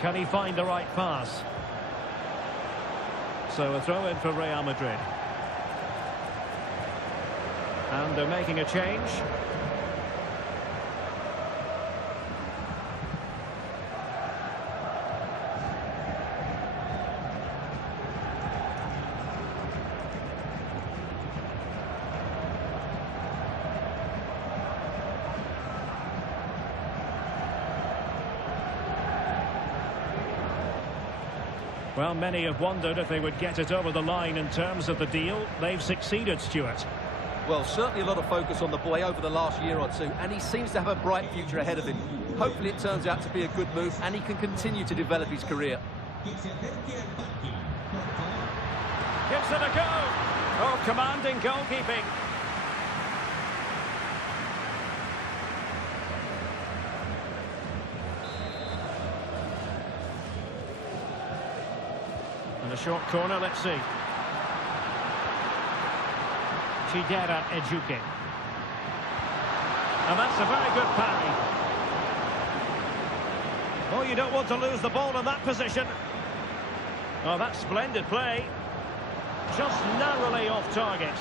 Can he find the right pass? So a throw in for Real Madrid. And they're making a change. Well, many have wondered if they would get it over the line in terms of the deal. They've succeeded, Stuart. Well, certainly a lot of focus on the boy over the last year or two, and he seems to have a bright future ahead of him. Hopefully it turns out to be a good move, and he can continue to develop his career. Gives it a go. Oh, commanding goalkeeping. And a short corner, let's see. Chidera Ejuke. And that's a very good parry. Oh, you don't want to lose the ball in that position. Oh, that's splendid play. Just narrowly off target.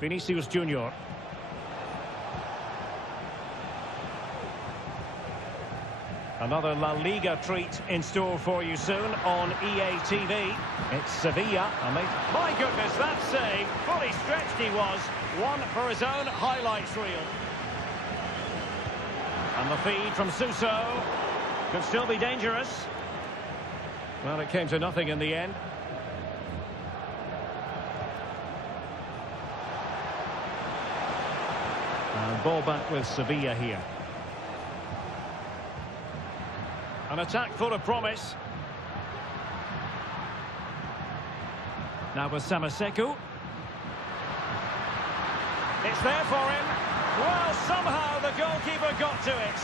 Vinicius Junior. Another La Liga treat in store for you soon on EATV. It's Sevilla. And my goodness, that save. Fully stretched he was. One for his own highlights reel. And the feed from Suso. Could still be dangerous. Well, it came to nothing in the end. And ball back with Sevilla here. An attack full of promise. Now with Samaseku. It's there for him. Well, somehow the goalkeeper got to it.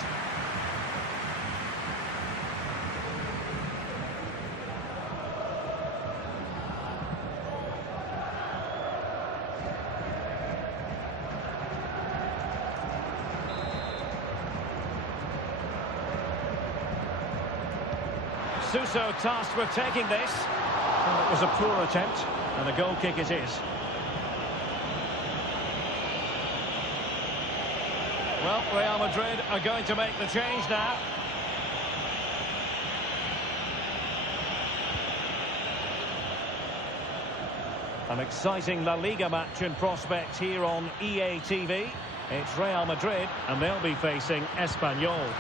Suso tasked with taking this. Well, it was a poor attempt, and a goal kick it is. Well, Real Madrid are going to make the change now. An exciting La Liga match in prospect here on EATV. It's Real Madrid, and they'll be facing Espanyol.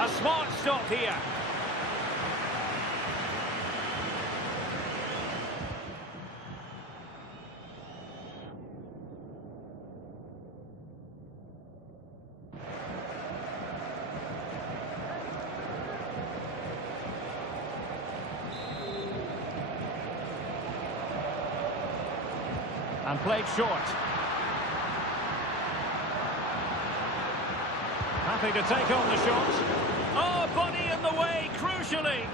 A smart stop here. And played short. Happy to take on the shot. Oh, body in the way, crucially.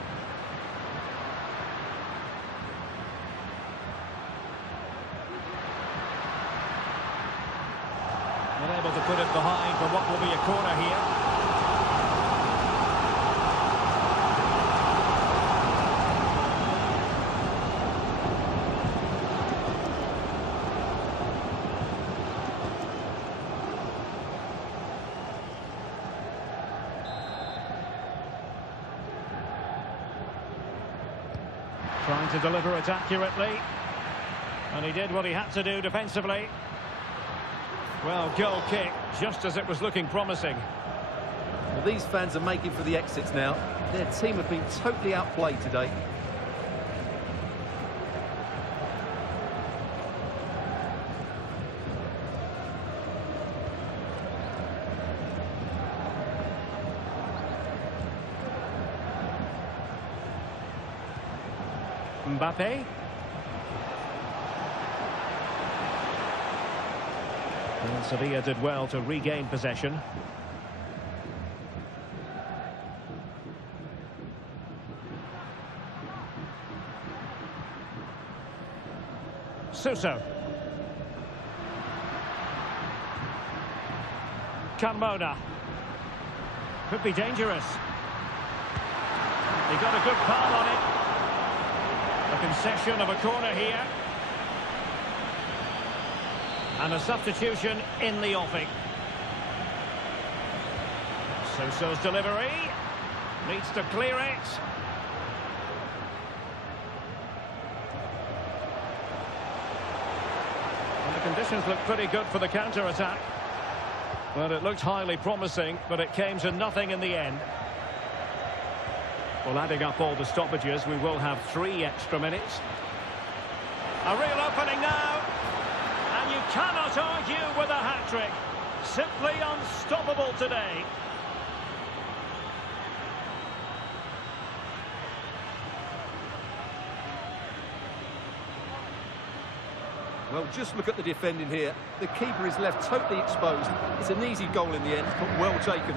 Not able to put it behind for what will be a corner here. Trying to deliver it accurately. And he did what he had to do defensively. Well, goal kick, just as it was looking promising. Well, these fans are making for the exits now. Their team have been totally outplayed today. Mbappe. And Sevilla did well to regain possession. Suso. Carmona. Could be dangerous. He got a good palm on it. A concession of a corner here. And a substitution in the offing. Suso's delivery. Needs to clear it. And the conditions look pretty good for the counter-attack. Well, it looked highly promising, but it came to nothing in the end. Well, adding up all the stoppages, we will have 3 extra minutes. A real opening now. And you cannot argue with a hat-trick. Simply unstoppable today. Well, just look at the defending here. The keeper is left totally exposed. It's an easy goal in the end, but well taken.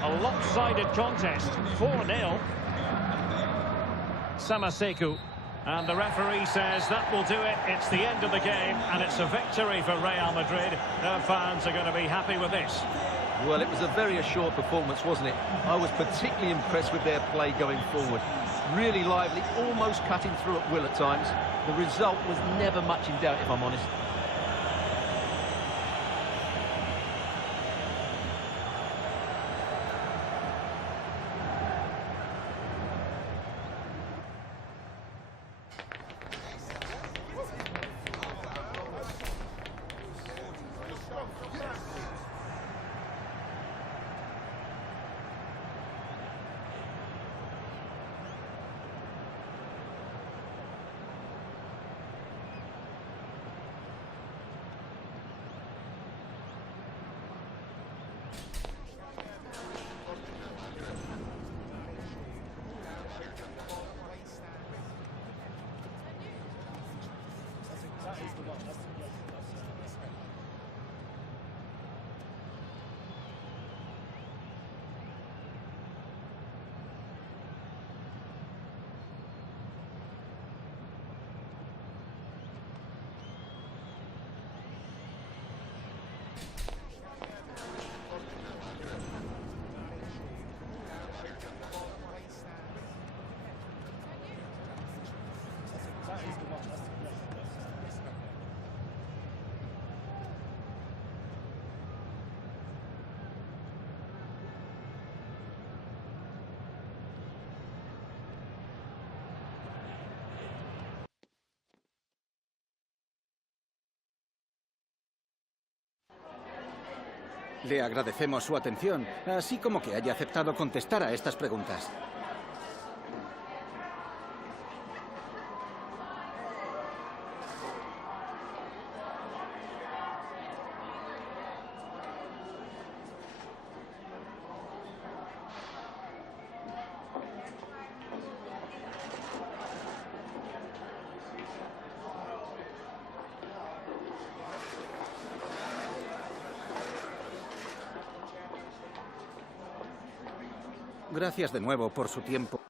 A lopsided contest, 4-0. Samaseku. And the referee says that will do it. It's the end of the game, and it's a victory for Real Madrid. Their fans are going to be happy with this. Well, it was a very assured performance, wasn't it? I was particularly impressed with their play going forward. Really lively, almost cutting through at will at times. The result was never much in doubt, if I'm honest. Le agradecemos su atención, así como que haya aceptado contestar a estas preguntas. Gracias de nuevo por su tiempo.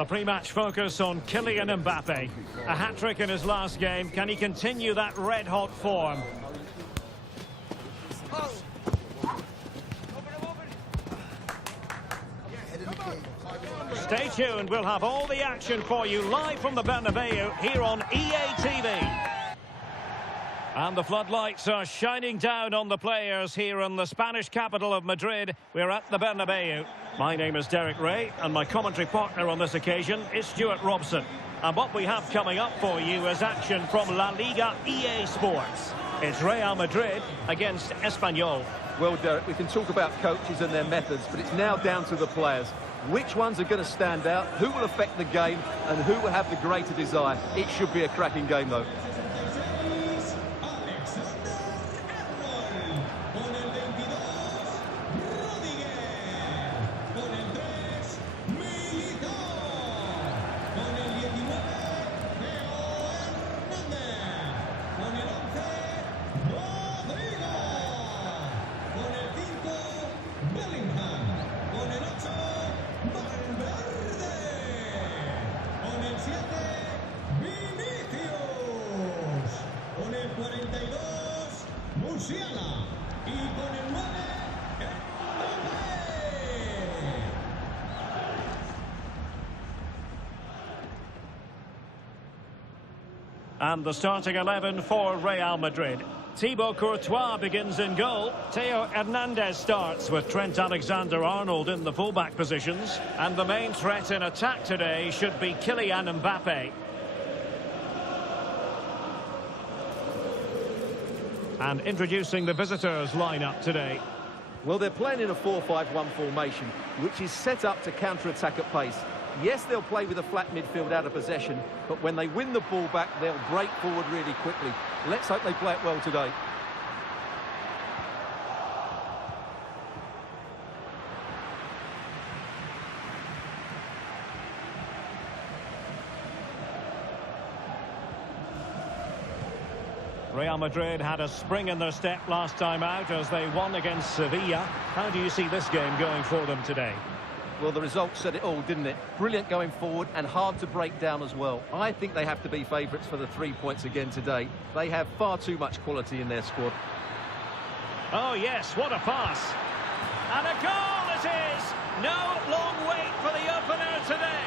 The pre-match focus on Kylian Mbappe. A hat-trick in his last game. Can he continue that red-hot form? Stay tuned. We'll have all the action for you live from the Bernabeu here on EATV. And the floodlights are shining down on the players here in the Spanish capital of Madrid. We're at the Bernabeu. My name is Derek Ray, and my commentary partner on this occasion is Stuart Robson. And what we have coming up for you is action from La-Liga EASPORTS. It's Real Madrid against Espanyol. Well, Derek, we can talk about coaches and their methods, but it's now down to the players. Which ones are going to stand out, who will affect the game, and who will have the greater desire? It should be a cracking game, though. And the starting 11 for Real Madrid. Thibaut Courtois begins in goal. Theo Hernandez starts with Trent Alexander-Arnold in the fullback positions. And the main threat in attack today should be Kylian Mbappe. And introducing the visitors lineup today. Well, they're playing in a 4-5-1 formation, which is set up to counter-attack at pace. Yes, they'll play with a flat midfield out of possession, but when they win the ball back, they'll break forward really quickly. Let's hope they play it well today. Real Madrid had a spring in their step last time out as they won against Sevilla. How do you see this game going for them today? Well, the result said it all, didn't it? Brilliant going forward and hard to break down as well. I think they have to be favourites for the 3 points again today. They have far too much quality in their squad. Oh, yes, what a pass. And a goal it is! No long wait for the opener today.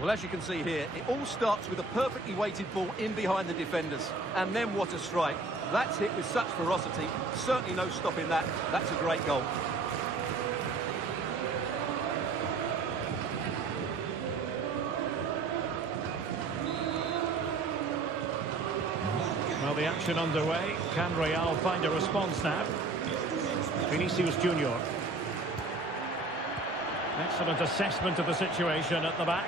Well, as you can see here, it all starts with a perfectly weighted ball in behind the defenders. And then what a strike. That's hit with such ferocity. Certainly no stopping that. That's a great goal. Well, the action underway. Can Real find a response now? Vinicius Junior. Excellent assessment of the situation at the back.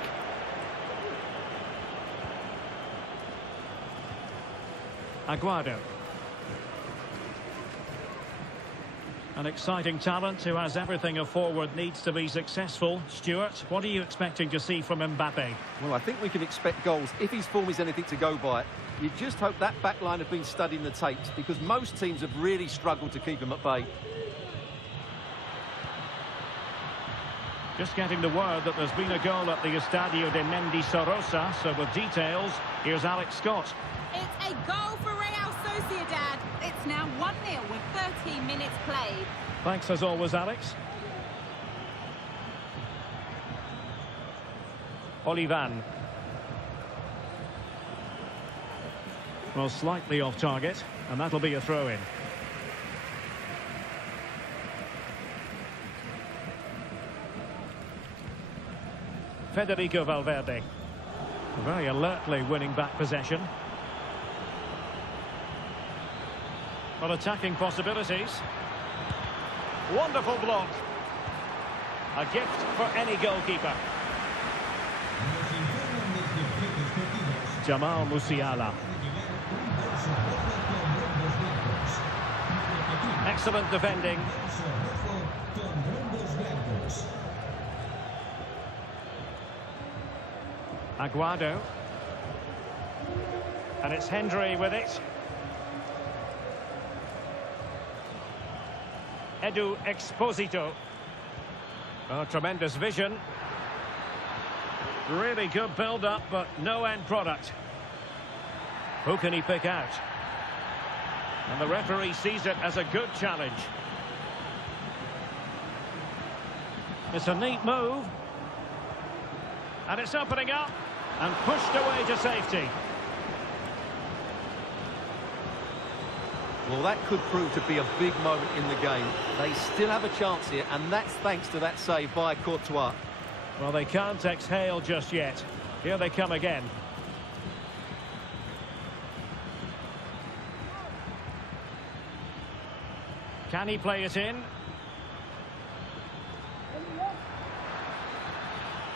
Aguado. An exciting talent who has everything a forward needs to be successful. Stuart, what are you expecting to see from Mbappe? Well, I think we can expect goals if his form is anything to go by. You just hope that back line have been studying the tapes, because most teams have really struggled to keep him at bay. Just getting the word that there's been a goal at the Estadio de Mendizorroza, so with details, here's Alex Scott. It's a goal for Real Sociedad. It's now 1-0 with 13 minutes played. Thanks as always, Alex. Olivan. Well, slightly off target, and that'll be a throw-in. Federico Valverde. Very alertly winning back possession. Well, attacking possibilities. Wonderful block. A gift for any goalkeeper. Jamal Musiala. Excellent defending. Aguado. And it's Hendry with it. Edu Exposito. Oh, tremendous vision. Really good build-up, but no end product. Who can he pick out? And the referee sees it as a good challenge. It's a neat move. And it's opening up and pushed away to safety. Well, that could prove to be a big moment in the game. They still have a chance here, and that's thanks to that save by Courtois. Well, they can't exhale just yet. Here they come again. Can he play it in?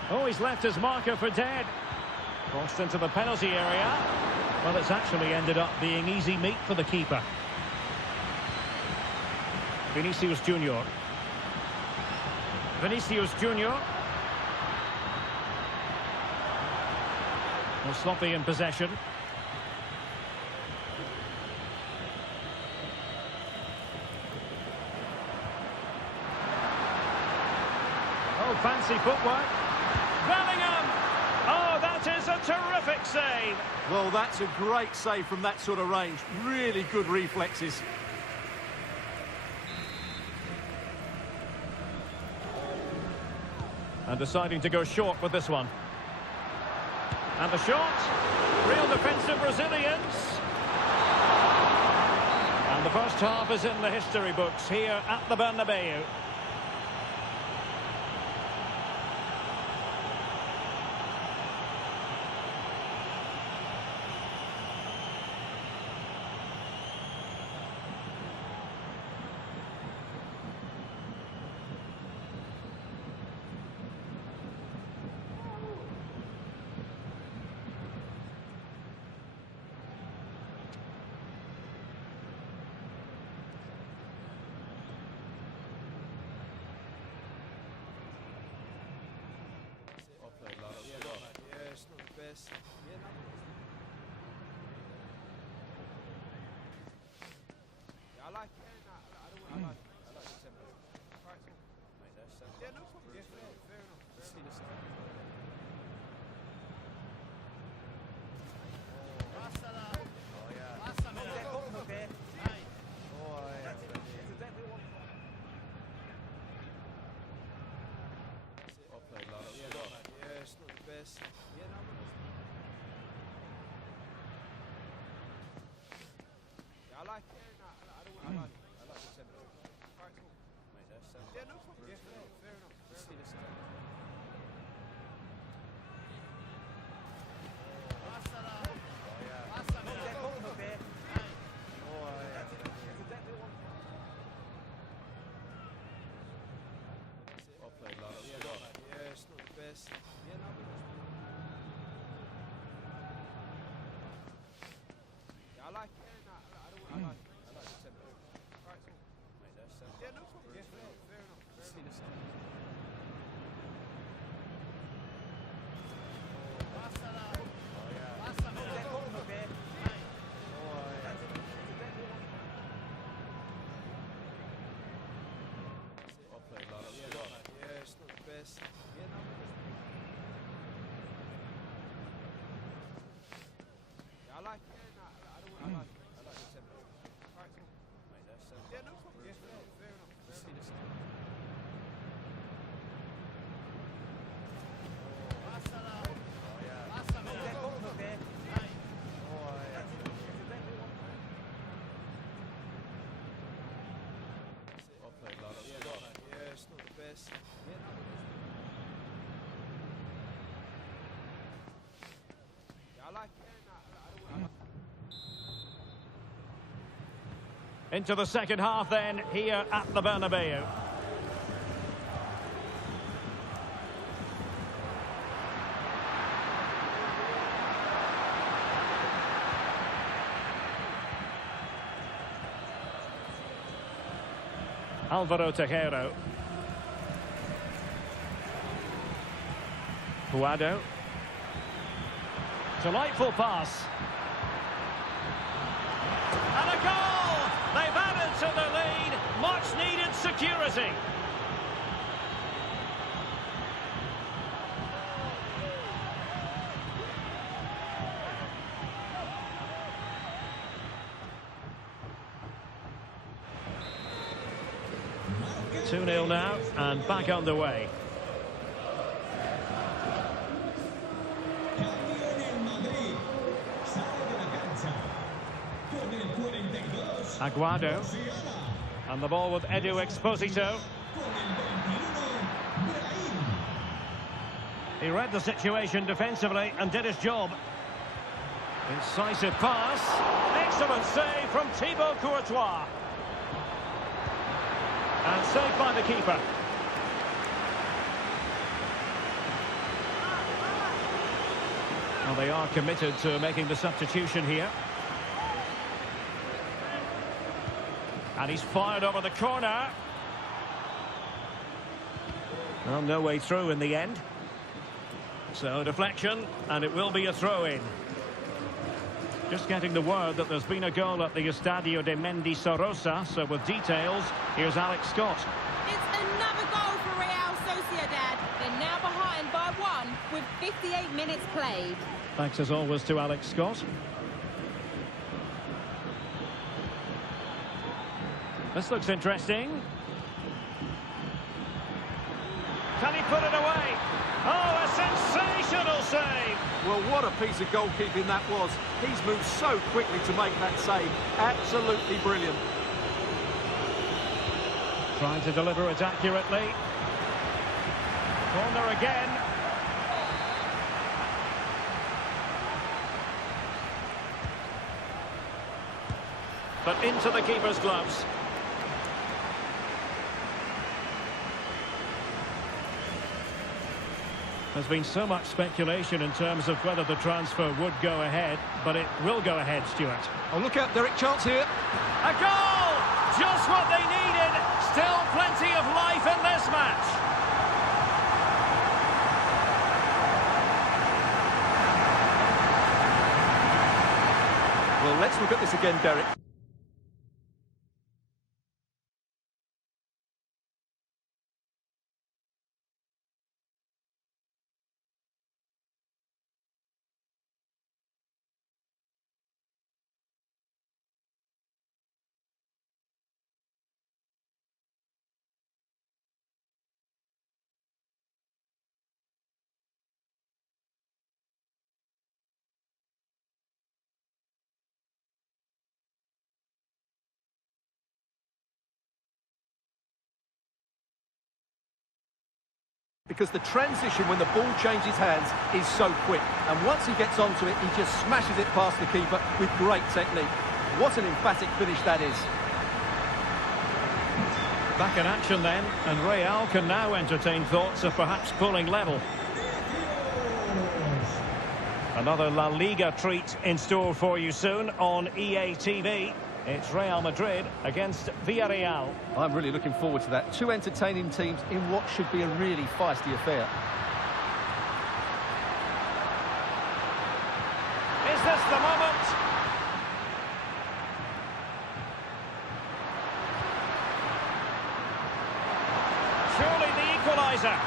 Oh, he's left his marker for dead. Crossed into the penalty area. Well, it's actually ended up being easy meat for the keeper. Vinicius Junior. Vinicius Junior. Well, sloppy in possession. Oh, fancy footwork. Bellingham! Oh, that is a terrific save. Well, that's a great save from that sort of range. Really good reflexes. And deciding to go short with this one. And the shot. Real defensive resilience. And the first half is in the history books here at the Bernabeu. Into the second half then, here at the Bernabeu. Alvaro Tejero. Puado. Delightful pass. And a goal! They've added to the lead. Much needed security. Marca 2-0 now, and back underway. cambio en el Madrid. Sale de la cancha. Con el 42. Aguado. And the ball with Edu Exposito. Con el 21. Brahim. He read the situation defensively and did his job. Incisive pass. Excellent save from Thibaut Courtois. And saved by the keeper. Well, they are committed to making the substitution here. And he's fired over the corner. Well, no way through in the end. So, deflection, and it will be a throw-in. Just getting the word that there's been a goal at the Estadio de Mendizorroza, so with details, here's Alex Scott. It's another goal for Real Sociedad. They're now behind by 1 with 58 minutes played. Thanks as always to Alex Scott. This looks interesting. Can he put it away? Oh, a sensational save! Well, what a piece of goalkeeping that was. He's moved so quickly to make that save. Absolutely brilliant. Trying to deliver it accurately. Corner again. But into the keeper's gloves. There's been so much speculation in terms of whether the transfer would go ahead, but it will go ahead, Stuart. Oh, look out, Derek, chance here. A goal! Just what they needed. Still plenty of life in this match. Well, let's look at this again, Derek. Because the transition when the ball changes hands is so quick. And once he gets onto it, he just smashes it past the keeper with great technique. What an emphatic finish that is. Back in action then, and Real can now entertain thoughts of perhaps pulling level. Another La Liga treat in store for you soon on EATV. It's Real Madrid against Villarreal. I'm really looking forward to that. Two entertaining teams in what should be a really feisty affair. Is this the moment? Surely the equaliser.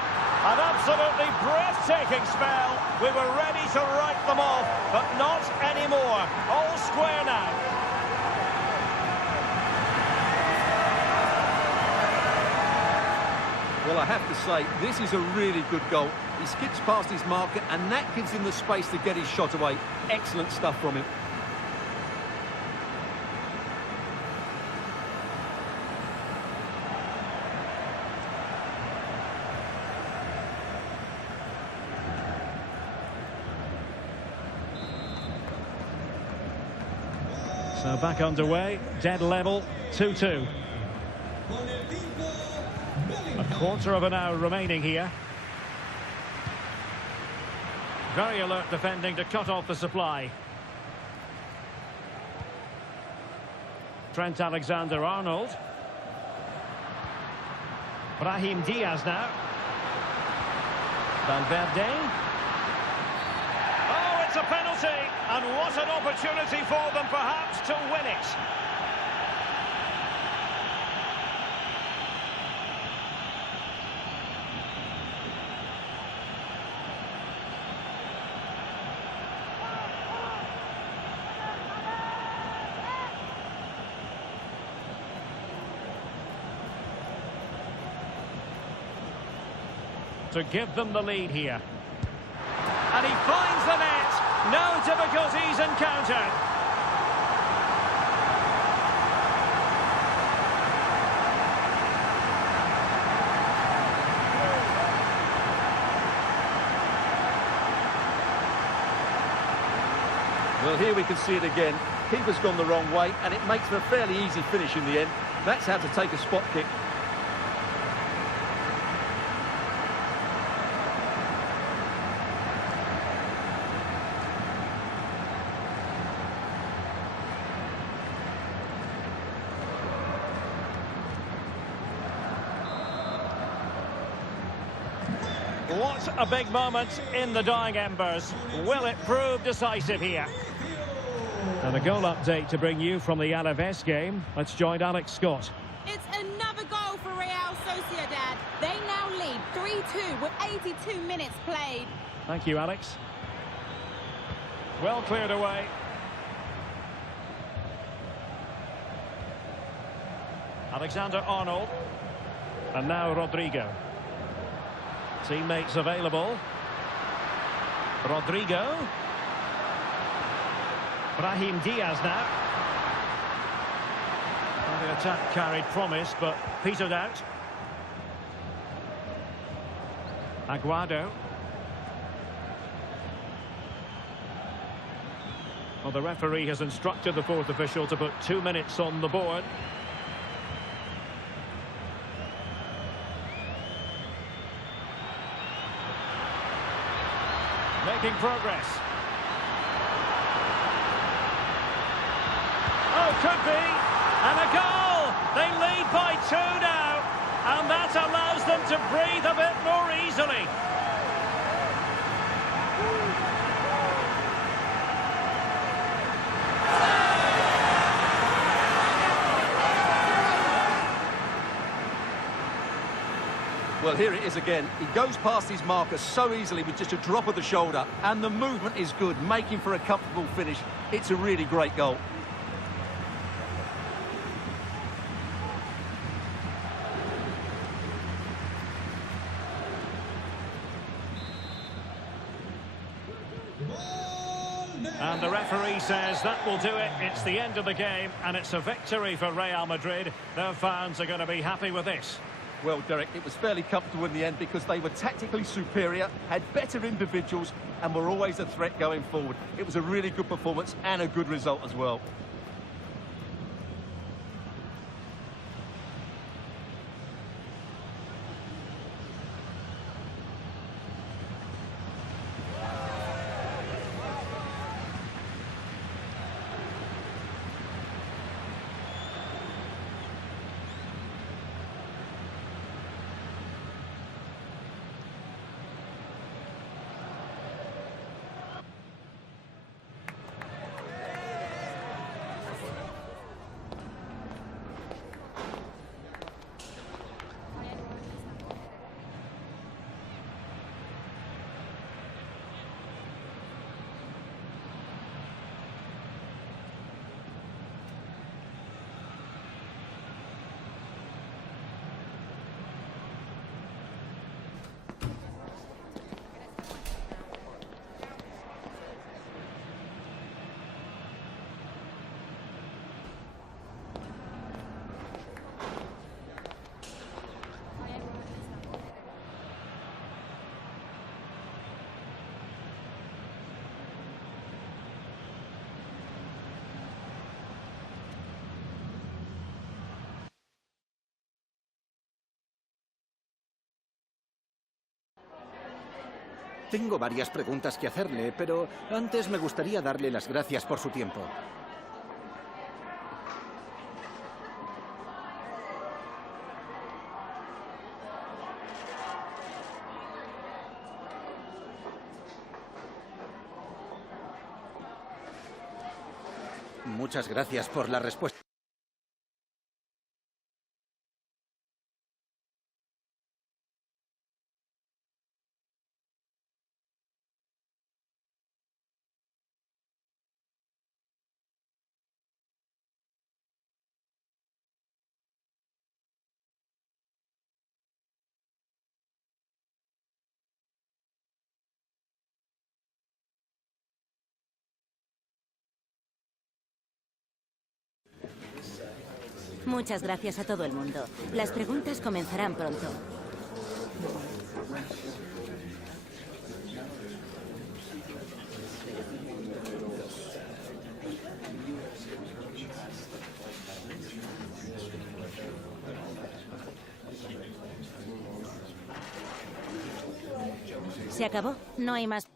An absolutely breathtaking spell. We were ready to write them off, but not anymore. All square now. Well, I have to say, this is a really good goal. He skips past his marker, and that gives him the space to get his shot away. Excellent stuff from him. So back underway, dead level, 2-2. A quarter of an hour remaining here. Very alert defending to cut off the supply. Trent Alexander-Arnold. Brahim Diaz now. Valverde. Oh, it's a penalty! And what an opportunity for them perhaps to win it. to give them the lead here. And he finds the net. No difficulties encountered. Well, here we can see it again. Keeper's gone the wrong way, and it makes for a fairly easy finish in the end. That's how to take a spot kick. What a big moment in the dying embers. Will it prove decisive here? And a goal update to bring you from the Alaves game. Let's join Alex Scott. It's another goal for Real Sociedad. They now lead 3-2 with 82 minutes played. Thank you, Alex. Well cleared away. Alexander-Arnold. And now Rodrigo. Teammates available. Rodrigo. Brahim Diaz now. Well, the attack carried promise, but petered out. Aguado. Well, the referee has instructed the fourth official to put 2 minutes on the board. Making progress. Oh, could be. And a goal. They lead by 2 now. And that allows them to breathe a bit more easily. Well, here it is again. He goes past his marker so easily with just a drop of the shoulder, and the movement is good, making for a comfortable finish. It's a really great goal. And the referee says that will do it. It's the end of the game, and it's a victory for Real Madrid. Their fans are going to be happy with this. Well, Derek, it was fairly comfortable in the end because they were tactically superior, had better individuals, and were always a threat going forward. It was a really good performance and a good result as well. Tengo varias preguntas que hacerle, pero antes me gustaría darle las gracias por su tiempo. Muchas gracias por la respuesta. Muchas gracias a todo el mundo. Las preguntas comenzarán pronto. Se acabó. No hay más.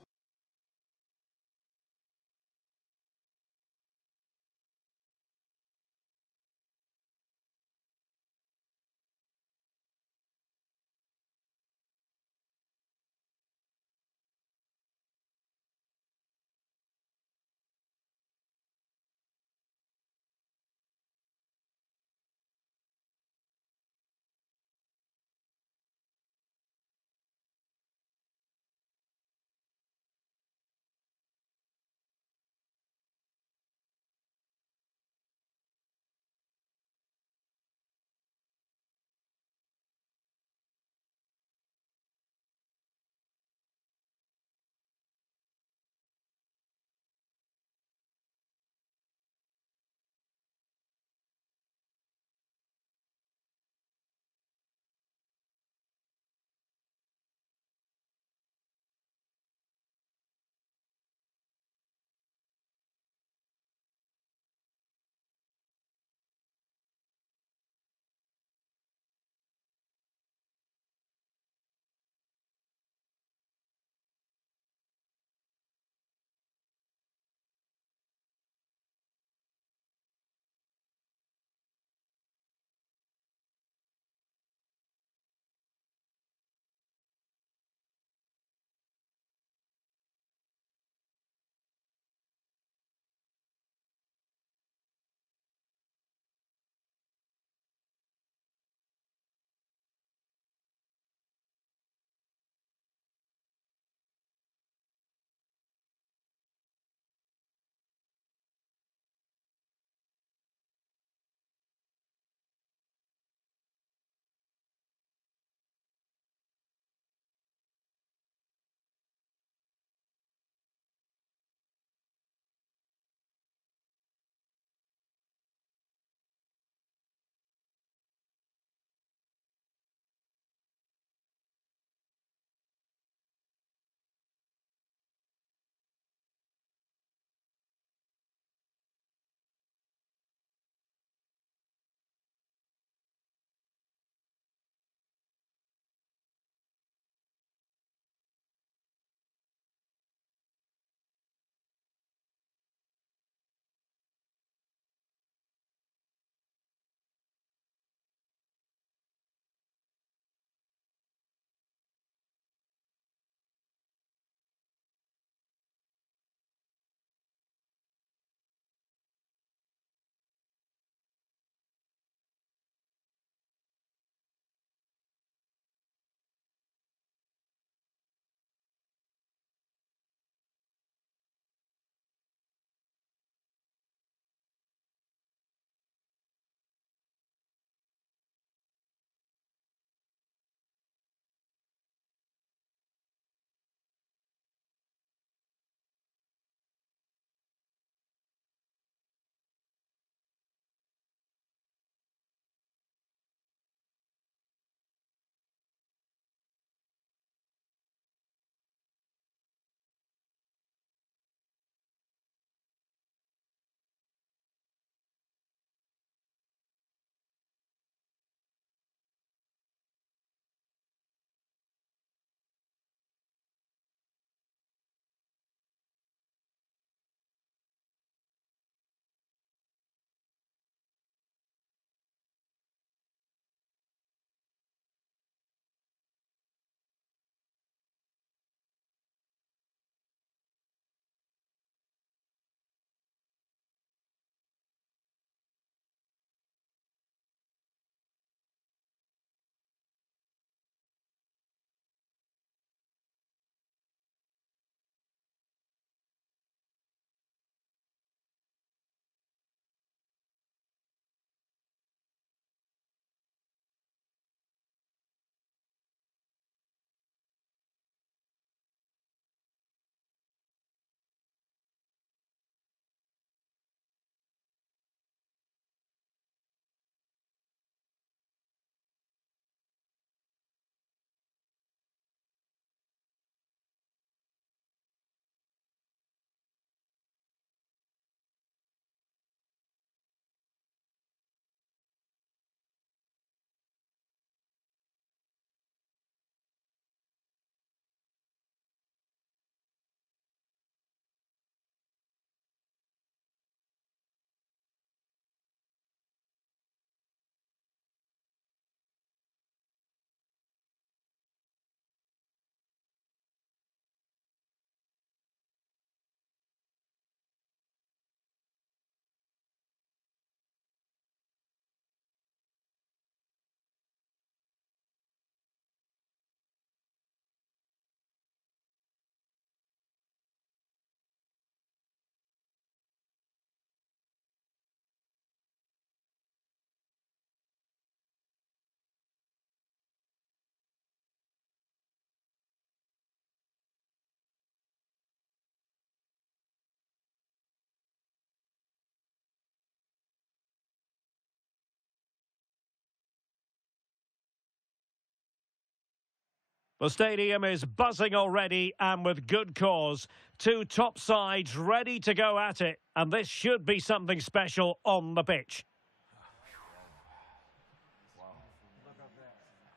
The stadium is buzzing already, and with good cause. Two top sides ready to go at it, and this should be something special on the pitch.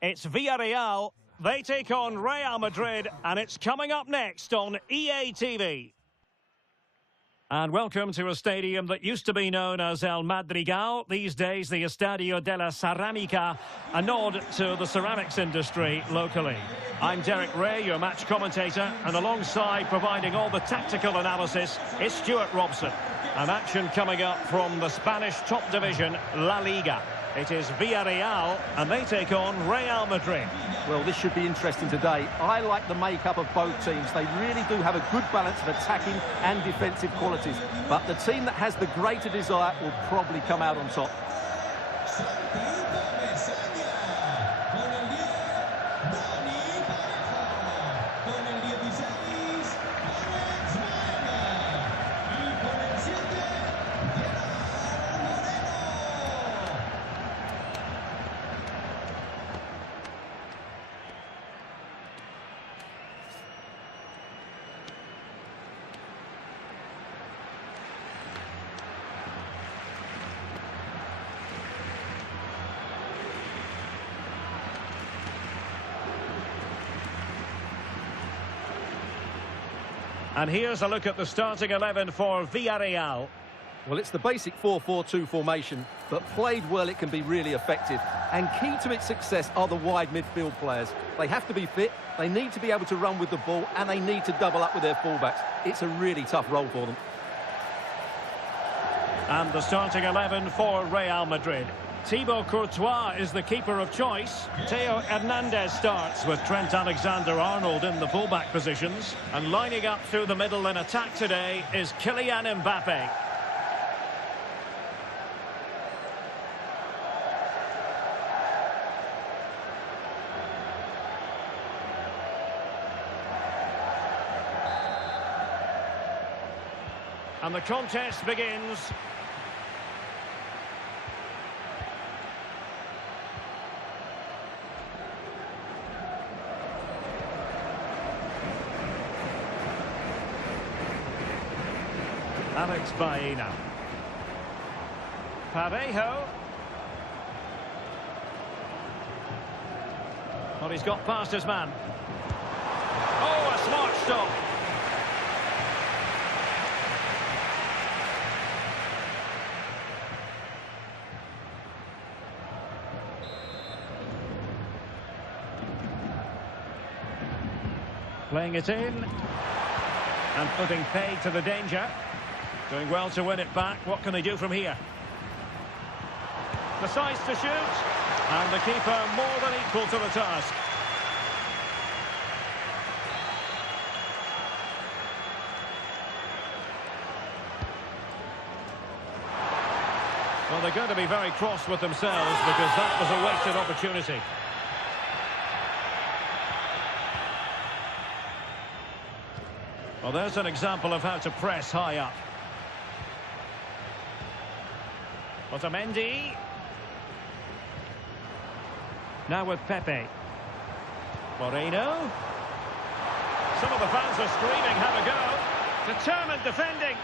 It's Villarreal. They take on Real Madrid, and it's coming up next on EA TV. And welcome to a stadium that used to be known as El Madrigal, these days the Estadio de la Ceramica, a nod to the ceramics industry locally. I'm Derek Ray, your match commentator, and alongside providing all the tactical analysis is Stuart Robson. An action coming up from the Spanish top division, La-Liga. It is Villarreal, and they take on Real Madrid. Well, this should be interesting today. I like the makeup of both teams. They really do have a good balance of attacking and defensive qualities. But the team that has the greater desire will probably come out on top. And here's a look at the starting 11 for Villarreal. Well, it's the basic 4-4-2 formation, but played well it can be really effective. And key to its success are the wide midfield players. They have to be fit, they need to be able to run with the ball, and they need to double up with their fullbacks. It's a really tough role for them. And the starting 11 for Real Madrid. Thibaut Courtois is the keeper of choice. Theo Hernandez starts with Trent Alexander-Arnold in the fullback positions. And lining up through the middle in attack today is Kylian Mbappe. And the contest begins. Alex Baena. Parejo. Well, he's got past his man. Oh, a smart stop. Playing it in. And putting pay to the danger. Doing well to win it back. What can they do from here? Decides to shoot. And the keeper more than equal to the task. Well, they're going to be very cross with themselves because that was a wasted opportunity. Well, there's an example of how to press high up. Otamendi. Now with Pepe. Moreno. Some of the fans are screaming, have a go. Determined defending.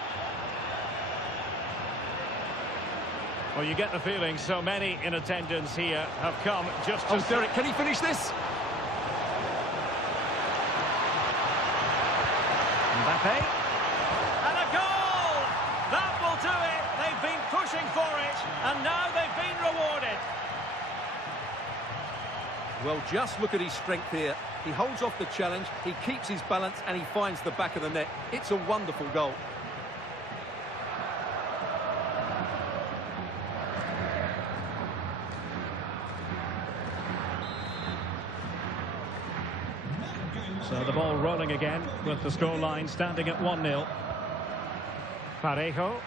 Well, you get the feeling so many in attendance here have come just to... Oh, Derek, can he finish this? Mbappe. And a goal! That will do it. They've been pushing for it, and now they've been rewarded. Well, just look at his strength here. He holds off the challenge, he keeps his balance, and he finds the back of the net. It's a wonderful goal. So the ball rolling again with the scoreline standing at 1-0. Parejo.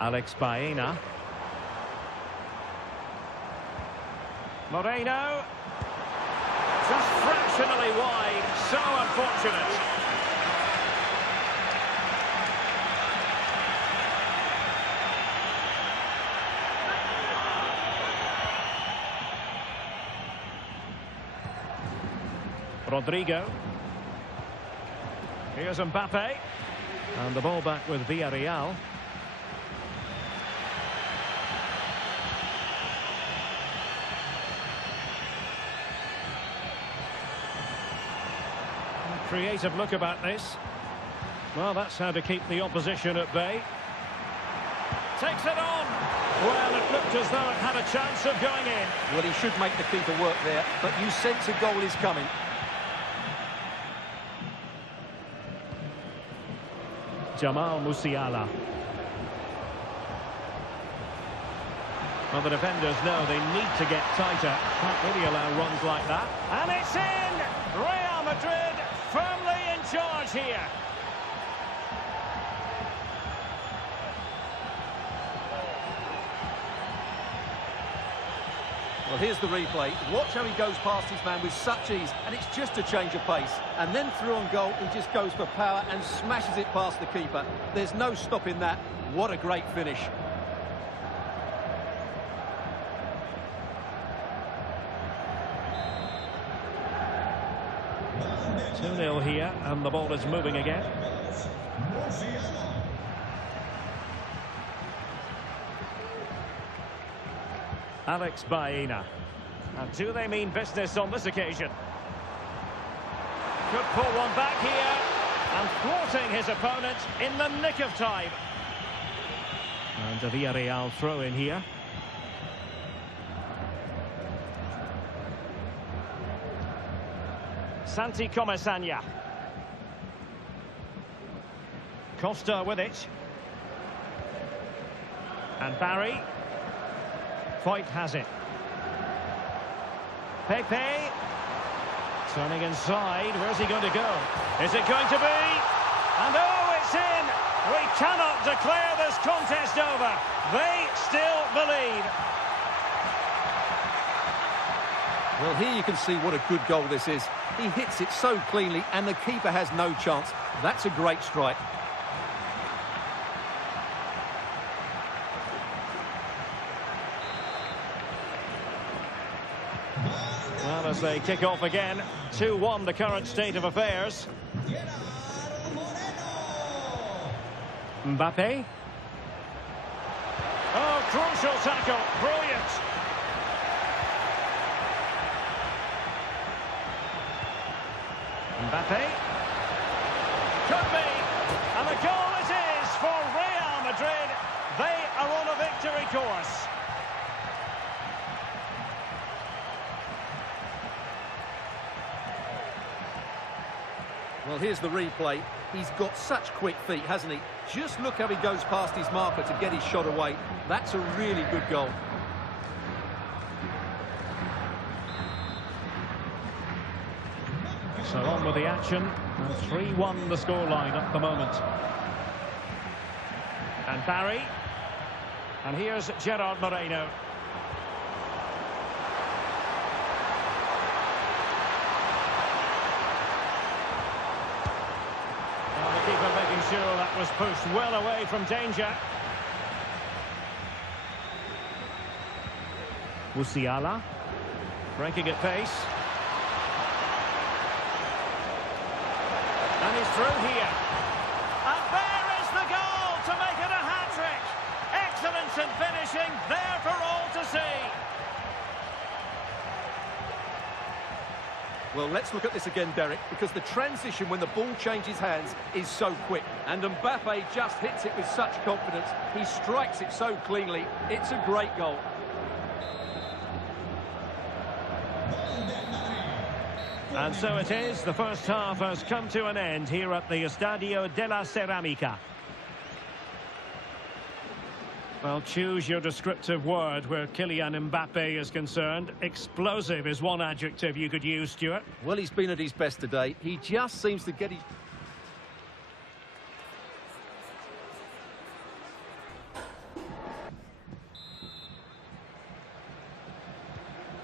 Alex Baena. Moreno. Just fractionally wide. So unfortunate. Rodrigo. Here's Mbappe. And the ball back with Villarreal. Creative look about this. Well, that's how to keep the opposition at bay. Takes it on. Well, it looked as though it had a chance of going in. Well, he should make the keeper work there, but you sense a goal is coming. Jamal Musiala. Well, the defenders know they need to get tighter. Can't really allow runs like that. And it's in! Real Madrid firmly in charge here. Well, here's the replay. Watch how he goes past his man with such ease, and it's just a change of pace. And then through on goal, he just goes for power and smashes it past the keeper. There's no stopping that. What a great finish. Two 2-0 here, and the ball is moving again. Alex Baena. And do they mean business on this occasion? Could pull one back here, and thwarting his opponent in the nick of time. And a Villarreal throw in here. Santi Comesaña. Costa with it. And Barry. Foyt has it. Pepe. Turning inside. Where's he going to go? Is it going to be? And oh, it's in! We cannot declare this contest over. They still believe. Well, here you can see what a good goal this is. He hits it so cleanly, and the keeper has no chance. That's a great strike. Well, as they kick off again, 2-1 the current state of affairs. Mbappe. Oh, crucial tackle. Brilliant. Mbappe. Could be. And the goal it is for Real Madrid. They are on a victory course. Well, here's the replay. He's got such quick feet, hasn't he? Just look how he goes past his marker to get his shot away. That's a really good goal. So on with the action. 3-1 the scoreline at the moment. And Barry. And here's Gerard Moreno. Sure, that was pushed well away from danger. Musiala breaking at pace. And he's through here. And there is the goal to make it a hat-trick. Excellence in finishing, there for all to see. Well, let's look at this again, Derek, because the transition when the ball changes hands is so quick. And Mbappe just hits it with such confidence. He strikes it so cleanly. It's a great goal. And so it is. The first half has come to an end here at the Estadio de la Ceramica. Well, choose your descriptive word where Kylian Mbappe is concerned. Explosive is one adjective you could use, Stuart. Well, he's been at his best today. He just seems to get his...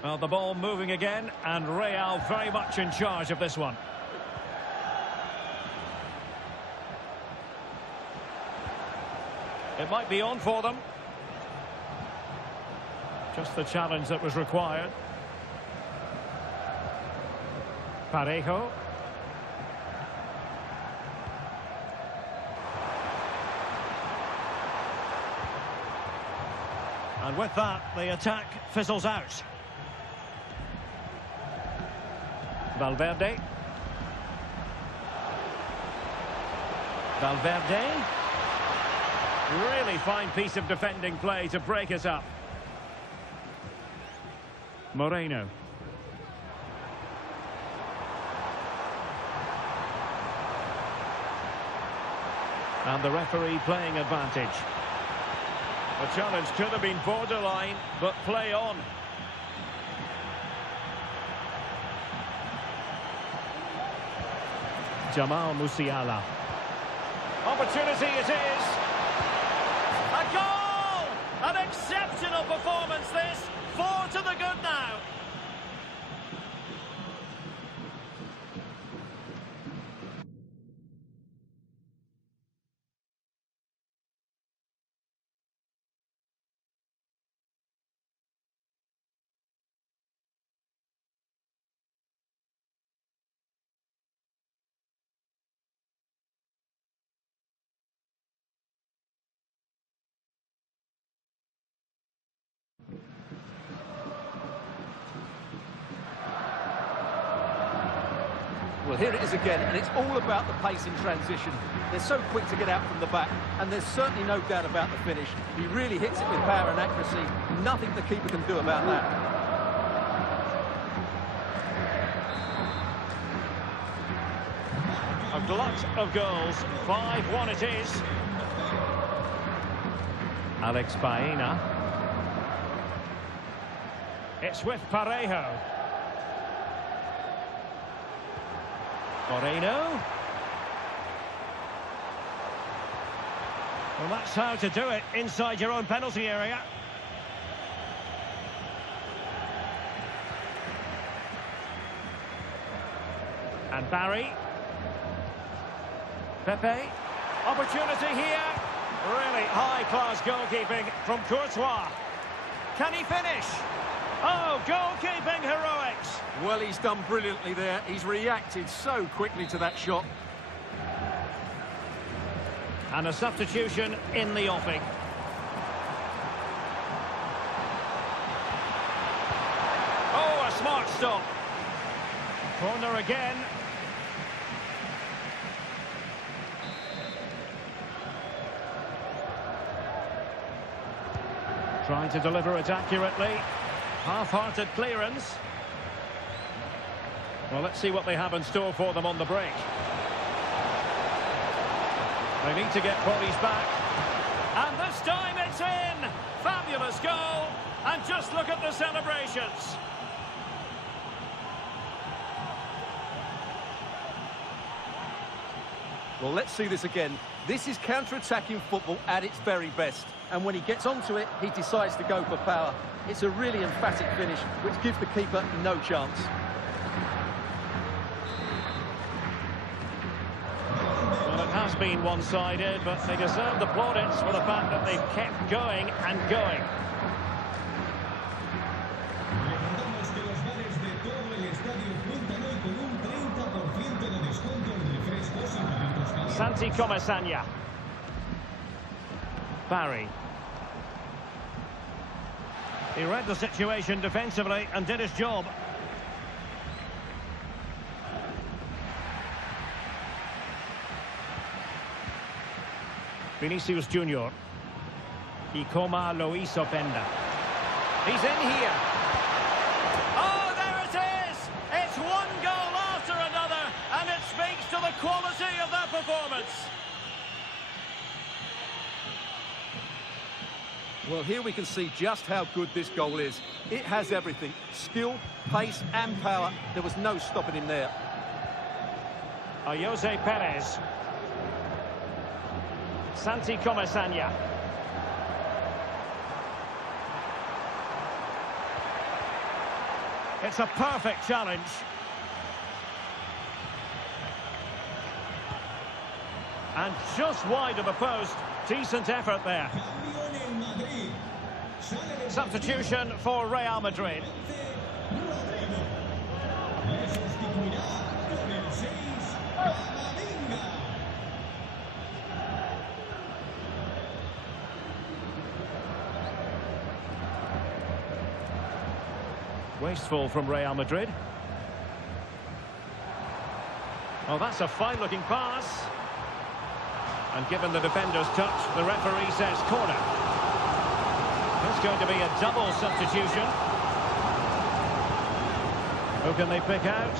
Well, the ball moving again, and Real very much in charge of this one. It might be on for them. Just the challenge that was required. Parejo. And with that, the attack fizzles out. Valverde. Valverde. Really fine piece of defending play to break us up. Moreno. And the referee playing advantage. The challenge could have been borderline, but play on. Jamal Musiala. Opportunity it is. A goal! An exceptional performance this. 4 to the good now. Well, here it is again, and it's all about the pace in transition. They're so quick to get out from the back, and there's certainly no doubt about the finish. He really hits it with power and accuracy. Nothing the keeper can do about that. A glut of goals. 5-1 it is. Alex Baena. It's with Parejo. Moreno. Well, that's how to do it inside your own penalty area. And Barry. Pepe. Opportunity here. Really high-class goalkeeping from Courtois. Can he finish? Oh, goalkeeping heroics. Well, he's done brilliantly there. He's reacted so quickly to that shot. And a substitution in the offing. Oh, a smart stop. Corner again. Trying to deliver it accurately. Half-hearted clearance. Well, let's see what they have in store for them on the break. They need to get bodies back. And this time it's in! Fabulous goal! And just look at the celebrations. Well, let's see this again. This is counter-attacking football at its very best. And when he gets onto it, he decides to go for power. It's a really emphatic finish, which gives the keeper no chance. Well, it has been one-sided, but they deserve the plaudits for the fact that they've kept going and going. Santi Comasanya. Barry. He read the situation defensively and did his job. Vinicius Junior. Y como lo hizo Penda. He's in here. Oh, there it is! It's one goal after another, and it speaks to the quality of that performance. Well, here we can see just how good this goal is. It has everything. Skill, pace and power. There was no stopping him there. Jose Perez. Santi Comasanya. It's a perfect challenge. And just wide of the post. Decent effort there. Substitution for Real Madrid. contribuirá con el 6, Camavinga. Wasteful from Real Madrid. Oh, that's a fine-looking pass. And given the defender's touch, the referee says corner. It's going to be a double substitution. Who can they pick out?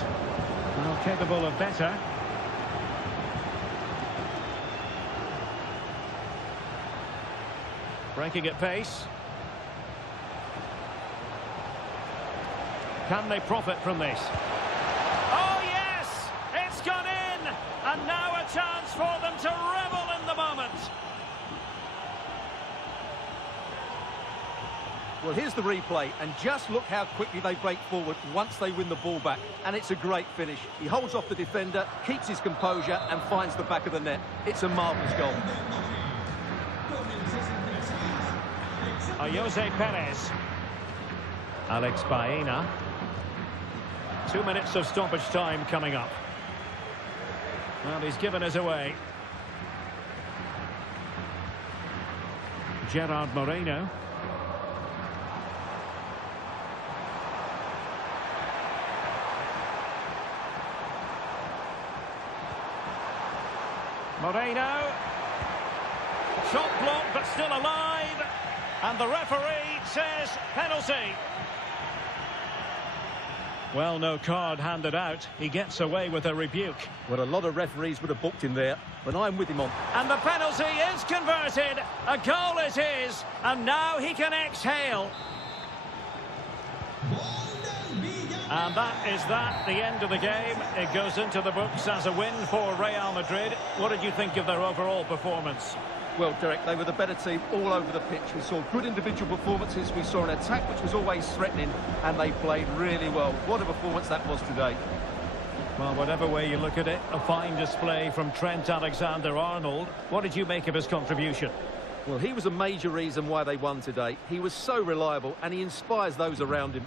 Well, capable of better. Breaking at pace. Can they profit from this? Oh, yes! It's gone in! And now a chance for them to revel in the moment. Well, here's the replay, and just look how quickly they break forward once they win the ball back. And it's a great finish. He holds off the defender, keeps his composure, and finds the back of the net. It's a marvellous goal. Jose Perez. Alex Baena. 2 minutes of stoppage time coming up. Well, he's given us away. Gerard Moreno. Moreno. Shot blocked, but still alive. And the referee says penalty. Well, no card handed out. He gets away with a rebuke. Well, a lot of referees would have booked him there, but I'm with him on. And the penalty is converted. A goal it is. And now he can exhale. And that is that, the end of the game. It goes into the books as a win for Real Madrid. What did you think of their overall performance? Well, Derek, they were the better team all over the pitch. We saw good individual performances. We saw an attack which was always threatening, and they played really well. What a performance that was today. Well, whatever way you look at it, a fine display from Trent Alexander-Arnold. What did you make of his contribution? Well, he was a major reason why they won today. He was so reliable, and he inspires those around him.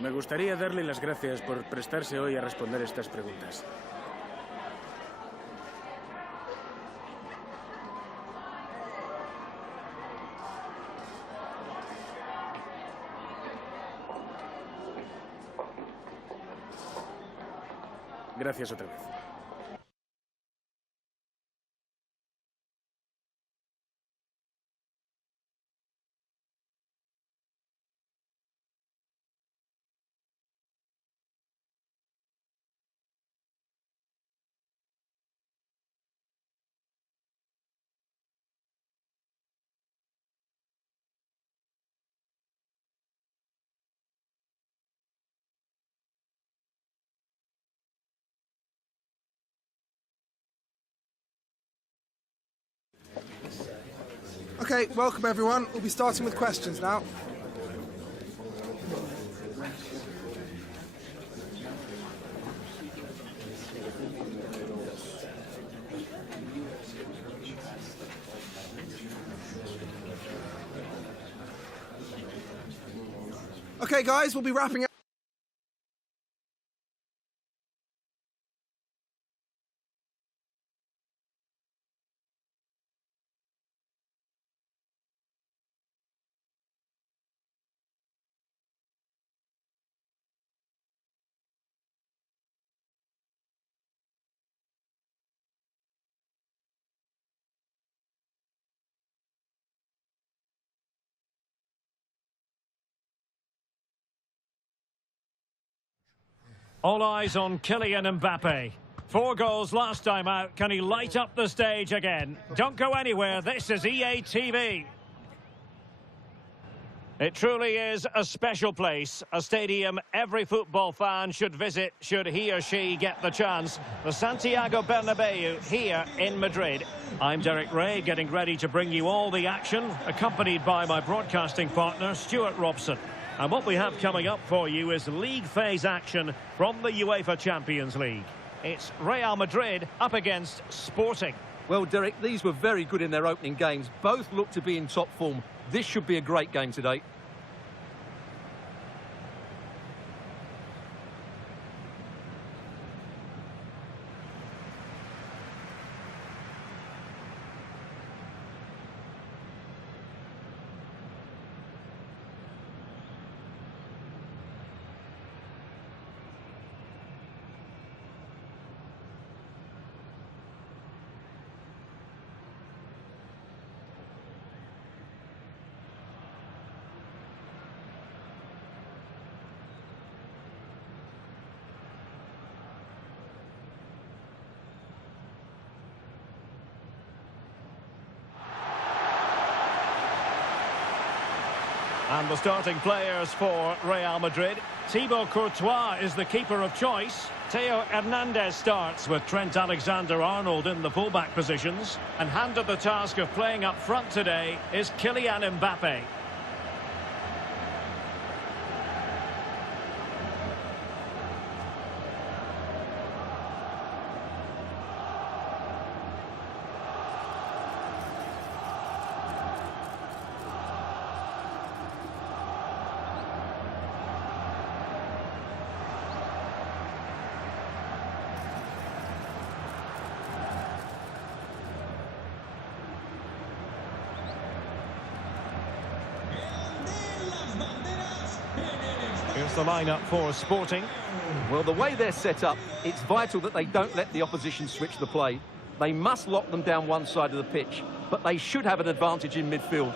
Me gustaría darle las gracias por prestarse hoy a responder estas preguntas. Gracias otra vez. Okay, welcome everyone. We'll be starting with questions now. Okay guys, we'll be wrapping up. All eyes on Kylian Mbappe. 4 goals last time out. Can he light up the stage again? Don't go anywhere. This is EATV. It truly is a special place, a stadium every football fan should visit should he or she get the chance. The Santiago Bernabeu here in Madrid. I'm Derek Ray, getting ready to bring you all the action, accompanied by my broadcasting partner, Stuart Robson. And what we have coming up for you is league phase action from the UEFA Champions League. It's Real Madrid up against Sporting. Well, Derek, these were very good in their opening games. Both look to be in top form. This should be a great game today. And the starting players for Real Madrid. Thibaut Courtois is the keeper of choice. Theo Hernandez starts with Trent Alexander-Arnold in the fullback positions. And handed the task of playing up front today is Kylian Mbappe. Here's the lineup for Sporting. Well, the way they're set up, it's vital that they don't let the opposition switch the play. They must lock them down one side of the pitch, but they should have an advantage in midfield.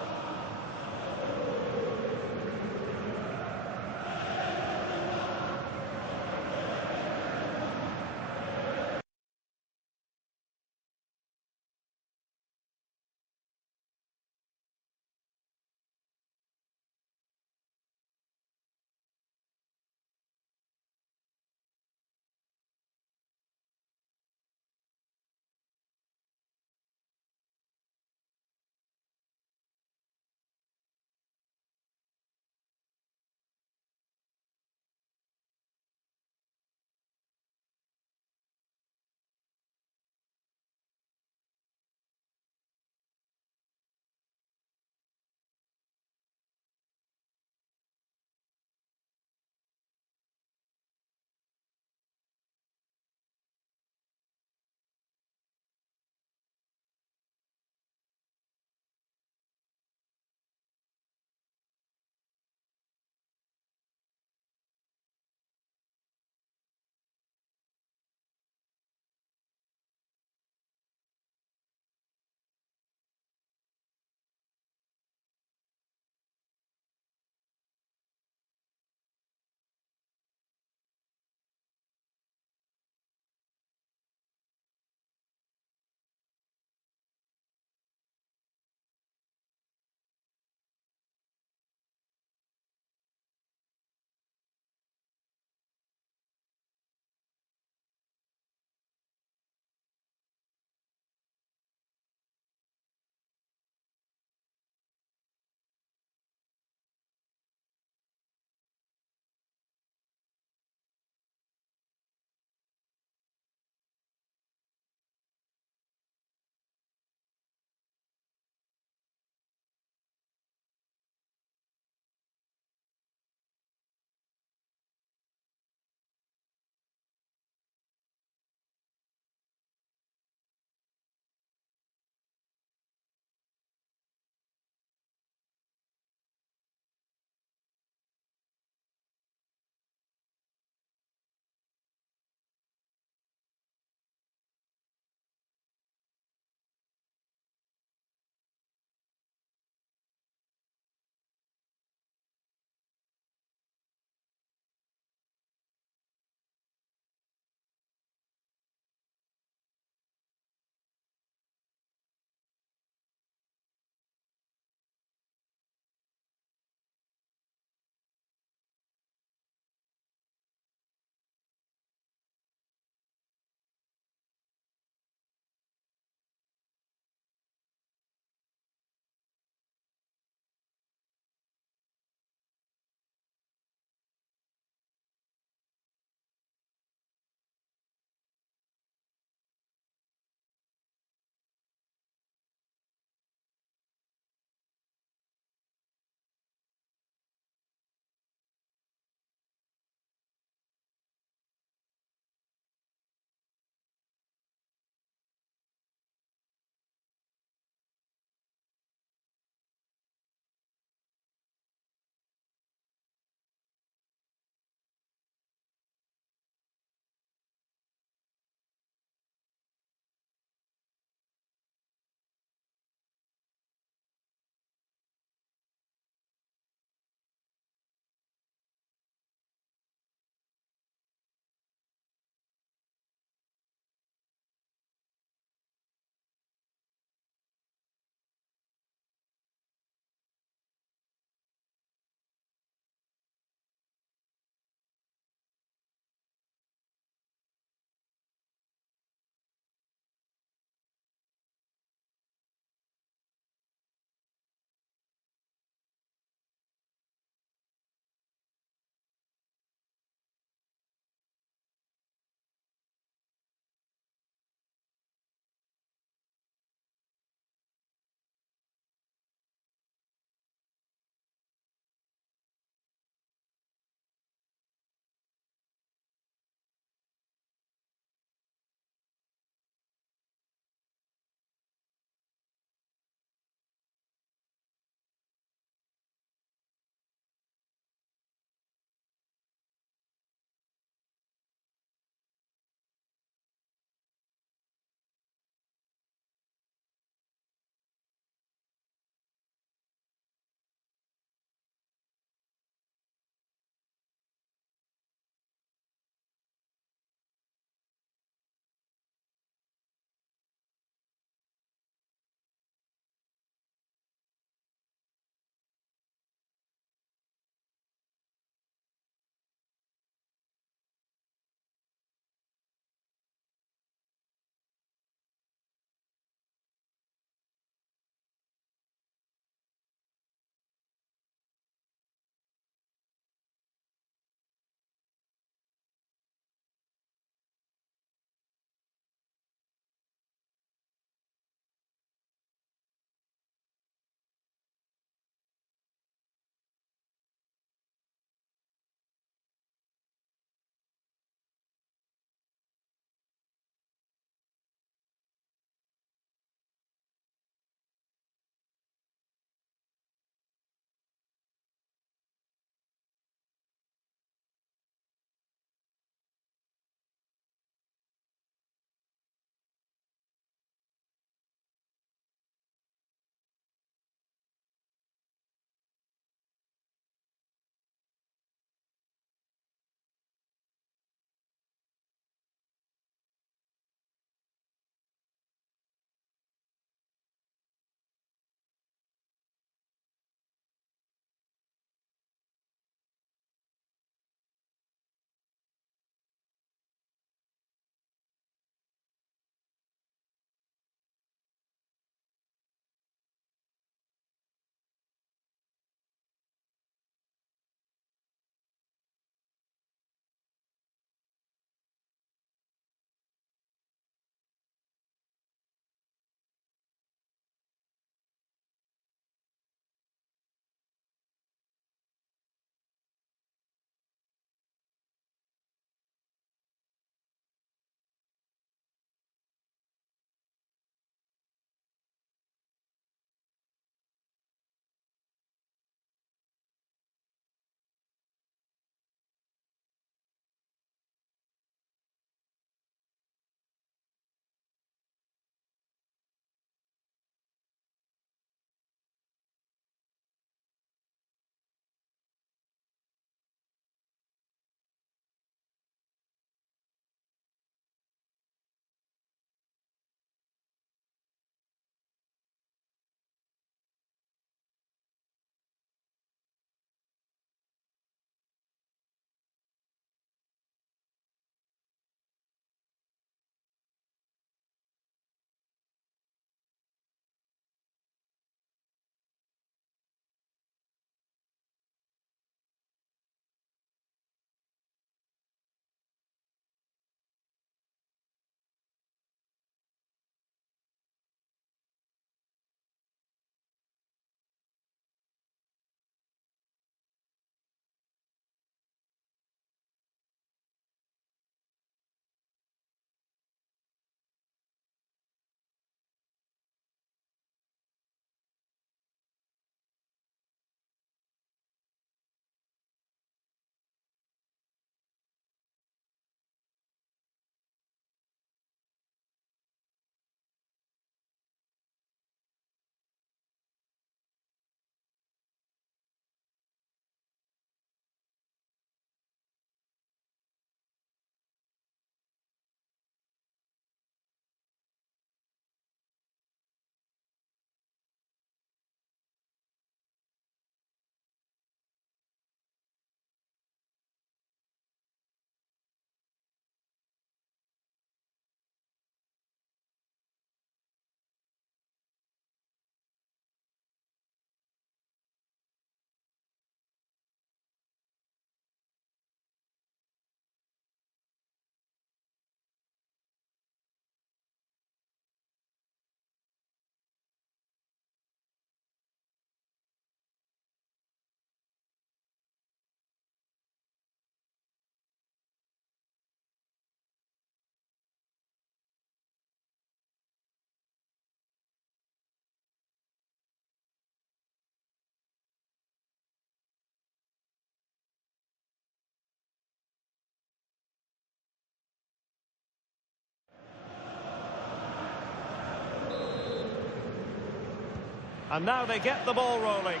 And now they get the ball rolling.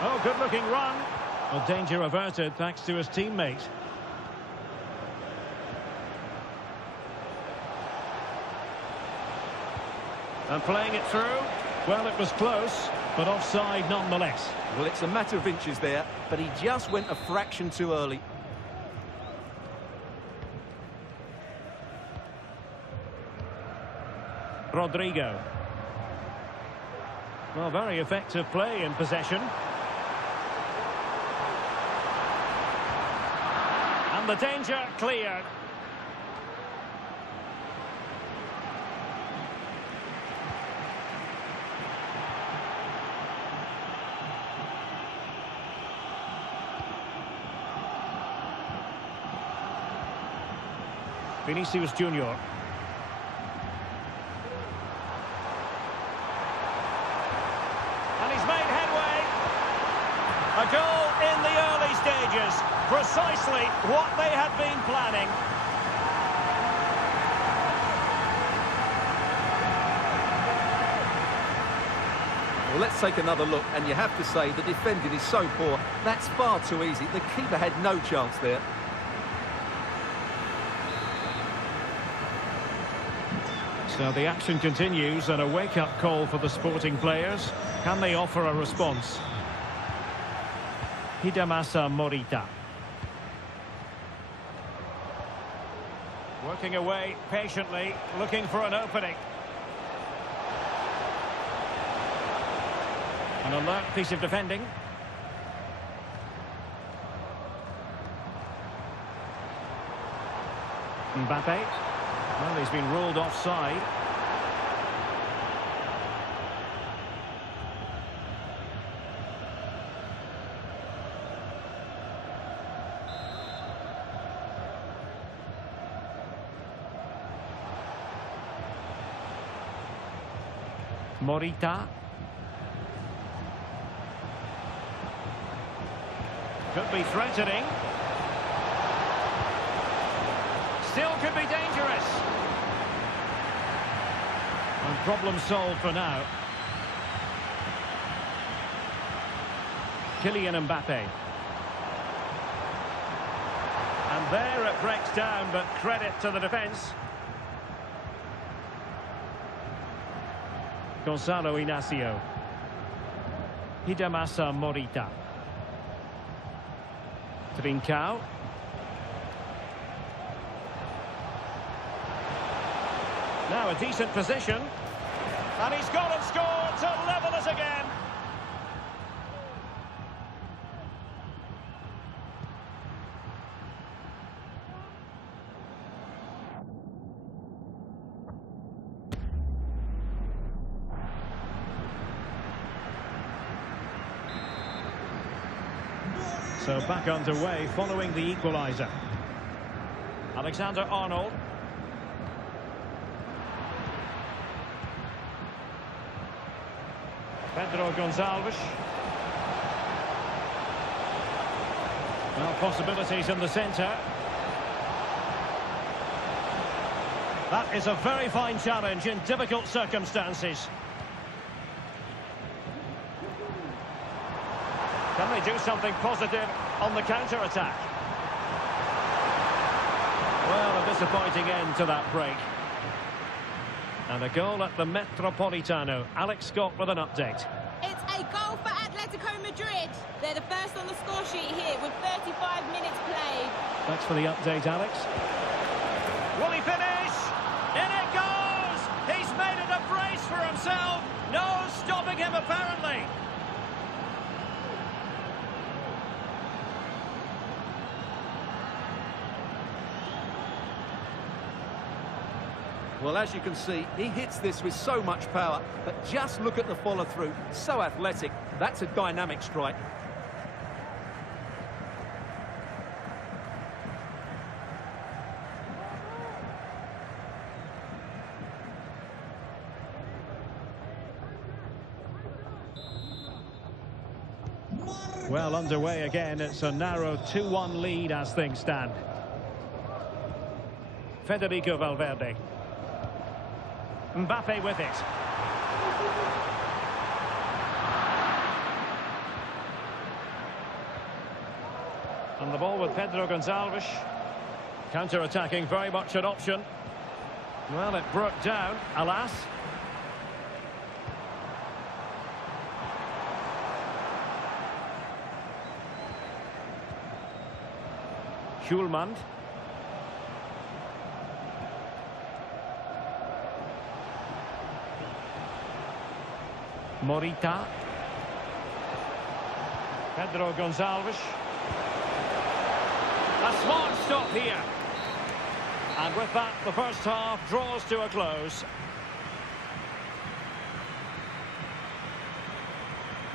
Oh, good-looking run. Well, danger averted thanks to his teammate. And playing it through. Well, it was close, but offside nonetheless. Well, it's a matter of inches there, but he just went a fraction too early. Rodrigo. Well, very effective play in possession. And the danger cleared. Vinicius Junior. And he's made headway. A goal in the early stages. Precisely what they had been planning. Well, let's take another look, and you have to say the defending is so poor. That's far too easy. The keeper had no chance there. So the action continues, and a wake-up call for the Sporting players. Can they offer a response? Hidemasa Morita. Working away patiently, looking for an opening. An alert piece of defending. Mbappe. Well, he's been ruled offside. Morita. Could be threatening. Still could be dangerous. And problem solved for now. Kylian Mbappe. And there it breaks down, but credit to the defence. Gonzalo Inacio. Hidemasa Morita. Trincao. Now a decent position. And he's gone and scored to level us again. So back underway following the equaliser. Alexander-Arnold. Pedro Gonçalves. Well, possibilities in the centre. That is a very fine challenge in difficult circumstances. Can they do something positive on the counter-attack? Well, a disappointing end to that break. And a goal at the Metropolitano. Alex Scott with an update. It's a goal for Atletico Madrid. They're the first on the score sheet here with 35 minutes played. Thanks for the update, Alex. Will he finish? In it goes! He's made it a brace for himself. No stopping him, apparently. Well, as you can see, he hits this with so much power, but just look at the follow-through. So athletic. That's a dynamic strike. Well, underway again. It's a narrow 2-1 lead as things stand. Federico Valverde. Mbappe with it. And the ball with Pedro Gonçalves. Counter-attacking, very much an option. Well, it broke down, alas. Hjulmand. Morita. Pedro Gonçalves. A smart stop here. And with that, the first half draws to a close.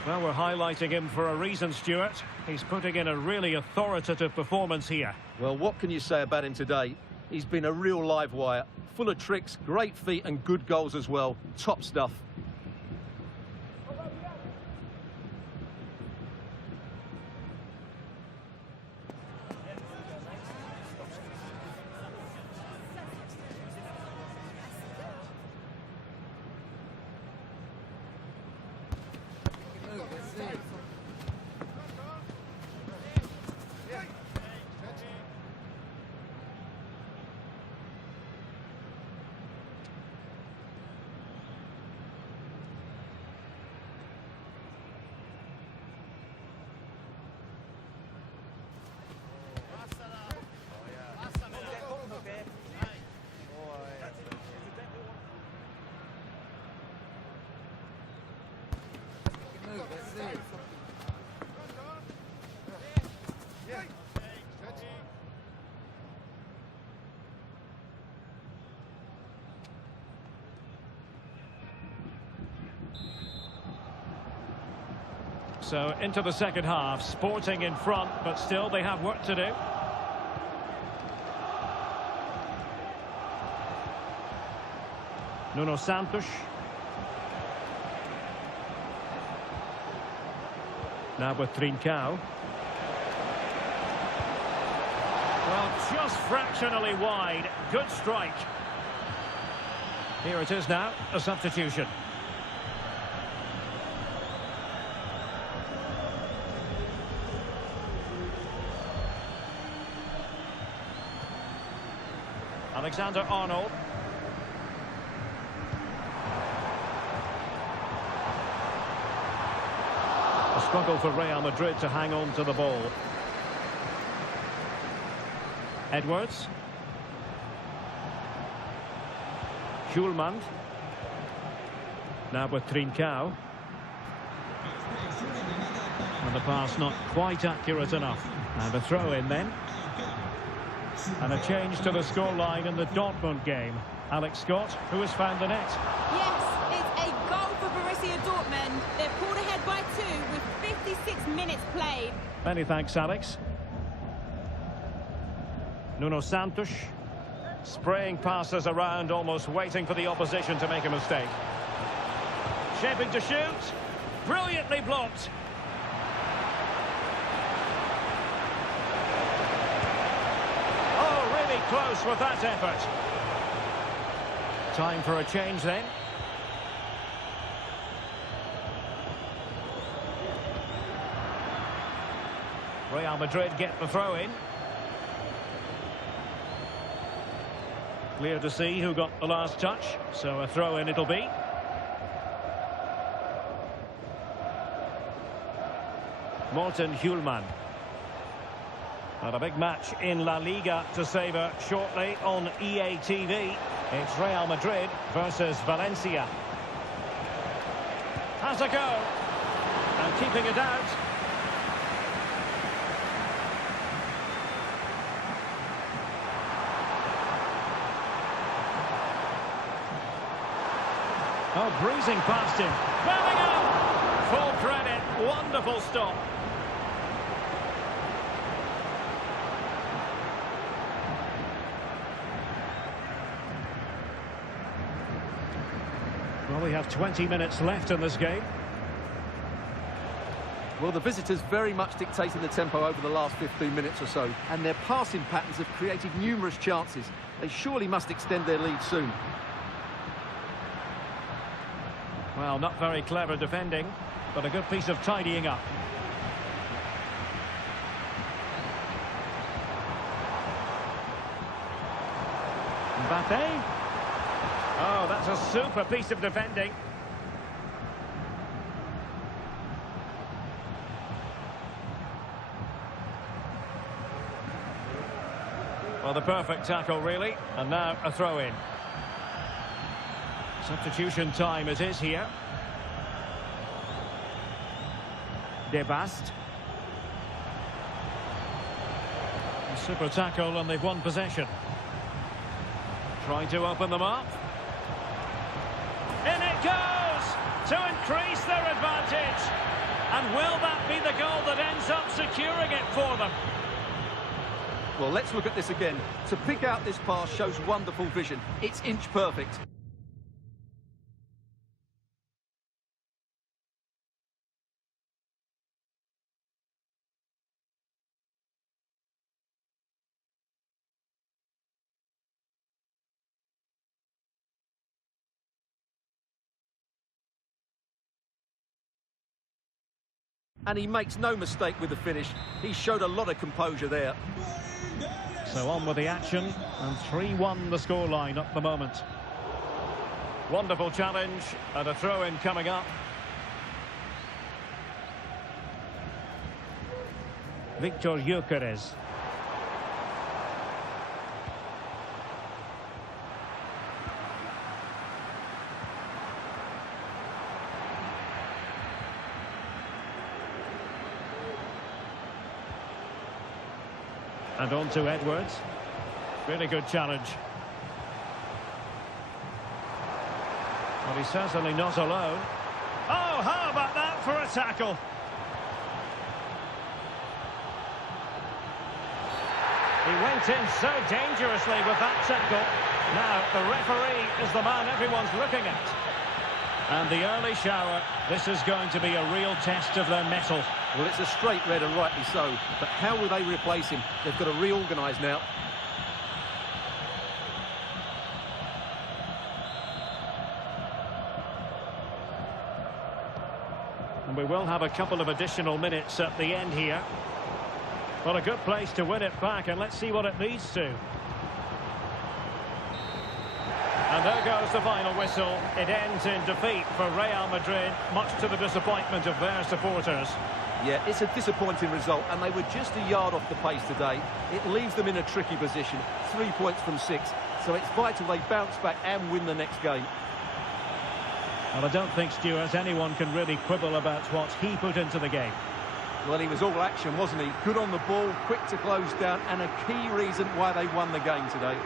Well, we're highlighting him for a reason, Stuart. He's putting in a really authoritative performance here. Well, what can you say about him today? He's been a real live wire. Full of tricks, great feet and good goals as well. Top stuff. So into the second half, Sporting in front, but still they have work to do. Nuno Santos. Now with Trincao. Well, just fractionally wide. Good strike. Here it is now, a substitution. Alexander-Arnold. A struggle for Real Madrid to hang on to the ball. Edwards. Hjulmand. Now with Trincao. And the pass not quite accurate enough. And a throw in then. And a change to the scoreline in the Dortmund game. Alex Scott, who has found the net. Yes, it's a goal for Borussia Dortmund. They're pulled ahead by 2 with 56 minutes played. Many thanks, Alex. Nuno Santos. Spraying passes around, almost waiting for the opposition to make a mistake. Shaping to shoot. Brilliantly blocked. Close with that effort. Time for a change then. Real Madrid get the throw in. Clear to see who got the last touch, so a throw in it'll be. Morten Hjulmand. And a big match in La-Liga to savour shortly on EATV. It's Real Madrid versus Valencia. Has a go. And keeping it out. Oh, breezing past him. Bellingham! Full credit. Wonderful stop. Well, we have 20 minutes left in this game. Well, the visitors very much dictating the tempo over the last 15 minutes or so, and their passing patterns have created numerous chances. They surely must extend their lead soon. Well, not very clever defending, but a good piece of tidying up. Mbappe. Oh, that's a super piece of defending. Well, the perfect tackle, really. And now a throw-in. Substitution time it is here. Debast. A super tackle and they've won possession. Trying to open them up. In it goes! To increase their advantage. And will that be the goal that ends up securing it for them? Well, let's look at this again. To pick out this pass shows wonderful vision. It's inch perfect. And he makes no mistake with the finish. He showed a lot of composure there. So on with the action, and 3-1 the scoreline at the moment. Wonderful challenge, and a throw-in coming up. Victor Gyökeres. And on to Edwards. Really good challenge. Well, he's certainly not alone. Oh, how about that for a tackle? He went in so dangerously with that tackle. Now, the referee is the man everyone's looking at. And the early shower, this is going to be a real test of their mettle. Well, it's a straight red and rightly so. But how will they replace him? They've got to reorganise now. And we will have a couple of additional minutes at the end here. Well, a good place to win it back, and let's see what it leads to. And there goes the final whistle. It ends in defeat for Real Madrid, much to the disappointment of their supporters. Yeah, it's a disappointing result, and they were just a yard off the pace today. It leaves them in a tricky position, 3 points from 6. So it's vital they bounce back and win the next game. Well, I don't think, Stuart, anyone can really quibble about what he put into the game. Well, he was all action, wasn't he? Good on the ball, quick to close down, and a key reason why they won the game today.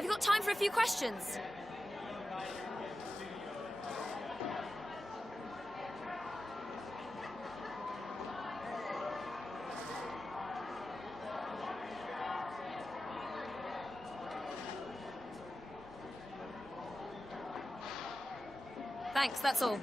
Have you got time for a few questions? Thanks, that's all.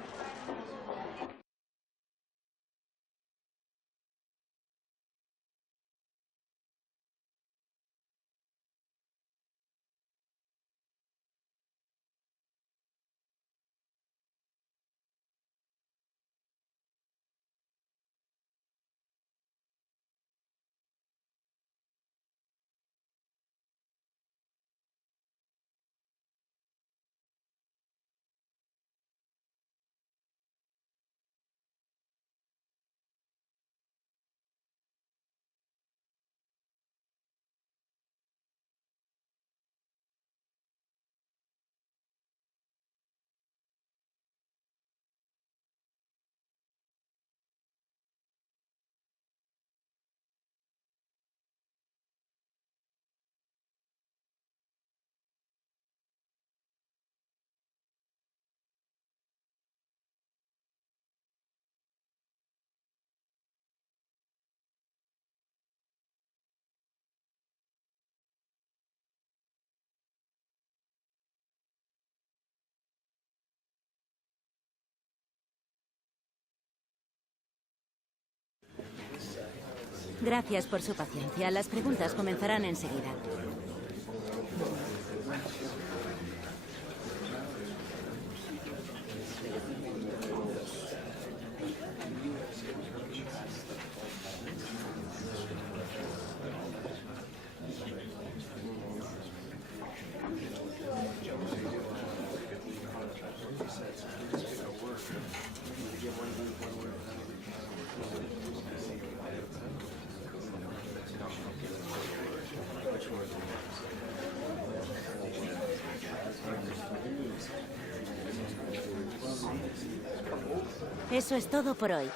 Gracias por su paciencia. Las preguntas comenzarán enseguida. Eso es todo por hoy.